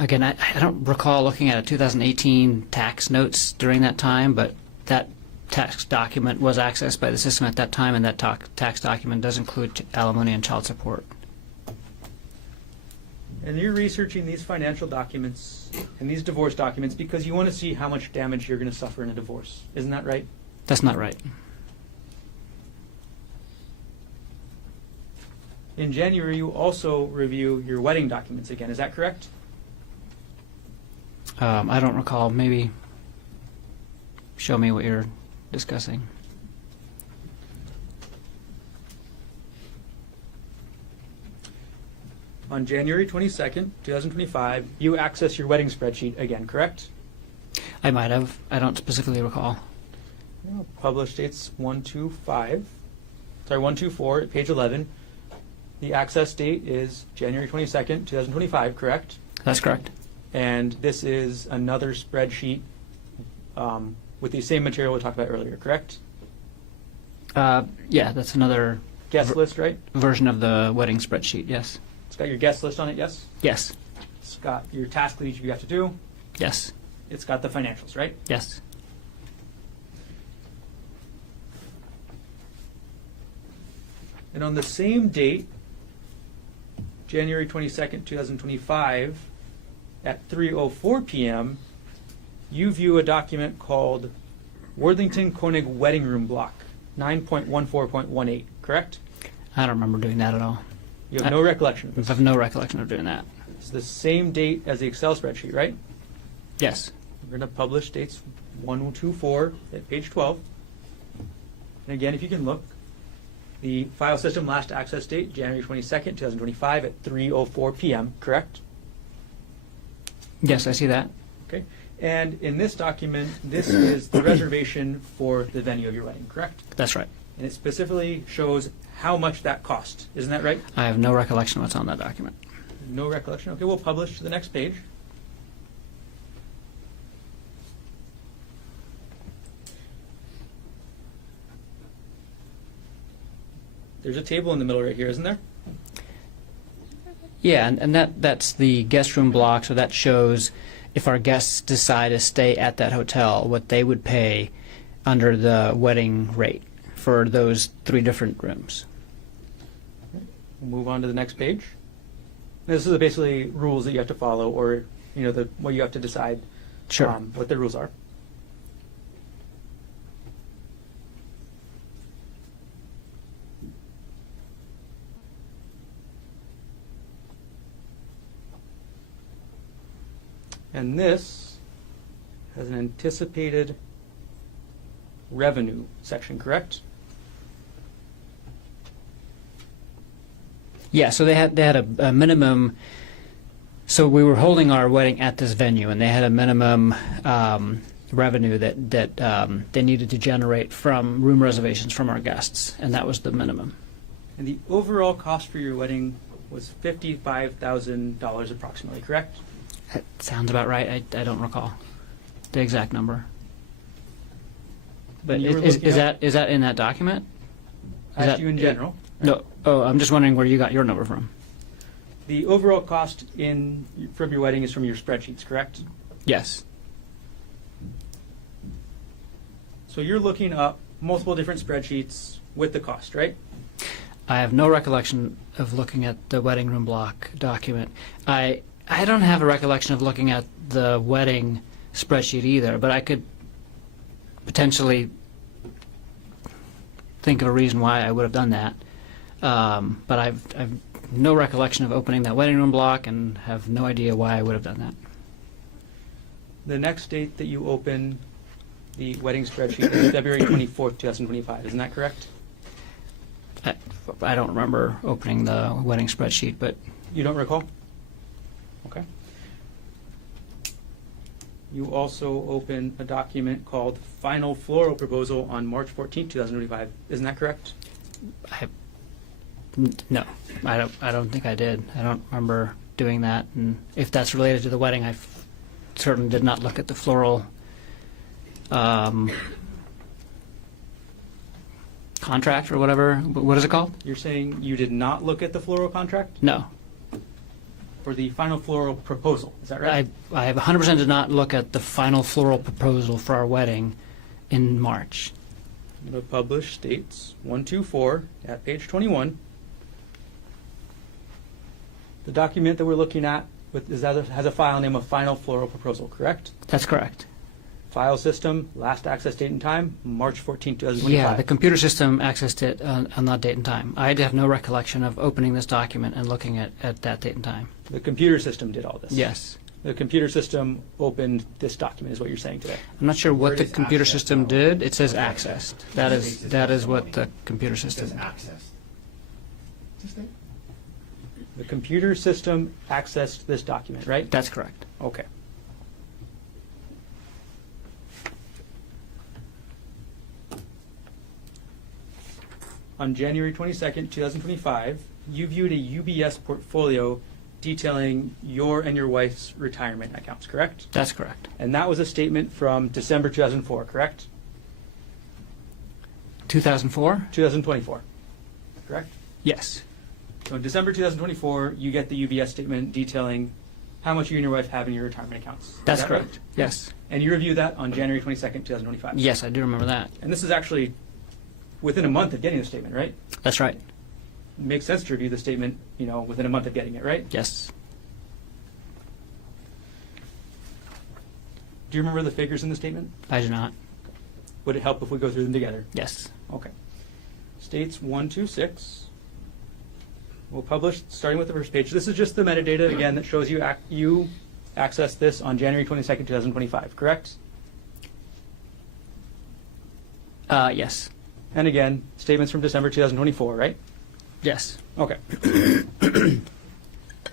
Again, I don't recall looking at a 2018 tax notes during that time, but that tax document was accessed by the system at that time, and that tax document does include alimony and child support. And you're researching these financial documents and these divorce documents because you want to see how much damage you're going to suffer in a divorce. Isn't that right? That's not right. In January, you also review your wedding documents again. Is that correct? I don't recall. Maybe show me what you're discussing. On January 22nd, 2025, you access your wedding spreadsheet again, correct? I might have. I don't specifically recall. Published dates 124 at page 11. The access date is January 22nd, 2025, correct? That's correct. And this is another spreadsheet with the same material we talked about earlier, correct? Yeah, that's another Guest list, right? version of the wedding spreadsheet. Yes. It's got your guest list on it, yes? Yes. It's got your task that each of you have to do. Yes. It's got the financials, right? Yes. And on the same date, January 22nd, 2025, at 3:04 p.m., you view a document called Worthington Konig Wedding Room Block, 9.14.18, correct? I don't remember doing that at all. You have no recollection of I this. have no recollection of doing that. It's the same date as the Excel spreadsheet, right? Yes. We're going to publish dates 1, 2, 4 at page 12. And again, if you can look, the file system last access date, January 22nd, 2025 at 3:04 p.m., correct? Yes, I see that. Okay. And in this document, this is the reservation for the venue of your wedding, correct? That's right. And it specifically shows how much that cost. Isn't that right? I have no recollection of what's on that document. No recollection. Okay, we'll publish to the next page. There's a table in the middle right here, isn't there? Yeah, and that's the guest room block, so that shows if our guests decide to stay at that hotel, what they would pay under the wedding rate for those 3 different rooms. We'll move on to the next page. This is basically rules that you have to follow, or what you have to decide Sure. what the rules are. And this has an anticipated revenue section, correct? Yeah, so they had a minimum. So we were holding our wedding at this venue, and they had a minimum revenue that they needed to generate from room reservations from our guests, and that was the minimum. And the overall cost for your wedding was $55,000 approximately, correct? That sounds about right. I don't recall the exact number. But And you were is looking at- that in that document? I asked you in general. No. Oh, I'm just wondering where you got your number from. The overall cost from your wedding is from your spreadsheets, correct? Yes. So you're looking up multiple different spreadsheets with the cost, right? I have no recollection of looking at the wedding room block document. I don't have a recollection of looking at the wedding spreadsheet either, but I could potentially think of a reason why I would have done that. But I've no recollection of opening that wedding room block and have no idea why I would have done that. The next date that you open the wedding spreadsheet is February 24th, 2025. Isn't that correct? I don't remember opening the wedding spreadsheet, but You don't recall? Okay. You also open a document called Final Floral Proposal on March 14th, 2025. Isn't that correct? no, I don't think I did. I don't remember doing that. And if that's related to the wedding, I certainly did not look at the floral contract or whatever. What is it called? You're saying you did not look at the floral contract No. or the Final Floral Proposal. Is that right? I 100% did not look at the final floral proposal for our wedding in March. The published dates 1, 2, 4 at page 21. The document that we're looking at has a file name of Final Floral Proposal, correct? That's correct. File system, last access date and time, March 14, 2025. Yeah, the computer system accessed it on that date and time. I have no recollection of opening this document and looking at that date and time. The computer system did all this. Yes. The computer system opened this document, is what you're saying today. I'm not sure what Where the does computer access system go? did. It says Okay. accessed. That is what the computer It system. says access. Just that? The computer system accessed this document, right? That's correct. Okay. On January 22nd, 2025, you viewed a UBS portfolio detailing your and your wife's retirement accounts, correct? That's correct. And that was a statement from December 2004, correct? 2004? 2024, correct? Yes. So in December 2024, you get the UBS statement detailing how much you and your wife have in your retirement accounts. Is That's that right? correct. Yes. And you review that on January 22nd, 2025. Yes, I do remember that. And this is actually within a month of getting the statement, right? That's right. makes sense to review the statement, within a month of getting it, right? Yes. Do you remember the figures in the statement? I do not. Would it help if we go through them together? Yes. Okay. States 126. We'll publish starting with the first page. This is just the metadata again that shows you you accessed this on January 22nd, 2025, correct? Yes. And again, statements from December 2024, right? Yes. Okay.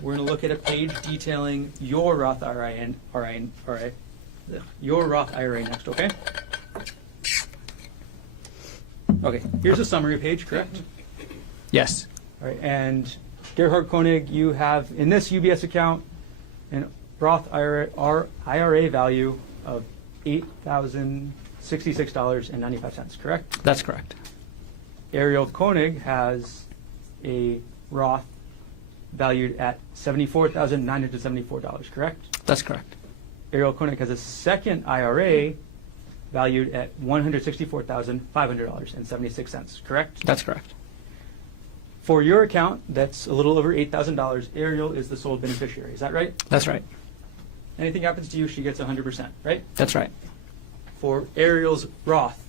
We're going to look at a page detailing your Roth IRA, your Roth IRA next, okay? Okay, here's a summary page, correct? Yes. All right, and Gerhardt Konig, you have in this UBS account an Roth IRA value of $8,066.95, correct? That's correct. Arielle Konig has a Roth valued at $74,974, correct? That's correct. Arielle Konig has a second IRA valued at $164,500.76, correct? That's correct. For your account, that's a little over $8,000. Arielle is the sole beneficiary. Is that right? That's right. Anything happens to you, she gets 100%, right? That's right. For Arielle's Roth,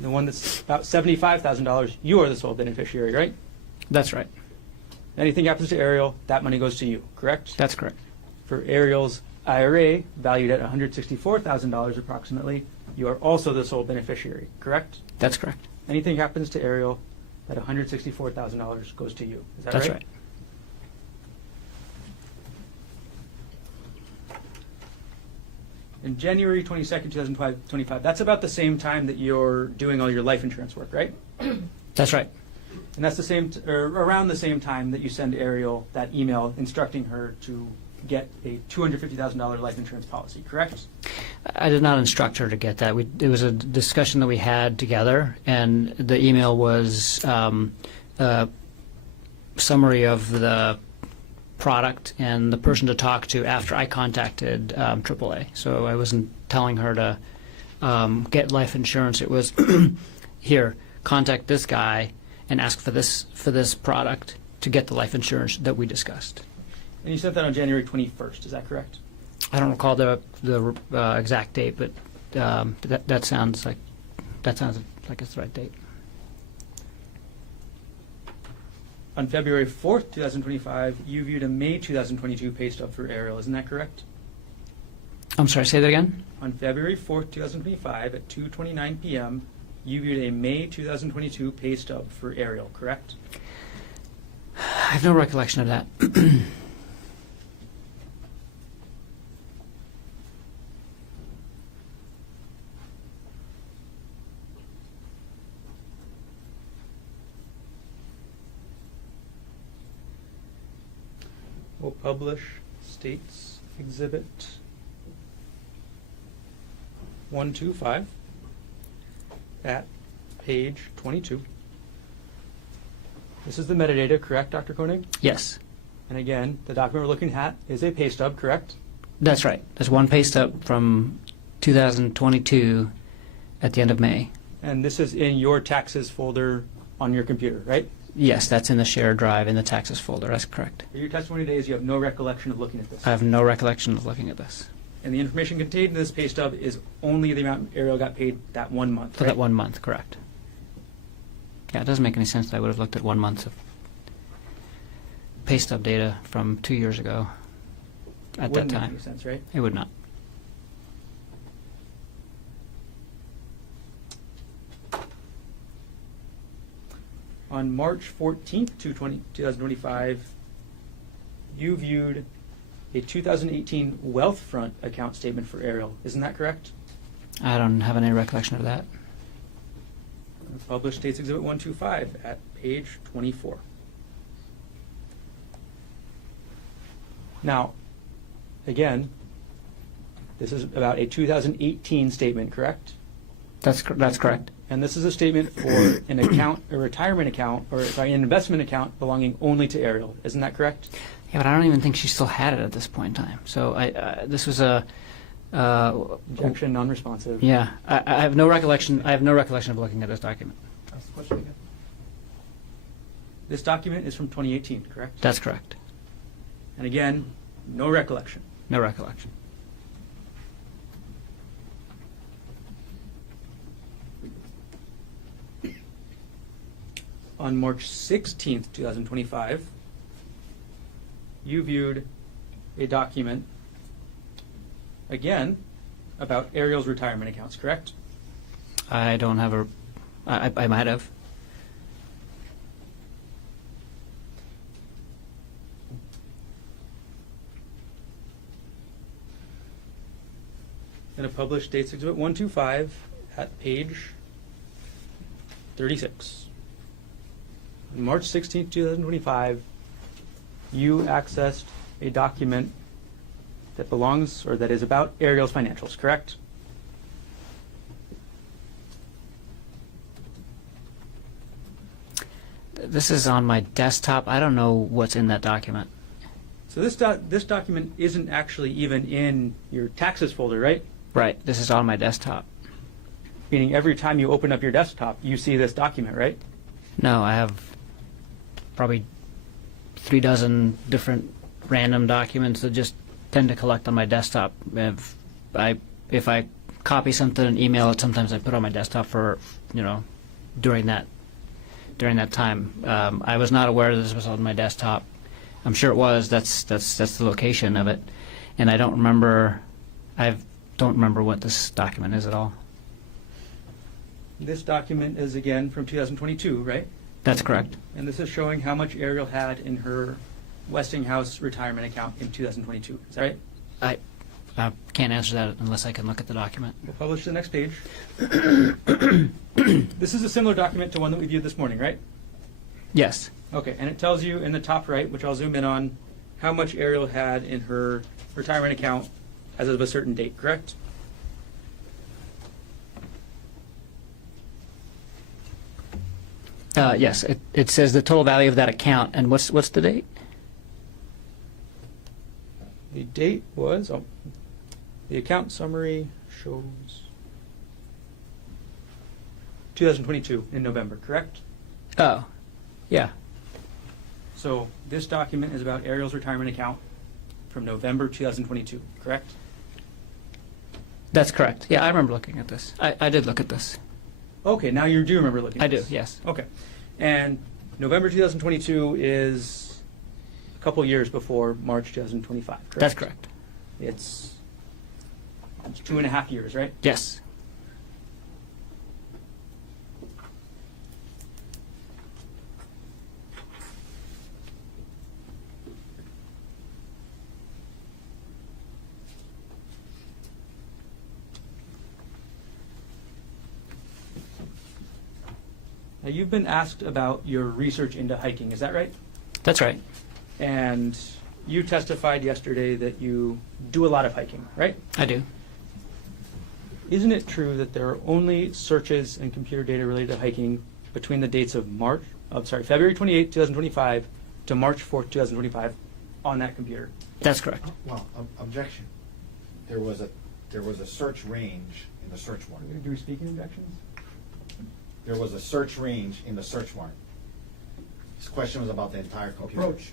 the one that's about $75,000, you are the sole beneficiary, right? That's right. Anything happens to Arielle, that money goes to you, correct? That's correct. For Arielle's IRA, valued at $164,000 approximately, you are also the sole beneficiary, correct? That's correct. Anything happens to Arielle, that $164,000 goes to you. Is that That's right? right. In January 22nd, 2025, that's about the same time that you're doing all your life insurance work, right? That's right. And that's the same, or around the same time that you send Arielle that email instructing her to get a $250,000 life insurance policy, correct? I did not instruct her to get that. It was a discussion that we had together, and the email was a summary of the product and the person to talk to after I contacted AAA. So I wasn't telling her to get life insurance. It was, here, contact this guy and ask for this product to get the life insurance that we discussed. And you sent that on January 21st, is that correct? I don't recall the exact date, but that sounds like it's the right date. On February 4th, 2025, you viewed a May 2022 pay stub for Arielle, isn't that correct? I'm sorry, say that again? On February 4th, 2025, at 2:29 p.m., you viewed a May 2022 pay stub for Arielle, correct? I have no recollection of that. We'll publish States Exhibit 125 at page 22. This is the metadata, correct, Dr. Konig? Yes, And again, the document we're looking at is a pay stub, correct? that's right. There's one pay stub from 2022 at the end of May. And this is in your taxes folder on your computer, right? Yes, that's in the shared drive in the taxes folder. That's correct. Your testimony today is you have no recollection of looking at this. I have no recollection of looking at this. And the information contained in this pay stub is only the amount Arielle got paid that 1 month, For right? that 1 month, correct. Yeah, it doesn't make any sense that I would have looked at 1 month of pay stub data from 2 years ago at Wouldn't that make time. any sense, right? It would not. On March 14th, 2025, you viewed a 2018 Wealthfront account statement for Arielle. Isn't that correct? I don't have any recollection of that. Published States Exhibit 125 at page 24. Now, again, this is about a 2018 statement, correct? That's correct. And this is a statement for an account, a retirement account, or sorry, an investment account belonging only to Arielle. Isn't that correct? Yeah, but I don't even think she still had it at this point in time. So this was a. Objection, non-responsive. Yeah, I have no recollection. I have no recollection of looking at this document. Ask the question again. This document is from 2018, correct? That's correct. And again, no recollection. No recollection. On March 16th, 2025, you viewed a document, again, about Arielle's retirement accounts, correct? I don't have a. I might have. In a published Dates Exhibit 125 at page 36. On March 16th, 2025, you accessed a document that belongs, or that is about Arielle's financials, correct? This is on my desktop. I don't know what's in that document. So this document isn't actually even in your taxes folder, right? Right. This is on my desktop. Meaning every time you open up your desktop, you see this document, right? No, I have probably 3 dozen different random documents that just tend to collect on my desktop. If I copy something and email it, sometimes I put it on my desktop for, during that time. I was not aware that this was on my desktop. I'm sure it was. That's the location of it, and I don't remember. I don't remember what this document is at all. This document is again from 2022, right? That's correct. And this is showing how much Arielle had in her Westinghouse retirement account in 2022. Is that right? I can't answer that unless I can look at the document. We'll publish the next page. This is a similar document to one that we viewed this morning, right? Yes. Okay, and it tells you in the top right, which I'll zoom in on, how much Arielle had in her retirement account as of a certain date, correct? Yes. It says the total value of that account, and what's the date? The date was, the account summary shows 2022 in November, correct? Oh, yeah. So this document is about Arielle's retirement account from November 2022, correct? That's correct. Yeah, I remember looking at this. I did look at this. Okay, now you do remember looking I at do, this. yes. Okay. And November 2022 is a couple years before March 2025, correct? That's correct. It's 2.5 years, right? Yes. Now, you've been asked about your research into hiking, is that right? That's right. And you testified yesterday that you do a lot of hiking, right? I do. Isn't it true that there are only searches and computer data related to hiking between the dates of February 28, 2025 to March 4, 2025 on that computer? That's correct. Well, objection. There was a search range in the search warrant. Do we speak in objections? There was a search range in the search warrant. This question was about the entire computer. Approach.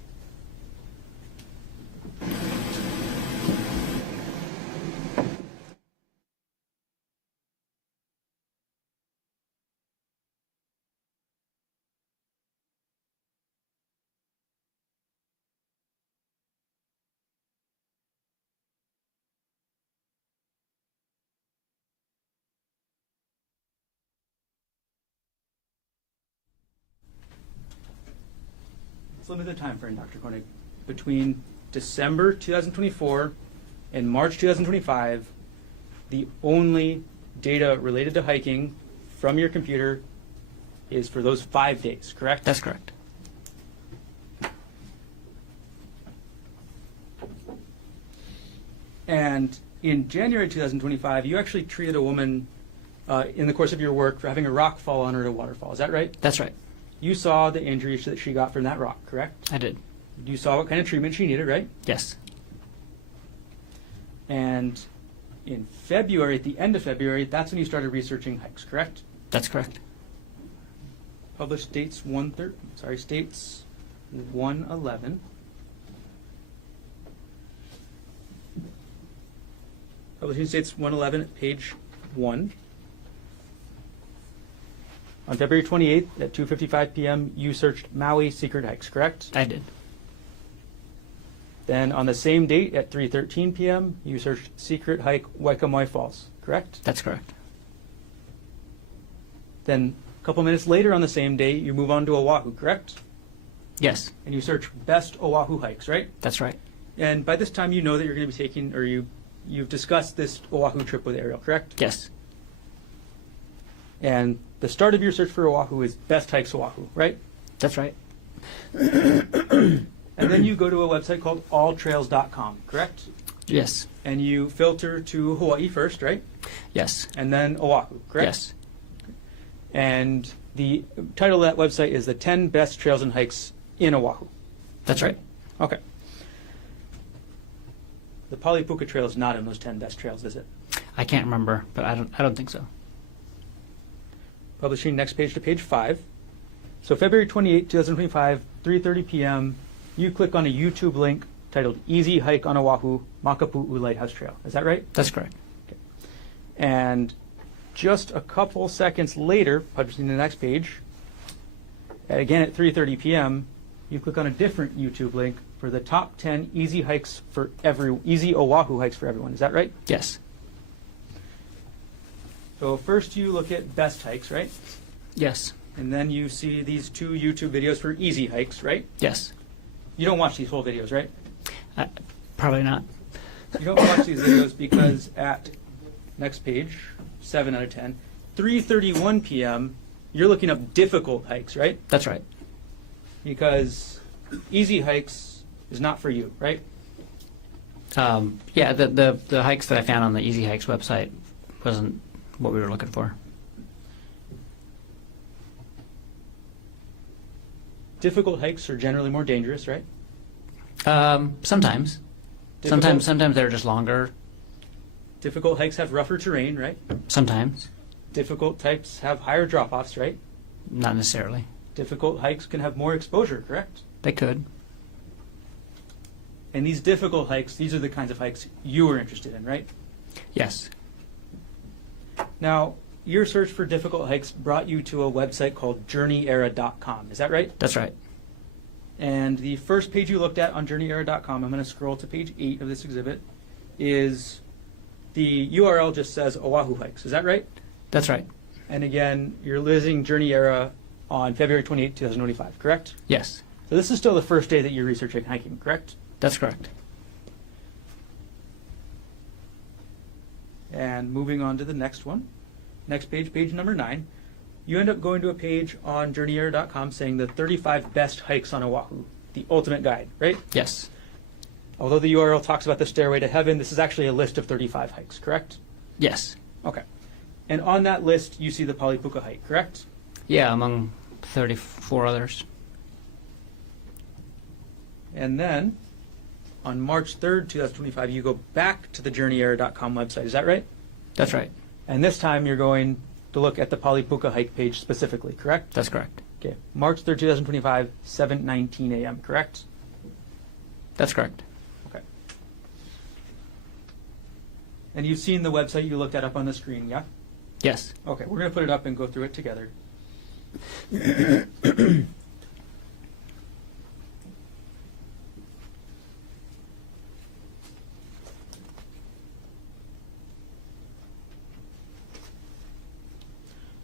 Let's limit the time frame, Dr. Konig. Between December 2024 and March 2025, the only data related to hiking from your computer is for those 5 days, correct? That's correct. And in January 2025, you actually treated a woman in the course of your work for having a rock fall on her at a waterfall. Is that right? That's right. You saw the injuries that she got from that rock, correct? I did. You saw what kind of treatment she needed, right? Yes. And in February, at the end of February, that's when you started researching hikes, correct? That's correct. Published dates states 111. Publishing states 111 at page 1. On February 28th at 2:55 p.m., you searched Maui secret hikes, correct? I did. Then on the same date at 3:13 p.m., you searched secret hike Waikamai Falls, correct? That's correct. Then a couple minutes later on the same day, you move on to Oahu, correct? Yes, And you search best Oahu hikes, right? that's right. And by this time, you know that you're going to be taking, or you've discussed this Oahu trip with Arielle, correct? Yes, And the start of your search for Oahu is best hikes Oahu, right? that's right. And then you go to a website called alltrails.com, correct? Yes, And you filter to Hawaii first, right? yes, And then Oahu, correct? yes, And the title of that website is the 10 best trails and hikes in Oahu. that's right. Okay. The Palipuka Trail is not in those 10 best trails, is it? I can't remember, but I don't think so. Publishing next page to page 5. So February 28, 2025, 3:30 p.m., you click on a YouTube link titled Easy Hike on Oahu, Makapu'u Lighthouse Trail. Is that right? That's correct. And just a couple seconds later, publishing the next page, again at 3:30 p.m., you click on a different YouTube link for the top 10 easy Oahu hikes for everyone. Is that right? Yes, So first you look at best hikes, right? yes, And then you see these 2 YouTube videos for easy hikes, right? yes. You don't watch these whole videos, right? Probably not. You don't watch these videos because at next page, 7 out of 10, 3:31 p.m., you're looking up difficult hikes, right? That's right. Because easy hikes is not for you, right? Yeah, the hikes that I found on the Easy Hikes website wasn't what we were looking for. Difficult hikes are generally more dangerous, right? Sometimes. Difficult- Sometimes they're just longer. Difficult hikes have rougher terrain, right? Sometimes, Difficult hikes have higher drop-offs, right? not necessarily. Difficult hikes can have more exposure, correct? They could. And these difficult hikes, these are the kinds of hikes you are interested in, right? Yes, Now, your search for difficult hikes brought you to a website called journeyera.com. Is that right? that's right. And the first page you looked at on journeyera.com, I'm going to scroll to page 8 of this exhibit, is the URL just says Oahu hikes. Is that right? That's right. And again, you're listing Journey Era on February 28, 2025, correct? Yes, So this is still the first day that you're researching hiking, correct? that's correct. And moving on to the next one, next page, page number 9, you end up going to a page on journeyera.com saying the 35 best hikes on Oahu, the ultimate guide, right? Yes, Although the URL talks about the Stairway to Heaven, this is actually a list of 35 hikes, correct? yes. Okay. And on that list, you see the Palipuka hike, correct? Yeah, among 34 others. And then, on March 3rd, 2025, you go back to the journeyera.com website. Is that right? That's right. And this time, you're going to look at the Palipuka hike page specifically, correct? That's correct. Okay. March 3rd, 2025, 7:19 a.m., correct? That's correct. Okay. And you've seen the website you looked at up on the screen, yeah? Yes. Okay, we're going to put it up and go through it together.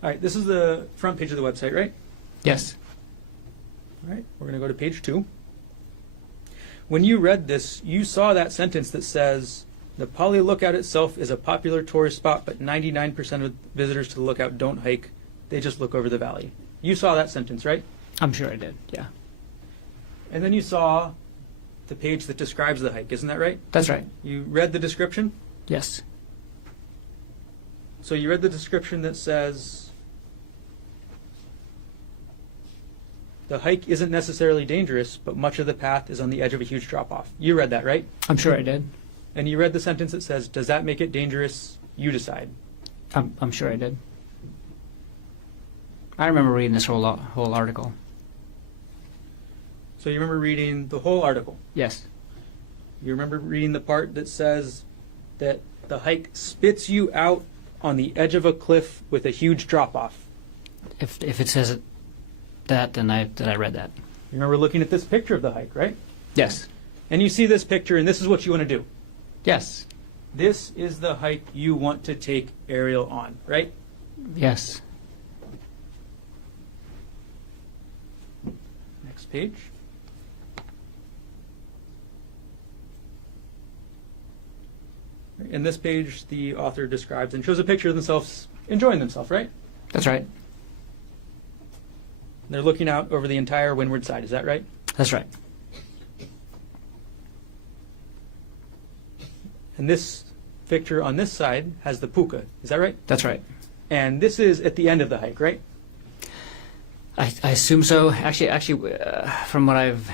All right, this is the front page of the website, right? Yes. All right, we're going to go to page 2. When you read this, you saw that sentence that says, the Pali Lookout itself is a popular tourist spot, but 99% of visitors to the lookout don't hike. They just look over the valley. You saw that sentence, right? I'm sure I did. Yeah. And then you saw the page that describes the hike, isn't that right? That's right. You read the description? Yes. So you read the description that says, the hike isn't necessarily dangerous, but much of the path is on the edge of a huge drop-off. You read that, right? I'm sure I did. And you read the sentence that says, does that make it dangerous? You decide. I'm sure I did. I remember reading this whole article. So you remember reading the whole article. Yes. You remember reading the part that says that the hike spits you out on the edge of a cliff with a huge drop-off. If it says that, then I read that. You remember looking at this picture of the hike, right? Yes. And you see this picture, and this is what you want to do. Yes. This is the hike you want to take Arielle on, right? Yes. Next page. In this page, the author describes and shows a picture of themselves enjoying themselves, right? That's right. They're looking out over the entire windward side, is that right? That's right. And this picture on this side has the puka, is that right? That's right. And this is at the end of the hike, right? I assume so. Actually, from what I've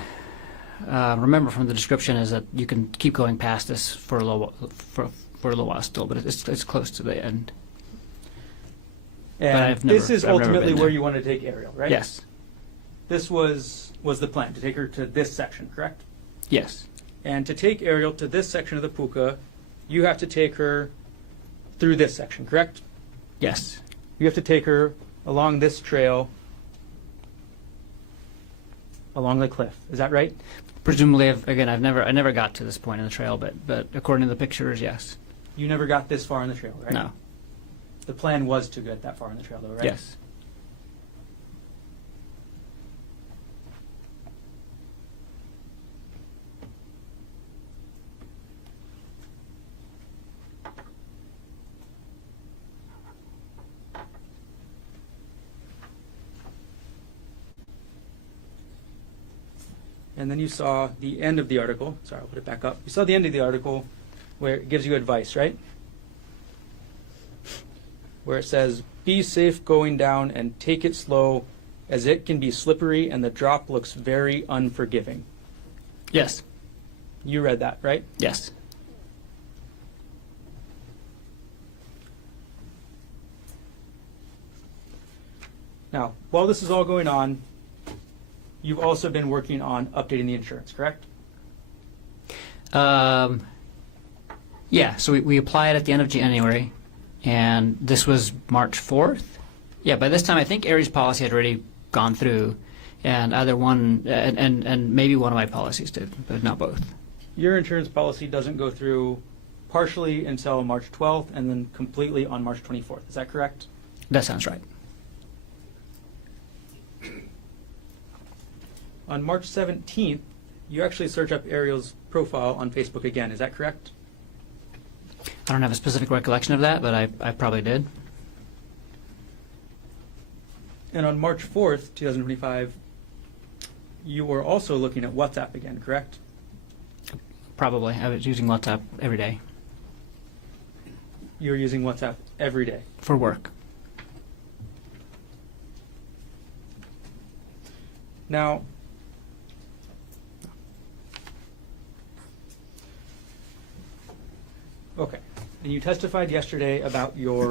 remember from the description is that you can keep going past this for a little while still, but it's close to the end. And this is I've never ultimately been where there. you want to take Arielle, right? Yes. This was the plan, to take her to this section, correct? Yes. And to take Arielle to this section of the puka, you have to take her through this section, correct? Yes. You have to take her along this trail, along the cliff. Is that right? Presumably, I never got to this point in the trail, but according to the pictures, yes. You never got this far on the trail, right? No. The plan was to get that far on the trail, though, right? Yes. And then you saw the end of the article. Sorry, I'll put it back up. You saw the end of the article where it gives you advice, right? Where it says, be safe going down and take it slow, as it can be slippery and the drop looks very unforgiving. Yes. You read that, right? Yes. Now, while this is all going on, you've also been working on updating the insurance, correct? Yeah, so we applied at the end of January, and this was March 4th. Yeah, by this time I think Aries' policy had already gone through, and either one, and maybe one of my policies did, but not both. Your insurance policy doesn't go through partially until March 12th and then completely on March 24th. Is that correct? That sounds right. On March 17th, you actually search up Arielle's profile on Facebook again. Is that correct? I don't have a specific recollection of that, but I probably did. And on March 4th, 2025, you were also looking at WhatsApp again, correct? Probably. I was using WhatsApp every day You were using WhatsApp every day. for work. Now, okay. And you testified yesterday about your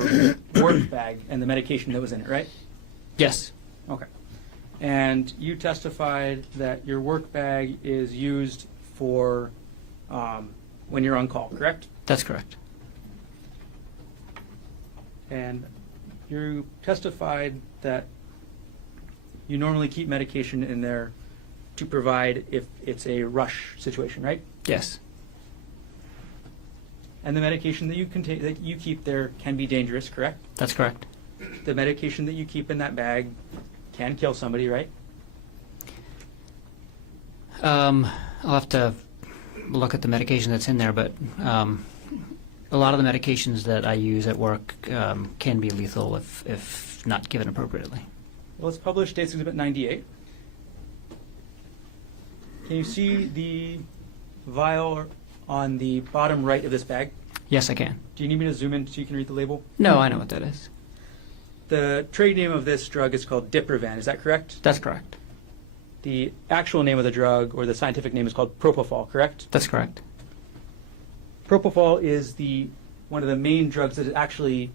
work bag and the medication that was in it, right? Yes. Okay. And you testified that your work bag is used for when you're on call, correct? That's correct. And you testified that you normally keep medication in there to provide if it's a rush situation, right? Yes. And the medication that you keep there can be dangerous, correct? That's correct. The medication that you keep in that bag can kill somebody, right? I'll have to look at the medication that's in there, but a lot of the medications that I use at work can be lethal if not given appropriately. Well, it's published States Exhibit 98. Can you see the vial on the bottom right of this bag? Yes, I can. Do you need me to zoom in so you can read the label? No, I know what that is. The trade name of this drug is called Diprivan, is that correct? That's correct. The actual name of the drug, or the scientific name, is called propofol, correct? That's correct. Propofol is one of the main drugs that is actually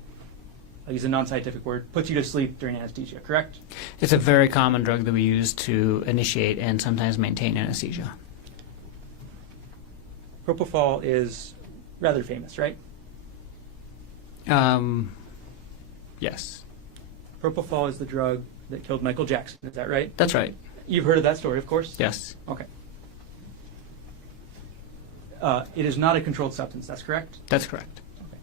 I'll use a non-scientific word, puts you to sleep during anesthesia, correct? It's a very common drug that we use to initiate and sometimes maintain anesthesia. Propofol is rather famous, right? Yes. Propofol is the drug that killed Michael Jackson, is that right? That's right. You've heard of that story, of course? Yes. Okay. It is not a controlled substance, that's correct? That's correct. Okay.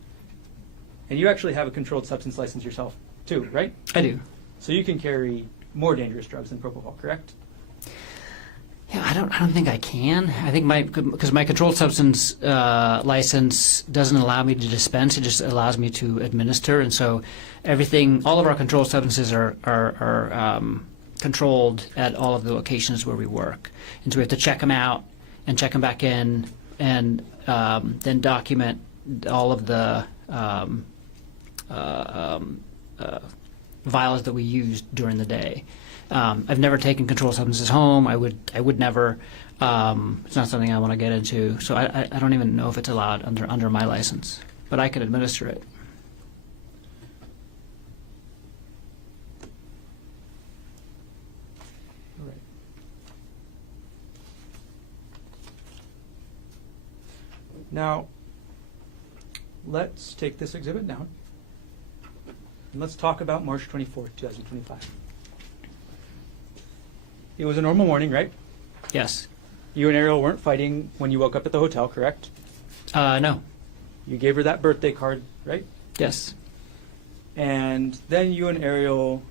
And you actually have a controlled substance license yourself, too, right? I do. So you can carry more dangerous drugs than propofol, correct? Yeah, I don't think I can. I think because my controlled substance license doesn't allow me to dispense; it just allows me to administer. And so, all of our controlled substances are controlled at all of the locations where we work. And so we have to check them out and check them back in, and then document all of the vials that we used during the day. I've never taken controlled substances home. I would never. It's not something I want to get into. So I don't even know if it's allowed under my license, but I could administer it. All right. Now, let's take this exhibit down, and let's talk about March 24th, 2025. It was a normal morning, right? Yes. You and Arielle weren't fighting when you woke up at the hotel, correct? No. You gave her that birthday card, right? Yes. And then you and Arielle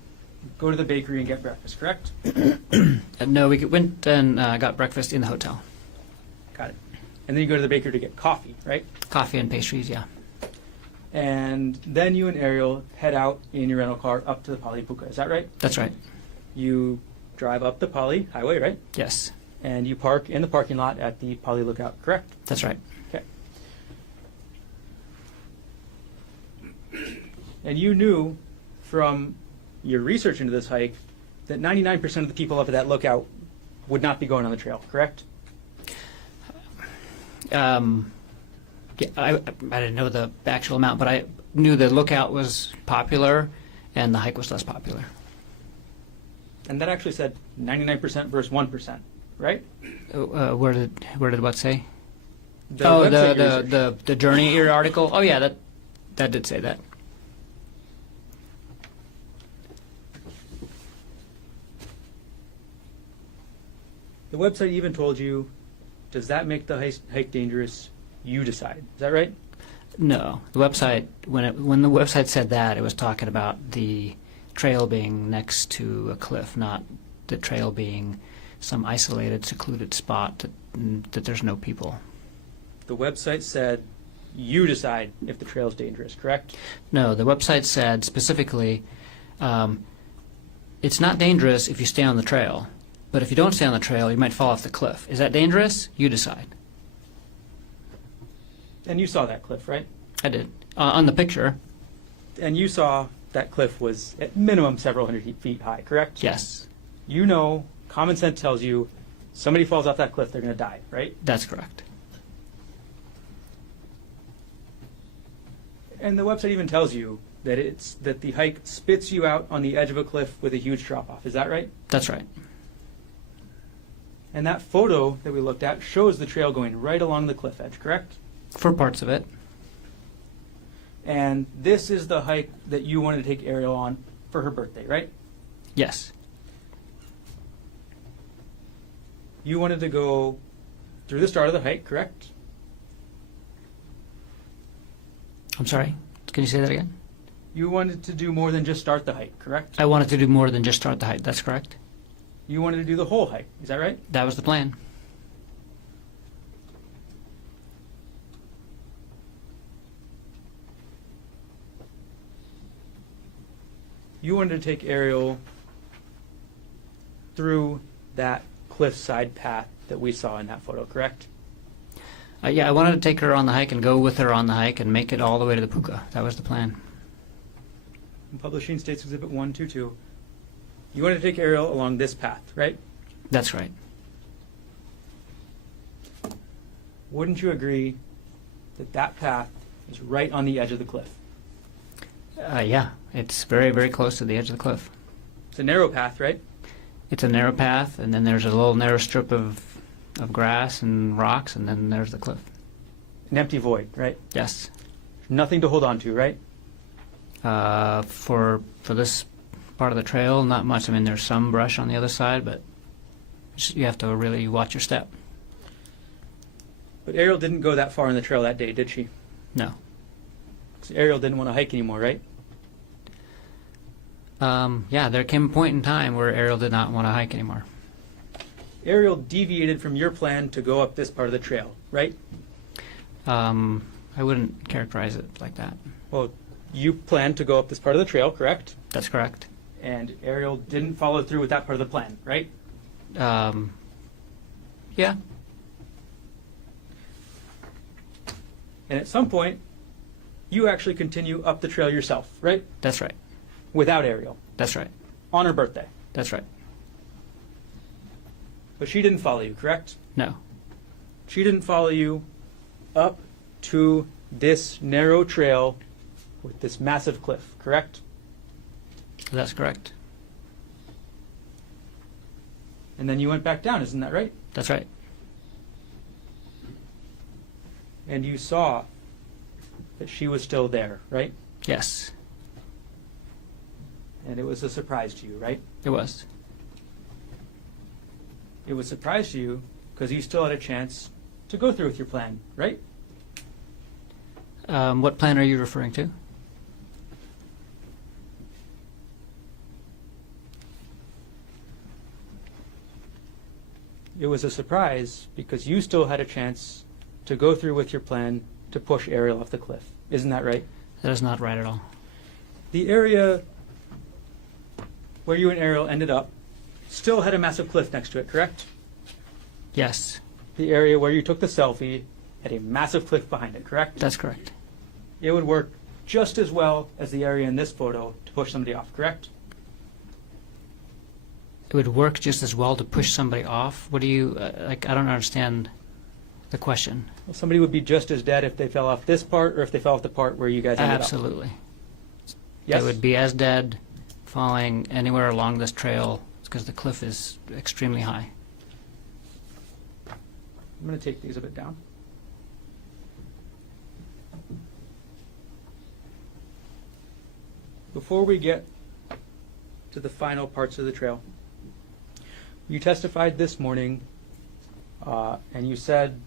go to the bakery and get breakfast, correct? No, we went and got breakfast in the hotel. Got it. And then you go to the bakery to get coffee, right? Coffee and pastries, yeah. And then you and Arielle head out in your rental car up to the Palipuka, is that right? That's right. You drive up the Pali Highway, right? Yes. And you park in the parking lot at the Pali Lookout, correct? That's right. Okay. And you knew from your research into this hike that 99% of the people up at that lookout would not be going on the trail, correct? Yeah, I didn't know the actual amount, but I knew the lookout was popular and the hike was less popular. And that actually said 99% versus 1%, right? Where did what say? The Oh, website you researched. the Journey Ear article. Oh yeah, that did say that. The website even told you, does that make the hike dangerous? You decide. Is that right? No, the website when the website said that, it was talking about the trail being next to a cliff, not the trail being some isolated, secluded spot that there's no people. The website said you decide if the trail is dangerous, correct? No, the website said specifically, it's not dangerous if you stay on the trail, but if you don't stay on the trail, you might fall off the cliff. Is that dangerous? You decide. And you saw that cliff, right? I did. On the picture, And you saw that cliff was at minimum several hundred feet high, correct? yes, You know, common sense tells you somebody falls off that cliff, they're going to die, right? that's correct. And the website even tells you that the hike spits you out on the edge of a cliff with a huge drop-off. Is that right? That's right. And that photo that we looked at shows the trail going right along the cliff edge, correct? For parts of it. And this is the hike that you wanted to take Arielle on for her birthday, right? Yes. You wanted to go through the start of the hike, correct? I'm sorry. Can you say that again? You wanted to do more than just start the hike, correct? I wanted to do more than just start the hike. That's correct. You wanted to do the whole hike, is that right? That was the plan. You wanted to take Arielle through that cliffside path that we saw in that photo, correct? Yeah, I wanted to take her on the hike and go with her on the hike and make it all the way to the puka. That was the plan. In Publishing States Exhibit 122, you wanted to take Arielle along this path, right? That's right. Wouldn't you agree that that path is right on the edge of the cliff? Yeah, it's very, very close to the edge of the cliff. It's a narrow path, right? It's a narrow path, and then there's a little narrow strip of grass and rocks, and then there's the cliff. An empty void, right? Yes. Nothing to hold on to, right? For this part of the trail, not much. I mean, there's some brush on the other side, but you have to really watch your step. But Arielle didn't go that far on the trail that day, did she? No. 'Cause Arielle didn't want to hike anymore, right? Yeah, there came a point in time where Arielle did not want to hike anymore. Arielle deviated from your plan to go up this part of the trail, right? I wouldn't characterize it like that. Well, you planned to go up this part of the trail, correct? That's correct. And Arielle didn't follow through with that part of the plan, right? Yeah. And at some point, you actually continue up the trail yourself, right? That's right. Without Arielle, That's right. on her birthday. That's right. But she didn't follow you, correct? No. She didn't follow you up to this narrow trail with this massive cliff, correct? That's correct. And then you went back down, isn't that right? That's right. And you saw that she was still there, right? Yes, And it was a surprise to you, right? it was. It was a surprise to you because you still had a chance to go through with your plan, right? What plan are you referring to? It was a surprise because you still had a chance to go through with your plan to push Arielle off the cliff. Isn't that right? That is not right at all. The area where you and Arielle ended up still had a massive cliff next to it, correct? Yes, The area where you took the selfie had a massive cliff behind it, correct? that's correct. It would work just as well as the area in this photo to push somebody off, correct? It would work just as well to push somebody off. What do you, like, I don't understand the question. Well, somebody would be just as dead if they fell off this part or if they fell off the part where you guys ended up. Absolutely. Yes? They would be as dead falling anywhere along this trail because the cliff is extremely high. I'm going to take these a bit down. Before we get to the final parts of the trail, you testified this morning, and you said,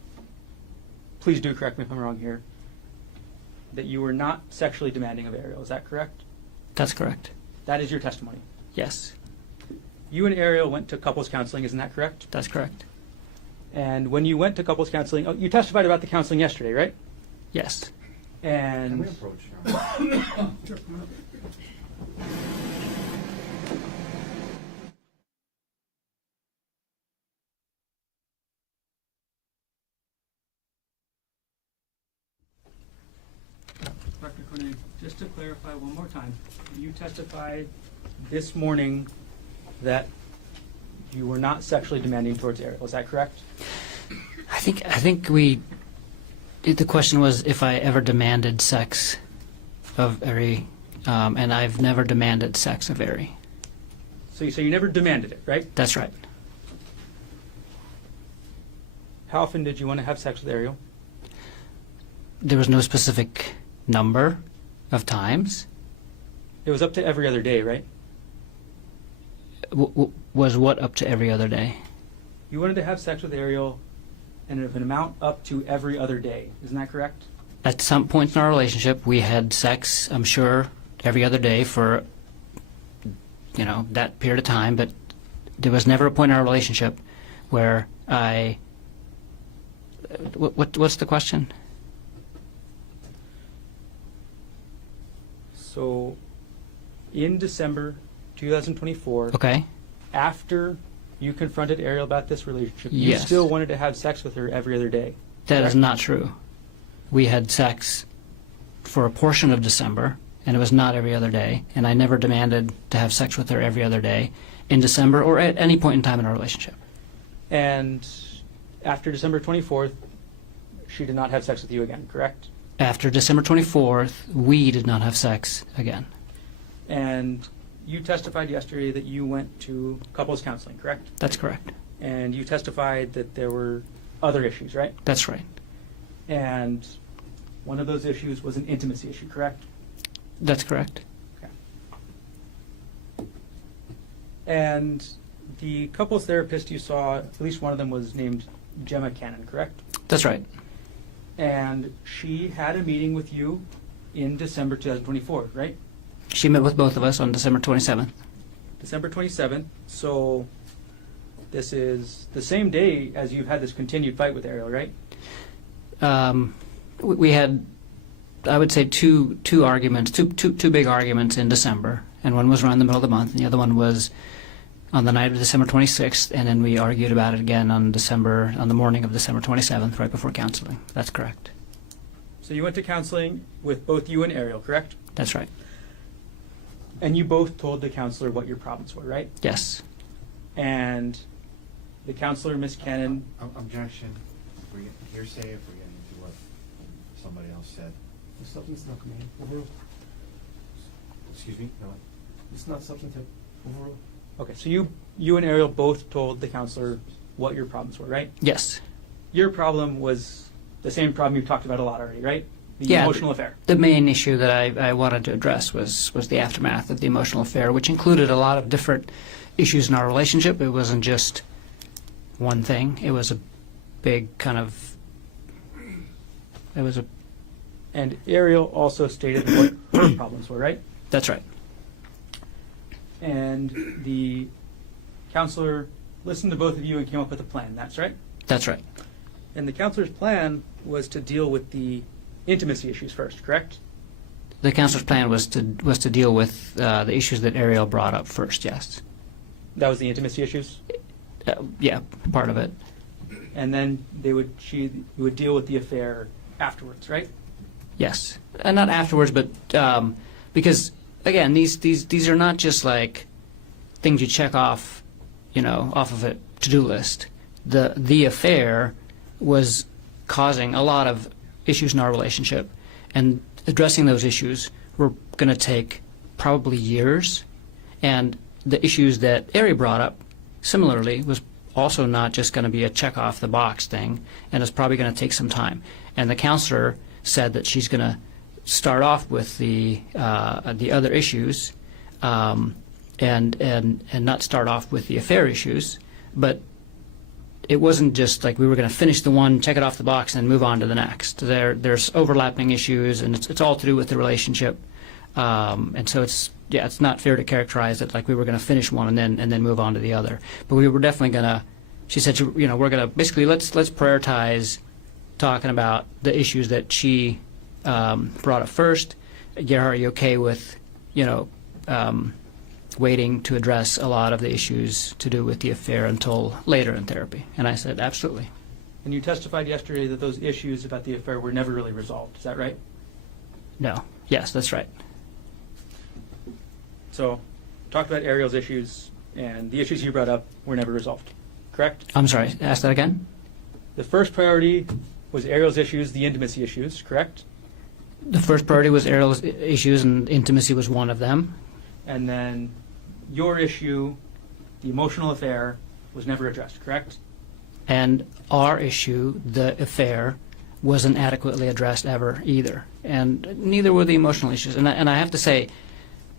please do correct me if I'm wrong here, that you were not sexually demanding of Arielle. Is that correct? That's correct. That is your testimony. Yes, You and Arielle went to couples counseling, isn't that correct? that's correct. And when you went to couples counseling, you testified about the counseling yesterday, right? Yes. Can we And approach her? Dr. Konig, just to clarify one more time, you testified this morning that you were not sexually demanding towards Arielle. Is that correct? I think the question was if I ever demanded sex of Ari, and I've never demanded sex of Ari. So you never demanded it, right? That's right. How often did you want to have sex with Arielle? There was no specific number of times. It was up to every other day, right? Was what up to every other day? You wanted to have sex with Arielle and of an amount up to every other day. Isn't that correct? At some point in our relationship, we had sex, I'm sure, every other day for, that period of time, but there was never a point in our relationship where I... What's the question? So, in December 2024, Okay. after you confronted Arielle about this relationship, you Yes. still wanted to have sex with her every other day. That is correct? not true. We had sex for a portion of December, and it was not every other day, and I never demanded to have sex with her every other day in December or at any point in time in our relationship. And after December 24th, she did not have sex with you again, correct? After December 24th, we did not have sex again. And you testified yesterday that you went to couples counseling, correct? That's correct. And you testified that there were other issues, right? That's right. And one of those issues was an intimacy issue, correct? That's correct. Okay. And the couples therapist you saw, at least one of them was named Gemma Cannon, correct? That's right. And she had a meeting with you in December 2024, right? She met with both of us on December 27th. December 27th. So this is the same day as you've had this continued fight with Arielle, right? We had, I would say, two arguments, two big arguments in December, and one was around the middle of the month, and the other one was on the night of December 26th, and then we argued about it again on the morning of December 27th, right before counseling. That's correct. So you went to counseling with both you and Arielle, correct? That's right. And you both told the counselor what your problems were, right? Yes. And the counselor, Miss Cannon, Objection. If we get hearsay, if we're getting into what somebody else said. The substance not coming in. Overrule. Excuse me? No. It's not substantive. Overrule. okay, so you and Arielle both told the counselor what your problems were, right? Yes. Your problem was the same problem you've talked about a lot already, right? The Yeah, emotional affair. The main issue that I wanted to address was the aftermath of the emotional affair, which included a lot of different issues in our relationship. It wasn't just one thing. It was a big kind of, it was a, And Arielle also stated what her problems were, right? that's right. And the counselor listened to both of you and came up with a plan, that's right? That's right. And the counselor's plan was to deal with the intimacy issues first, correct? The counselor's plan was to deal with the issues that Arielle brought up first, yes. That was the intimacy issues? Yeah, part of it. And then she would deal with the affair afterwards, right? Yes. And not afterwards, but because, again, these are not just like things you check off, off of a to-do list. The affair was causing a lot of issues in our relationship, and addressing those issues were going to take probably years. And the issues that Ari brought up, similarly, was also not just going to be a check off the box thing, and it's probably going to take some time. And the counselor said that she's going to start off with the other issues, and not start off with the affair issues, but it wasn't just like we were going to finish the one, check it off the box, and then move on to the next. There's overlapping issues, and it's all to do with the relationship. And so it's not fair to characterize it like we were going to finish one and then move on to the other. But we were definitely going to. She said, we're going to basically let's prioritize talking about the issues that she brought up first. Gerhardt, are you okay with waiting to address a lot of the issues to do with the affair until later in therapy? And I said, absolutely. And you testified yesterday that those issues about the affair were never really resolved. Is that right? No. Yes, that's right. So, talked about Arielle's issues, and the issues you brought up were never resolved. Correct? I'm sorry. Ask that again. The first priority was Arielle's issues, the intimacy issues. Correct? The first priority was Arielle's issues, and intimacy was one of them. And then your issue, the emotional affair, was never addressed. Correct? And our issue, the affair, wasn't adequately addressed ever either. And neither were the emotional issues. And I have to say,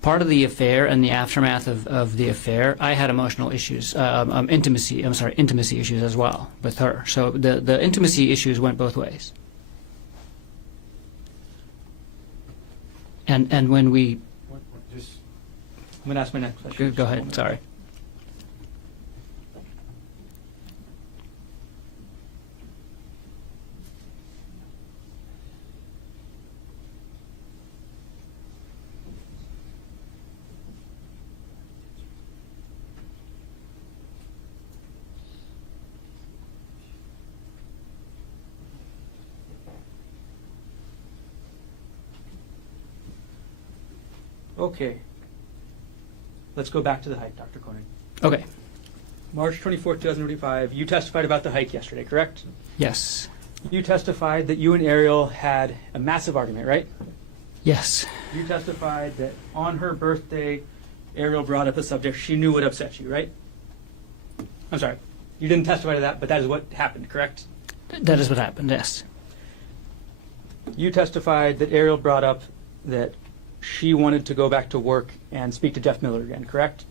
part of the affair and the aftermath of the affair, I had emotional issues, intimacy issues as well with her. So the intimacy issues went both ways. And when we... Just I'm going to ask my next question. Go ahead, sorry. Okay. Let's go back to the hike, Dr. Konig. Okay. March 24th, 2025, you testified about the hike yesterday, correct? Yes. You testified that you and Arielle had a massive argument, right? Yes. You testified that on her birthday, Arielle brought up a subject she knew would upset you, right? I'm sorry. You didn't testify to that, but that is what happened, correct? That is what happened, yes. You testified that Arielle brought up that she wanted to go back to work and speak to Jeff Miller again, correct?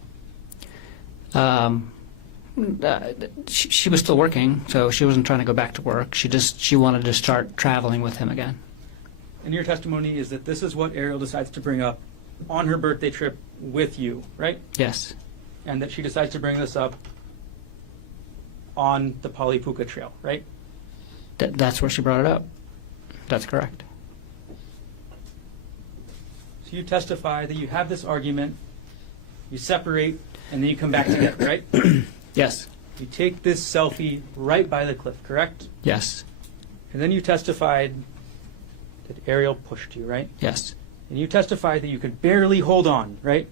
She was still working, so she wasn't trying to go back to work. She wanted to start traveling with him again. And your testimony is that this is what Arielle decides to bring up on her birthday trip with you, right? Yes. And that she decides to bring this up on the Polipuka Trail, right? That's where she brought it up. That's correct. So you testify that you have this argument, you separate, and then you come back together, right? Yes. You take this selfie right by the cliff, correct? Yes. And then you testified that Arielle pushed you, right? Yes. And you testified that you could barely hold on, right?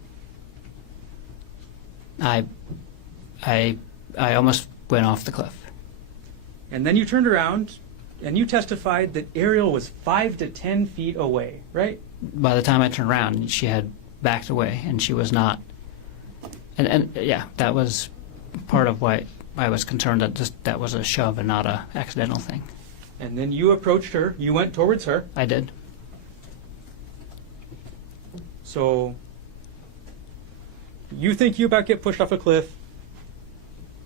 I almost went off the cliff. And then you turned around and you testified that Arielle was 5 to 10 feet away, right? By the time I turned around, she had backed away, and she was not. And yeah, that was part of why I was concerned that that was a shove and not a accidental thing. And then you approached her, you went towards her. I did. So you think you about get pushed off a cliff,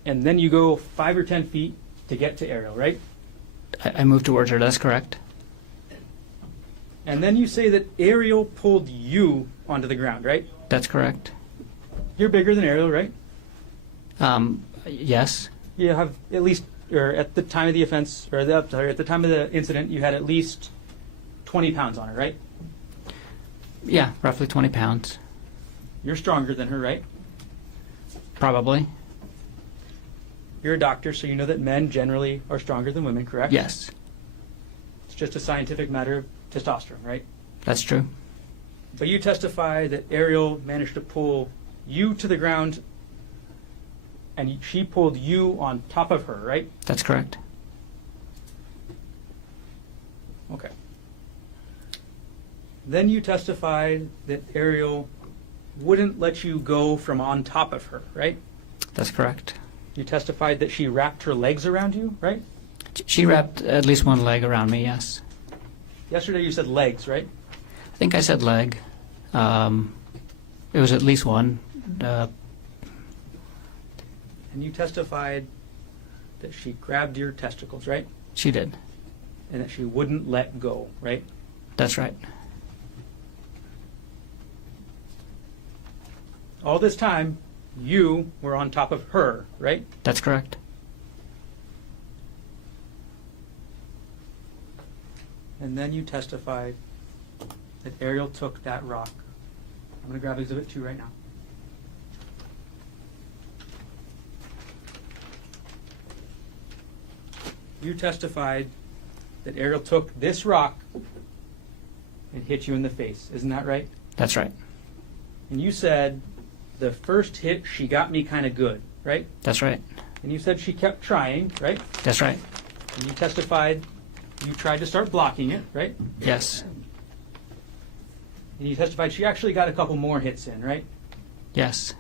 and then you go 5 or 10 feet to get to Arielle, right? I moved towards her. That's correct. And then you say that Arielle pulled you onto the ground, right? That's correct. You're bigger than Arielle, right? Yes. You have at least, or at the time of the offense, or at the time of the incident, you had at least 20 pounds on her, right? Yeah, roughly 20 pounds. You're stronger than her, right? Probably. You're a doctor, so you know that men generally are stronger than women, correct? Yes. It's just a scientific matter of testosterone, right? That's true. But you testify that Arielle managed to pull you to the ground, and she pulled you on top of her, right? That's correct. Okay. Then you testified that Arielle wouldn't let you go from on top of her, right? That's correct. You testified that she wrapped her legs around you, right? She wrapped at least one leg around me, yes. Yesterday you said legs, right? I think I said leg. It was at least one. And you testified that she grabbed your testicles, right? She did. And that she wouldn't let go, right? That's right. All this time, you were on top of her, right? That's correct. And then you testified that Arielle took that rock. I'm going to grab Exhibit 2 right now. You testified that Arielle took this rock and hit you in the face. Isn't that right? That's right. And you said, the first hit, she got me kind of good, right? That's right. And you said she kept trying, right? That's right. And you testified you tried to start blocking it, right? Yes. And you testified she actually got a couple more hits in, right? Yes.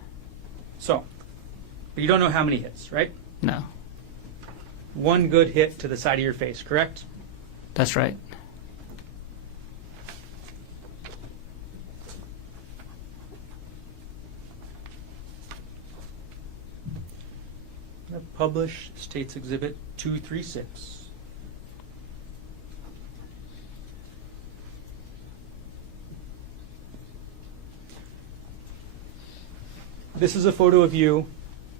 So, but you don't know how many hits, right? No. One good hit to the side of your face, correct? That's right. Publish States Exhibit 236. This is a photo of you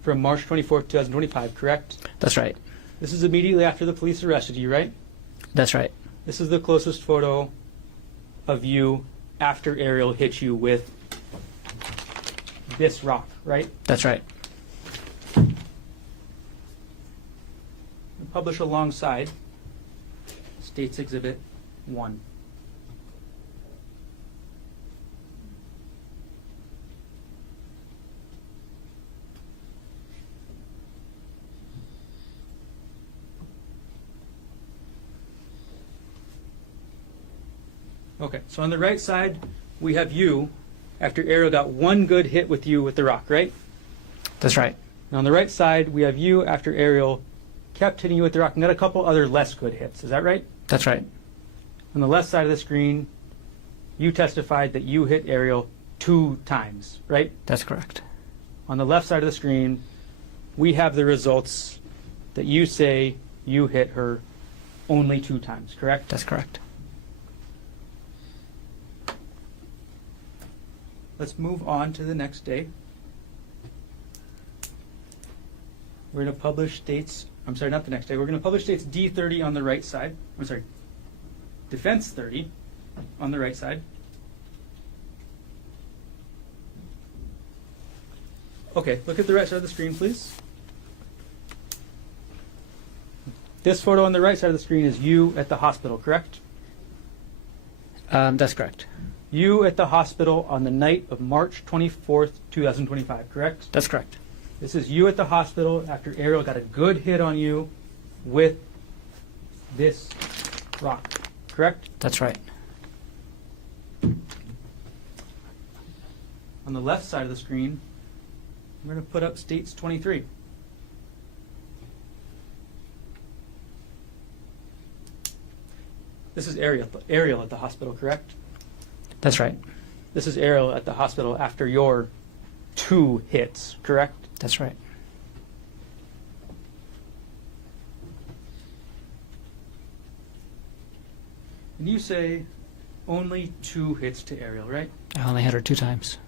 from March 24th, 2025, correct? That's right. This is immediately after the police arrested you, right? That's right. This is the closest photo of you after Arielle hit you with this rock, right? That's right. Publish alongside States Exhibit 1. Okay, so on the right side, we have you after Arielle got one good hit with you with the rock, right? That's right. And on the right side, we have you after Arielle kept hitting you with the rock and got a couple other less good hits. Is that right? That's right. On the left side of the screen, you testified that you hit Arielle 2 times, right? That's correct. On the left side of the screen, we have the results that you say you hit her only 2 times, correct? That's correct. Let's move on to the next day. We're going to publish states, I'm sorry, not the next day. We're going to publish states D30 on the right side. I'm sorry, defense 30 on the right side. Okay, look at the right side of the screen, please. This photo on the right side of the screen is you at the hospital, correct? That's correct. You at the hospital on the night of March 24th, 2025, correct? That's correct. This is you at the hospital after Arielle got a good hit on you with this rock, correct? That's right. On the left side of the screen, I'm going to put up states 23. This is Arielle at the hospital, correct? That's right. This is Arielle at the hospital after your 2 hits, correct? That's right. And you say only 2 hits to Arielle, right? I only hit her 2 times.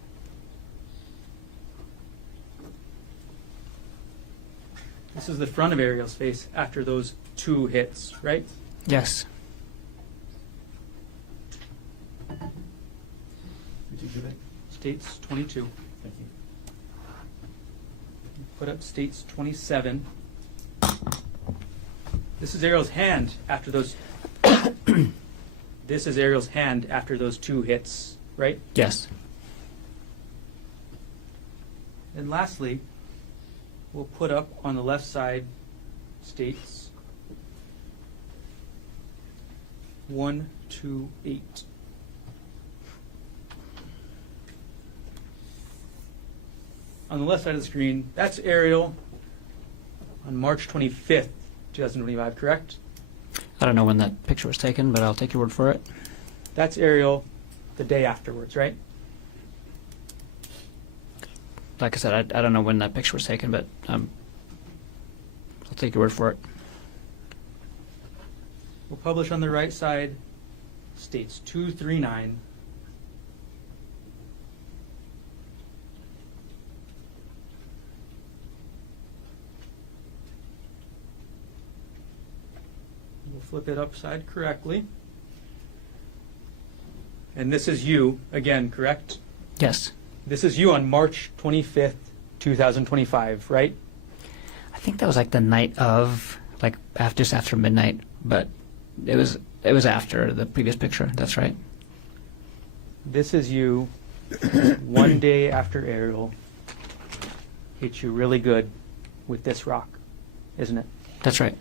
This is the front of Arielle's face after those 2 hits, right? Yes. Did you do that? States 22. Thank you. Put up states 27. This is Arielle's hand after those. This is Arielle's hand after those 2 hits, right? Yes. And lastly, we'll put up on the left side states 1, 2, 8. On the left side of the screen, that's Arielle on March 25th, 2025, correct? I don't know when that picture was taken, but I'll take your word for it. That's Arielle the day afterwards, right? Like I said, I don't know when that picture was taken, but I'll take your word for it. We'll publish on the right side states 2, 3, 9. We'll flip it upside correctly. And this is you again, correct? Yes. This is you on March 25th, 2025, right? I think that was like the night of, like just after midnight, but it was after the previous picture. That's right. This is you one day after Arielle hit you really good with this rock, isn't it? That's right.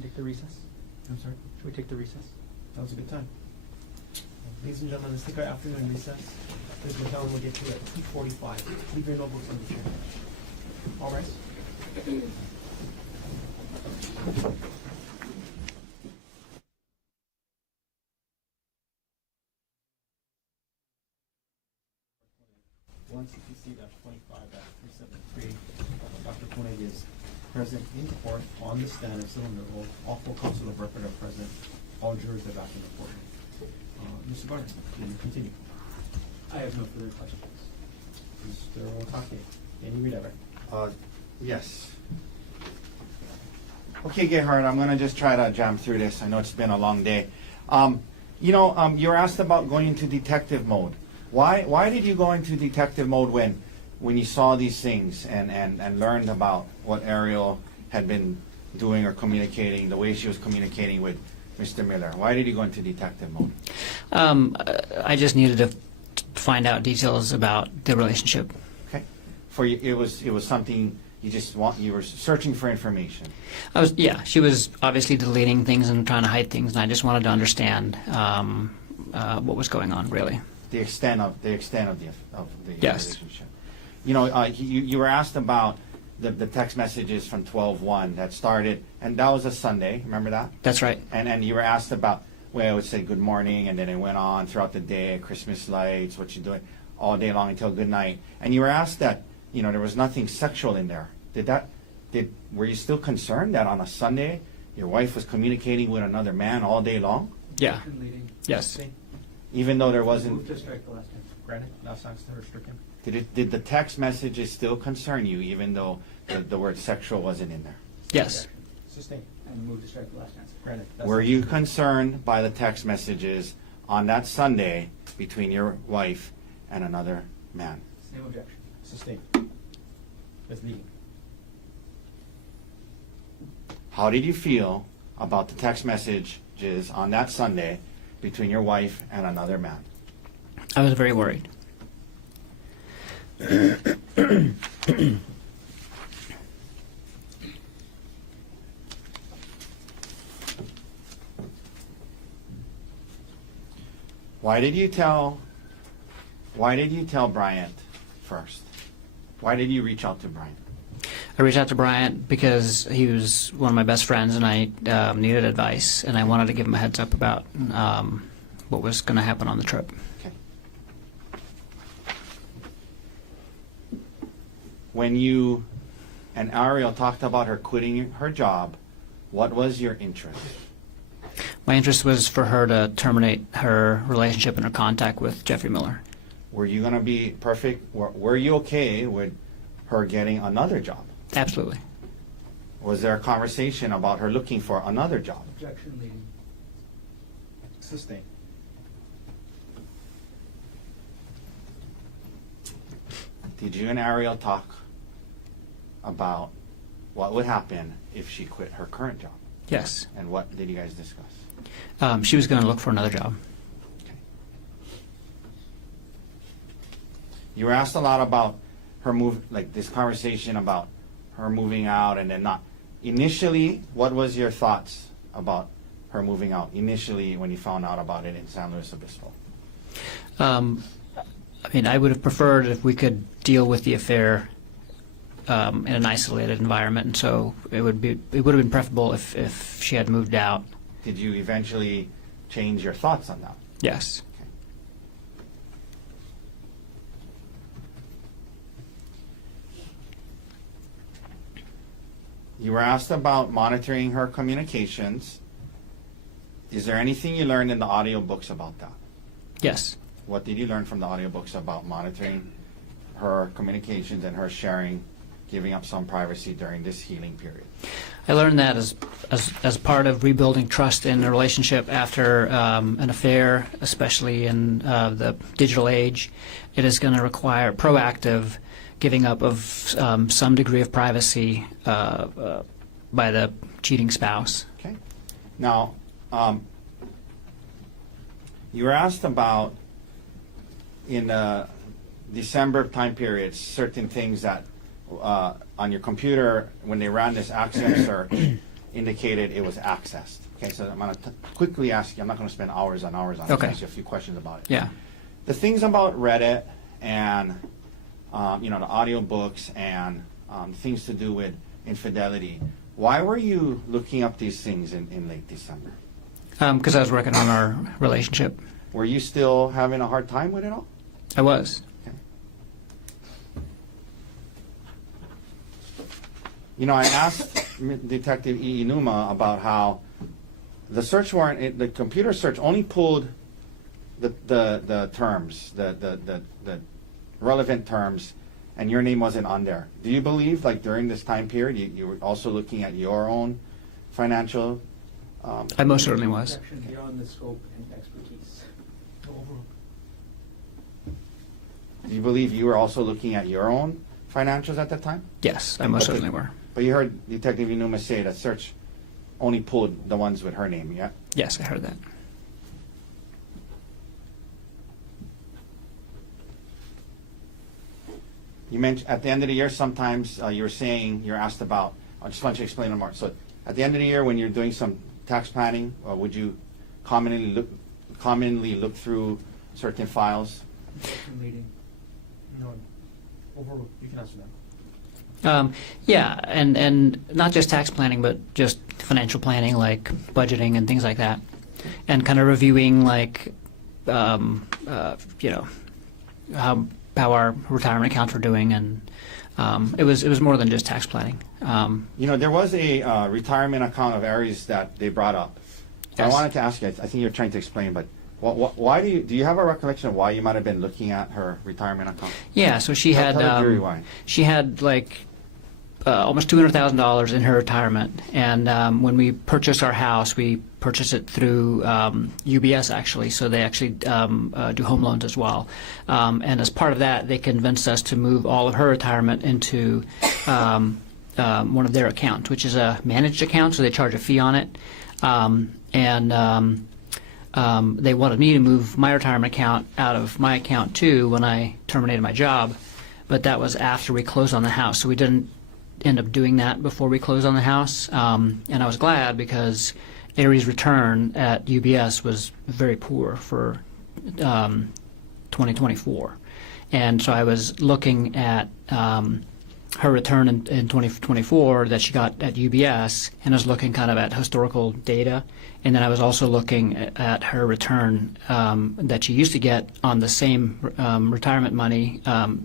Take the recess. I'm sorry. Should we take the recess? That was a good time. Ladies and gentlemen, let's take our afternoon recess. Ladies and gentlemen, we'll get you at 2:45. Leave your notebooks on the chair. All rise. One CPC-25-373. Dr. Konig is present in court on the stand and still under oath. All 4 counsel of record are present. All jurors are back in the courtroom. Mr. Garner, can you continue? I have no further questions. Mr. Otake, can you read that right? Yes. Okay, Gerhardt, I'm going to just try to jam through this. I know it's been a long day. You're asked about going into detective mode. Why did you go into detective mode when you saw these things and learned about what Arielle had been doing or communicating, the way she was communicating with Mr. Miller? Why did you go into detective mode? I just needed to find out details about the relationship. Okay. For you, it was something you were searching for information. She was obviously deleting things and trying to hide things, and I just wanted to understand what was going on, really. The extent of the Yes. relationship. You know, you were asked about the text messages from 12/1 that started, and that was a Sunday. Remember that? That's right. And you were asked about, well, it would say good morning, and then it went on throughout the day, Christmas lights, what you doing, all day long until good night. And you were asked that, you know, there was nothing sexual in there. Were you still concerned that on a Sunday your wife was communicating with another man all day long? Yeah. Objection leading. Yes. Even though there wasn't. Move to strike the last answer. Granted, last answer stricken. Did the text messages still concern you, even though the word sexual wasn't in there? Yes. Objection. Sustained. And move to strike the last answer. Granted. Were you concerned by the text messages on that Sunday between your wife and another man? Same objection. Sustained. Misleading. How did you feel about the text messages on that Sunday between your wife and another man? I was very worried. Why did you tell Bryant first? Why did you reach out to Bryant? I reached out to Bryant because he was one of my best friends, and I needed advice, and I wanted to give him a heads up about what was going to happen on the trip. Okay. When you and Arielle talked about her quitting her job, what was your interest? My interest was for her to terminate her relationship and her contact with Jeffrey Miller. Were you going to be perfect? Were you okay with her getting another job? Absolutely. Was there a conversation about her looking for another job? Objection leading. Sustained. Did you and Arielle talk about what would happen if she quit her current job? Yes. And what did you guys discuss? She was going to look for another job. Okay. You were asked a lot about her like this conversation about her moving out and then not. Initially, what was your thoughts about her moving out? Initially, when you found out about it in San Luis Obispo? I mean, I would have preferred if we could deal with the affair in an isolated environment, and so it would have been preferable if she had moved out. Did you eventually change your thoughts on that? Yes. You were asked about monitoring her communications. Is there anything you learned in the audiobooks about that? Yes. What did you learn from the audiobooks about monitoring her communications and her sharing, giving up some privacy during this healing period? I learned that as part of rebuilding trust in a relationship after an affair, especially in the digital age, it is going to require proactive giving up of some degree of privacy by the cheating spouse. Okay. Now, you were asked about in December time period certain things that on your computer when they ran this Axiom search indicated it was accessed. Okay, so I'm going to quickly ask you. I'm not going to spend hours on hours on it. Okay. Ask you a few questions about it. Yeah. The things about Reddit and the audiobooks and things to do with infidelity. Why were you looking up these things in late December? Because I was working on our relationship. Were you still having a hard time with it all? I was. Okay. You know, I asked Detective Inuma about how the search warrant, the computer search only pulled the terms, the relevant terms, and your name wasn't on there. Do you believe, like during this time period, you were also looking at your own financial? I most certainly was. Objection beyond the scope and expertise. Do you believe you were also looking at your own financials at that time? Yes, I most Okay. certainly were. But you heard Detective Inuma say that search only pulled the ones with her name, yeah? Yes, I heard that. You mentioned at the end of the year, sometimes you were saying, you're asked about, I just want you to explain it more. So at the end of the year, when you're doing some tax planning, would you commonly look through certain files? Meeting. No, you can answer that. Yeah, and not just tax planning, but just financial planning, like budgeting and things like that, and kind of reviewing, like, you know, how our retirement accounts were doing, and it was more than just tax planning. You know, there was a retirement account of Aries that they brought up. I Yes. wanted to ask you, I think you're trying to explain, but why do you have a recollection of why you might have been looking at her retirement account? Yeah, so she had Tell the jury why. she had like almost $200,000 in her retirement, and when we purchased our house, we purchased it through UBS actually. So they actually do home loans as well, and as part of that, they convinced us to move all of her retirement into one of their accounts, which is a managed account. So they charge a fee on it, and they wanted me to move my retirement account out of my account too when I terminated my job, but that was after we closed on the house, so we didn't end up doing that before we closed on the house. And I was glad because Aries' return at UBS was very poor for 2024, and so I was looking at her return in 2024 that she got at UBS, and I was looking kind of at historical data, and then I was also looking at her return that she used to get on the same retirement money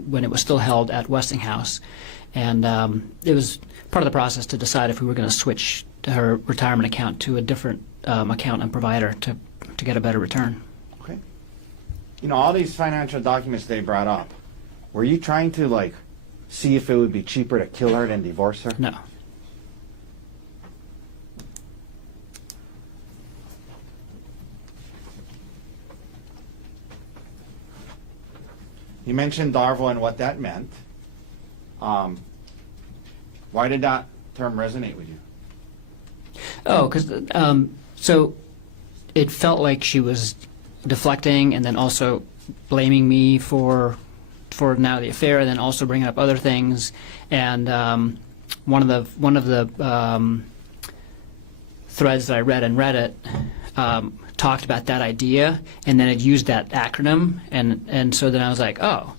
when it was still held at Westinghouse, and it was part of the process to decide if we were going to switch her retirement account to a different account and provider to get a better return. Okay. You know, all these financial documents they brought up, were you trying to, like, see if it would be cheaper to kill her than divorce her? No. You mentioned Darvo and what that meant. Why did that term resonate with you? Oh, because so it felt like she was deflecting and then also blaming me for now the affair, and then also bringing up other things. And one of the threads that I read in Reddit talked about that idea, and then it used that acronym, and so then I was like, oh.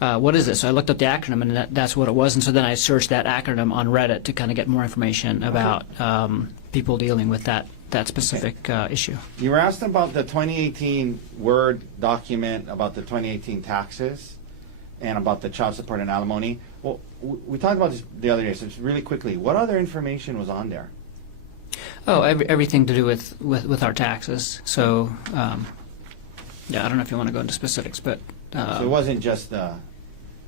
What is this? So I looked up the acronym, and that's what it was. And so then I searched that acronym on Reddit to kind of get more information about people dealing with that specific issue. You were asked about the 2018 Word document about the 2018 taxes and about the child support and alimony. Well, we talked about this the other day, so just really quickly, what other information was on there? Oh, everything to do with our taxes. So, yeah, I don't know if you want to go into specifics, but So it wasn't just the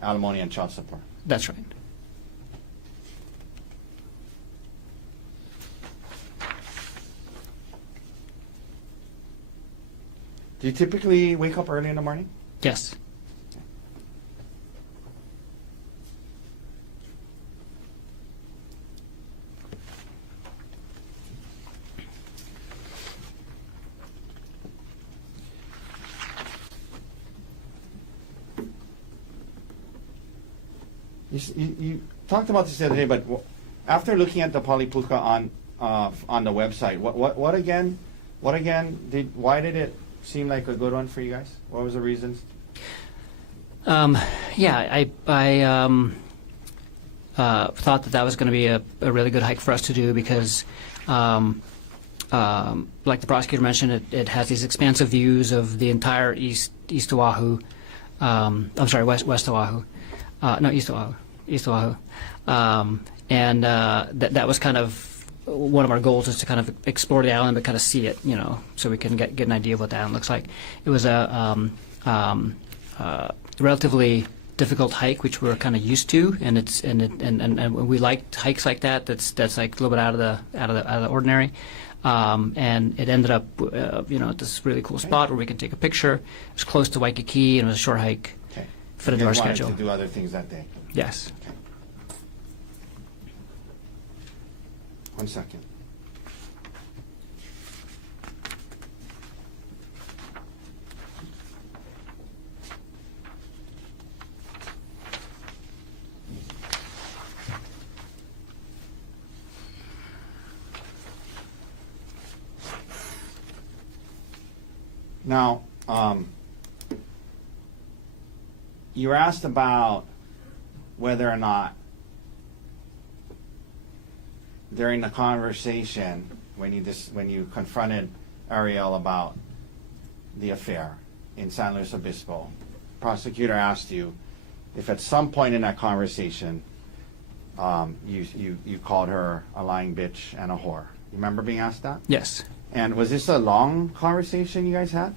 alimony and child support. that's right. Do you typically wake up early in the morning? Yes. You talked about this the other day, but after looking at the Palipuka on the website, what again? Why did it seem like a good one for you guys? What was the reasons? Yeah, I thought that was going to be a really good hike for us to do because, like the prosecutor mentioned, it has these expansive views of the entire East Oahu. I'm sorry, West Oahu. No, East Oahu. And that was kind of one of our goals, is to kind of explore the island but kind of see it, so we can get an idea of what the island looks like. It was a relatively difficult hike, which we're kind of used to, and we liked hikes like that. That's like a little bit out of the ordinary. And it ended up, at this really cool spot where we can take a picture. It was close to Waikiki, and it was a short hike. Okay. Fit into our You guys schedule. wanted to do other things that day. Yes. Okay. 1 second. Now, you were asked about whether or not during the conversation when you confronted Arielle about the affair in San Luis Obispo, prosecutor asked you if at some point in that conversation you called her a lying bitch and a whore. You remember being asked that? Yes. And was this a long conversation you guys had?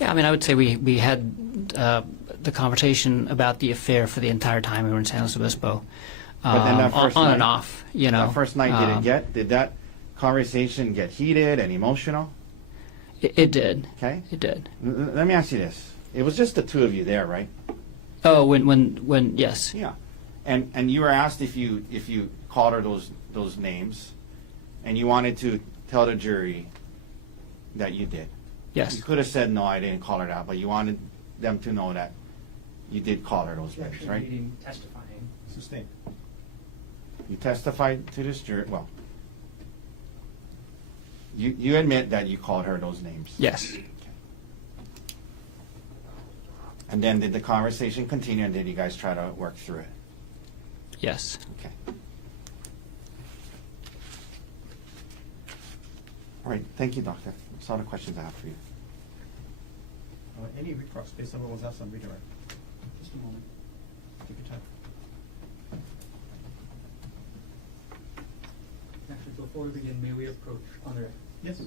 Yeah, I mean, I would say we had the conversation about the affair for the entire time we were in San Luis Obispo. But then that first on night, and off, you know. That first night, did that conversation get heated and emotional? It did. Okay. It did. Let me ask you this. It was just the two of you there, right? Oh, when yes. Yeah. And you were asked if you called her those names, and you wanted to tell the jury that you did. Yes. You could have said, no, I didn't call her that, but you wanted them to know that you did call her those names, Objection right? meeting testifying. Sustained. You testified to this jury, well, you admit that you called her those names. Yes. Okay. And then did the conversation continue, and did you guys try to work through it? Yes. Okay. All right, thank you, doctor. That's all the questions I have for you. Any recross based on what was asked on redirect? Just a moment. Take your time. Actually, before we begin, may we approach on the record? Yes.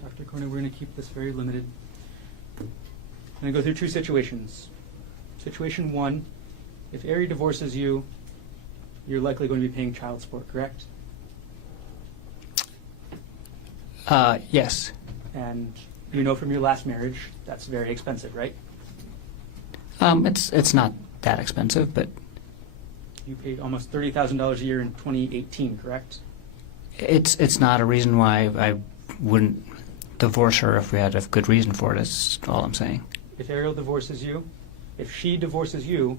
Dr. Konig, we're going to keep this very limited. I'm going to go through two situations. Situation one, if Ari divorces you, you're likely going to be paying child support, correct? Yes. And you know from your last marriage, that's very expensive, right? It's not that expensive, but You paid almost $30,000 a year in 2018, correct? it's not a reason why I wouldn't divorce her if we had a good reason for it. That's all I'm saying. If Arielle divorces you, if she divorces you,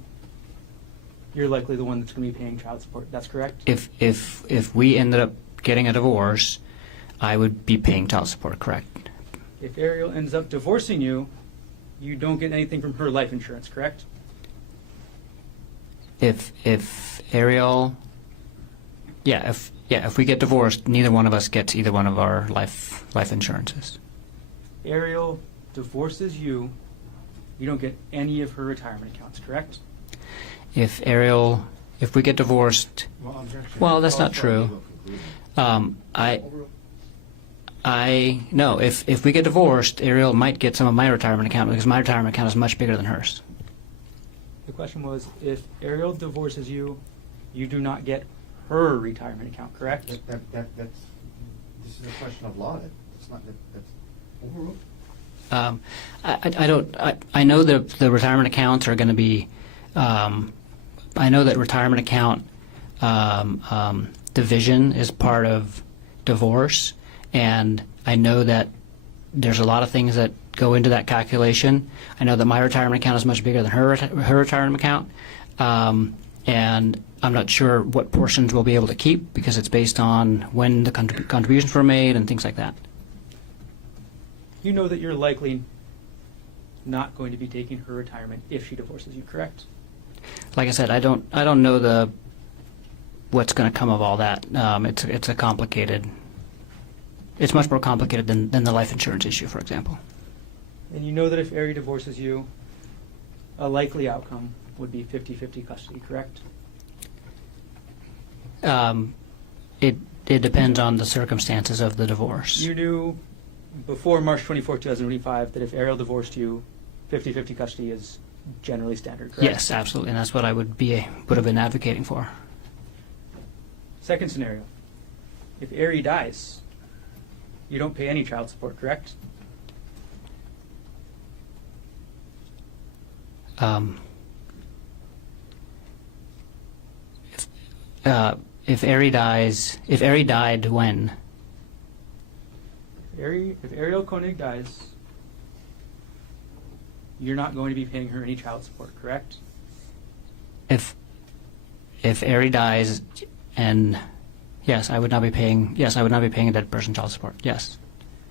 you're likely the one that's going to be paying child support. That's correct? If we ended up getting a divorce, I would be paying child support. Correct. If Arielle ends up divorcing you, you don't get anything from her life insurance, correct? If Arielle, if we get divorced, neither one of us gets either one of our life insurances. Arielle divorces you, you don't get any of her retirement accounts, correct? If we get divorced, well, that's not true. No. If we get divorced, Arielle might get some of my retirement account because my retirement account is much bigger than hers. The question was, if Arielle divorces you, you do not get her retirement account, correct? This is a question of law. It's not that's overruled. I know the retirement accounts are going to be. I know that retirement account division is part of divorce, and I know that there's a lot of things that go into that calculation. I know that my retirement account is much bigger than her retirement account, and I'm not sure what portions we'll be able to keep because it's based on when the contributions were made and things like that. You know that you're likely not going to be taking her retirement if she divorces you, correct? Like I said, I don't know what's going to come of all that. It's a complicated. It's much more complicated than the life insurance issue, for example. And you know that if Ari divorces you, a likely outcome would be 50-50 custody, correct? It depends on the circumstances of the divorce. You knew before March 24, 2025 that if Arielle divorced you, 50-50 custody is generally standard, correct? Yes, absolutely, and that's what I would have been advocating for. Second scenario, if Ari dies, you don't pay any child support, correct? If Ari died when? If Arielle Konig dies, you're not going to be paying her any child support, correct? If Ari dies, and yes, I would not be paying. Yes, I would not be paying a dead person child support. Yes.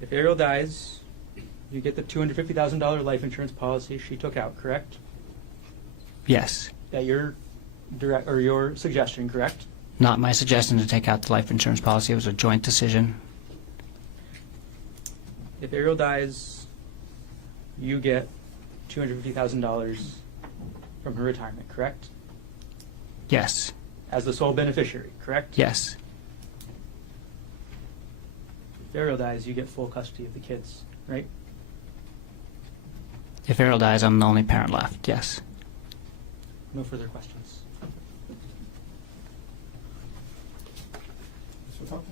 If Arielle dies, you get the $250,000 life insurance policy she took out, correct? Yes. At your your suggestion, correct? Not my suggestion to take out the life insurance policy. It was a joint decision. If Arielle dies, you get $250,000 from her retirement, correct? Yes. As the sole beneficiary, correct? Yes. If Arielle dies, you get full custody of the kids, right? If Arielle dies, I'm the only parent left. Yes. No further questions. Mr. Otake?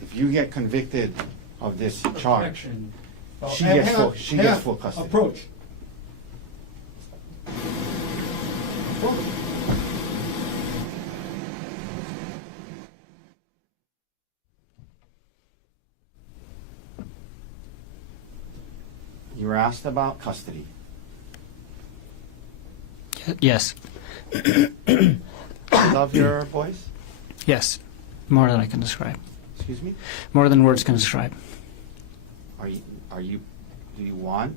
If you get convicted of this charge, Objection. she Hang gets on, full. She hang gets on. full custody. Approach. Approach. You were asked about custody. Yes. You love your boys? Yes. More than I can describe. Excuse me? More than words can describe. Do you want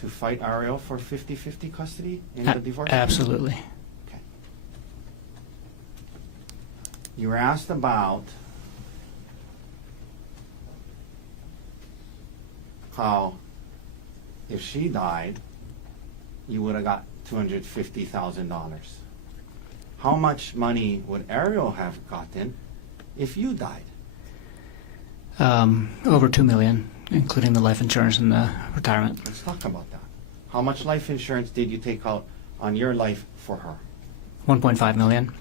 to fight Arielle for 50-50 custody in the divorce? Absolutely. Okay. You were asked about how if she died, you would have got $250,000. How much money would Arielle have gotten if you died? Over $2 million, including the life insurance and the retirement. Let's talk about that. How much life insurance did you take out on your life for her? $1.5 million.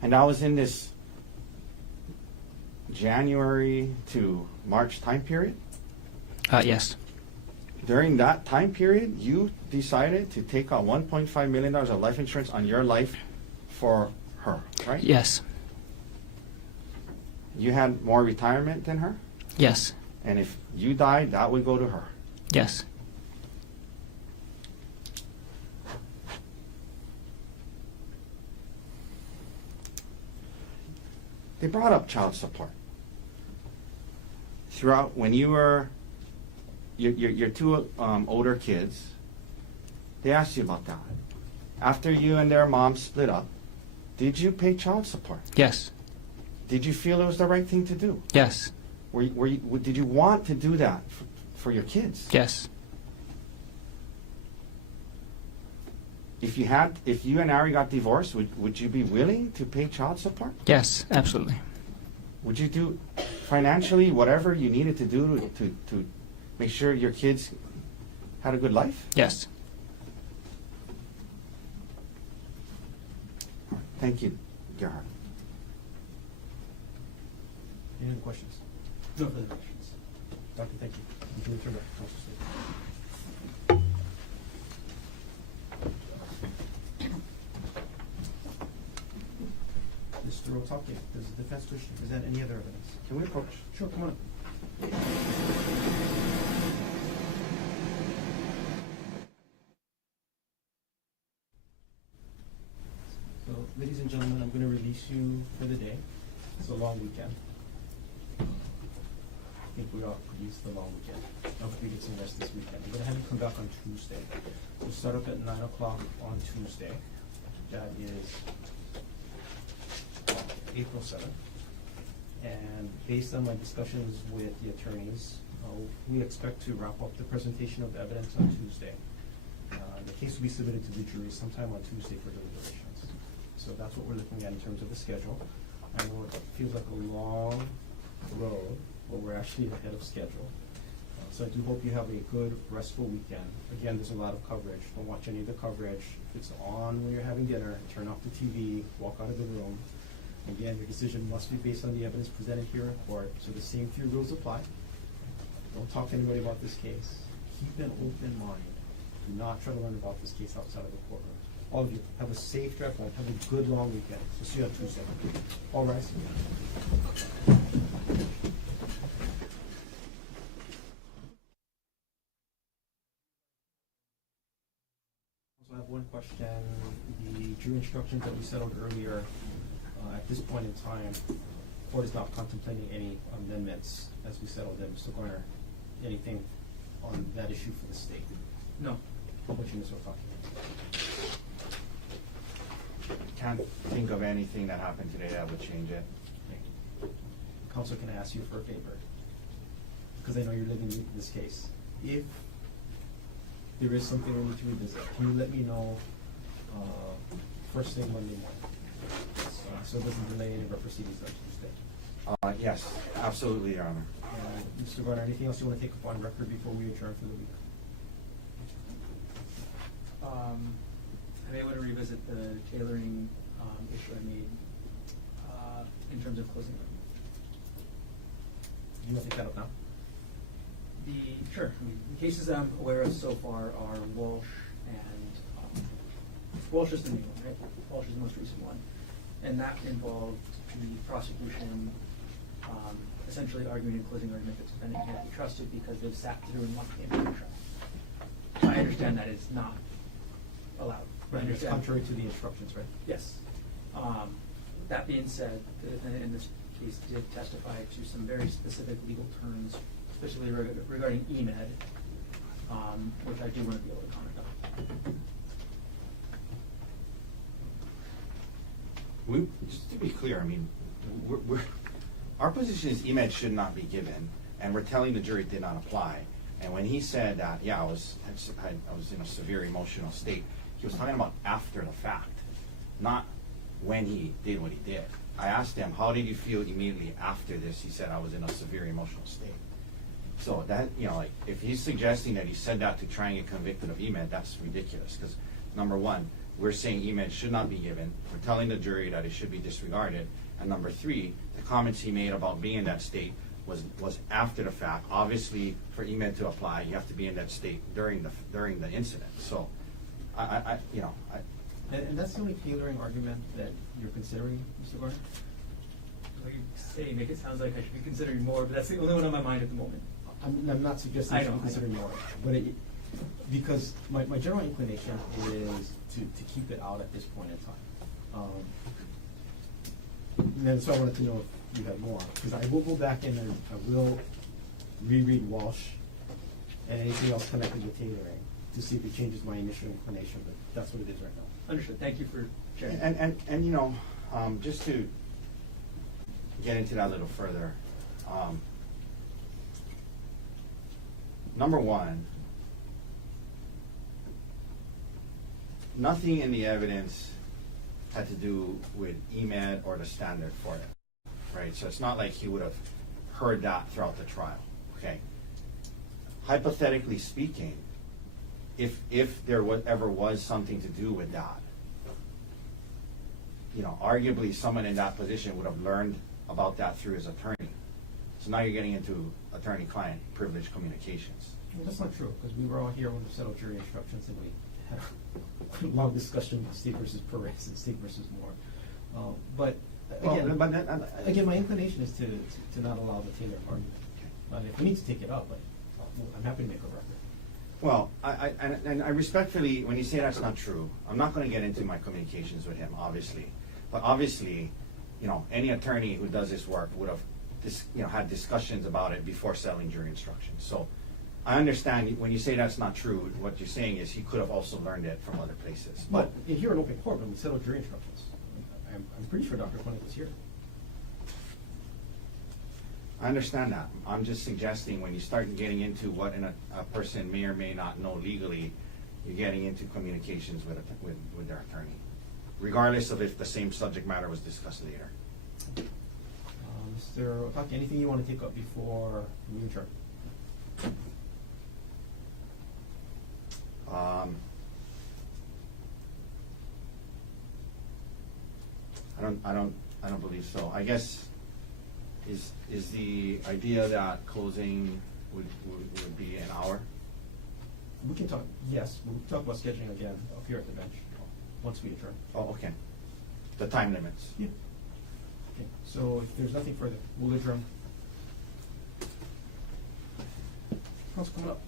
And that was in this January to March time period? Yes. During that time period, you decided to take out $1.5 million of life insurance on your life for her, right? Yes. You had more retirement than her? Yes. And if you died, that would go to her. Yes. They brought up child support. Throughout, when you were your two older kids, they asked you about that. After you and their mom split up, did you pay child support? Yes. Did you feel it was the right thing to do? Yes. Did you want to do that for your kids? Yes. If you and Ari got divorced, would you be willing to pay child support? Yes, absolutely. Would you do financially whatever you needed to do to make sure your kids had a good life? Yes. Thank you, Gerhardt. Any other questions? No further questions. Doctor, thank you. You can return back to council station. Mr. Otake, does the defense wish to present any other evidence? Can we approach? Sure, come on. So, ladies and gentlemen, I'm going to release you for the day. It's a long weekend. I think we all could use the long weekend. I hope we get some rest this weekend. We're going to have you come back on Tuesday. We'll start up at 9 o'clock on Tuesday. That is April 7th. And based on my discussions with the attorneys, we expect to wrap up the presentation of evidence on Tuesday. The case will be submitted to the jury sometime on Tuesday for deliberations. So that's what we're looking at in terms of the schedule. I know it feels like a long road, but we're actually ahead of schedule. So I do hope you have a good, restful weekend. Again, there's a lot of coverage. Don't watch any of the coverage. If it's on when you're having dinner, turn off the TV, walk out of the room. Again, your decision must be based on the evidence presented here in court, so the same 3 rules apply. Don't talk to anybody about this case. Keep an open mind. Do not try to learn about this case outside of the courtroom. All of you, have a safe drive home. Have a good, long weekend. We'll see you on Tuesday. All rise. I have one question. The jury instructions that we settled earlier, at this point in time, court is not contemplating any amendments as we settled them. Mr. Garner, anything on that issue for the state? No. How about you, Mr. Otake? Can't think of anything that happened today that would change it. Thank you. Counsel, can I ask you for a favor? Because I know you're living this case. If there is something we need to revisit, can you let me know first thing Monday morning? So it doesn't delay any of our proceedings on Tuesday. Yes, absolutely, Your Honor. Mr. Garner, anything else you want to take up on record before we adjourn for the week? I may want to revisit the tailoring issue I made in terms of closing argument. You want to take that up now? Sure. I mean, the cases that I'm aware of so far are Walsh and Walsh is the new one, right? Walsh is the most recent one, and that involved the prosecution essentially arguing in closing argument that the defendant can't be trusted because they've sat through and one came to trial. I understand that is not allowed. Right, it's contrary to the instructions, right? Yes. That being said, the defendant in this case did testify to some very specific legal terms, especially regarding EMED, which I do want to be able to comment on. Just to be clear, I mean, our position is EMED should not be given, and we're telling the jury it did not apply. And when he said that, yeah, I was in a severe emotional state, he was talking about after the fact, not when he did what he did. I asked him, how did you feel immediately after this? He said, I was in a severe emotional state. So that, like, if he's suggesting that he said that to try and get convicted of EMED, that's ridiculous. Because number one, we're saying EMED should not be given. We're telling the jury that it should be disregarded. And number three, the comments he made about being in that state was after the fact. Obviously, for EMED to apply, you have to be in that state during the incident. So, And that's the only tailoring argument that you're considering, Mr. Garner? Like you say, make it sound like I should be considering more, but that's the only one on my mind at the moment. I'm not suggesting you should be considering more, but because my general inclination is to keep it out at this point in time. And then so I wanted to know if you had more, because I will go back in and I will reread Walsh and anything else connected with tailoring to see if it changes my initial inclination, but that's what it is right now. Understood. Thank you for sharing. And just to get into that a little further, number one, nothing in the evidence had to do with EMED or the standard for it, right? So it's not like he would have heard that throughout the trial, okay? Hypothetically speaking, if there ever was something to do with that, arguably someone in that position would have learned about that through his attorney. So now you're getting into attorney-client privileged communications. Well, that's not true, because we were all here when we settled jury instructions and we had a long discussion about State versus Perez and State versus Moore. But again, my inclination is to not allow the Taylor argument. If we need to take it up, but I'm happy to make a record. Well, I respectfully, when you say that's not true, I'm not going to get into my communications with him, obviously. But obviously, any attorney who does this work would have had discussions about it before settling jury instructions. So I understand when you say that's not true, what you're saying is he could have also learned it from other places. But here in open court, when we settled jury instructions, I'm pretty sure Dr. Konig was here. I understand that. I'm just suggesting when you start getting into what a person may or may not know legally, you're getting into communications with their attorney, regardless of if the same subject matter was discussed later. Mr. Otake, anything you want to take up before we adjourn? I don't believe so. I guess, is the idea that closing would be an hour? We can talk, yes, we'll talk about scheduling again up here at the bench, once we adjourn. Oh, okay. The time limits. Yeah. Okay, so if there's nothing further, we'll adjourn. How's it coming up?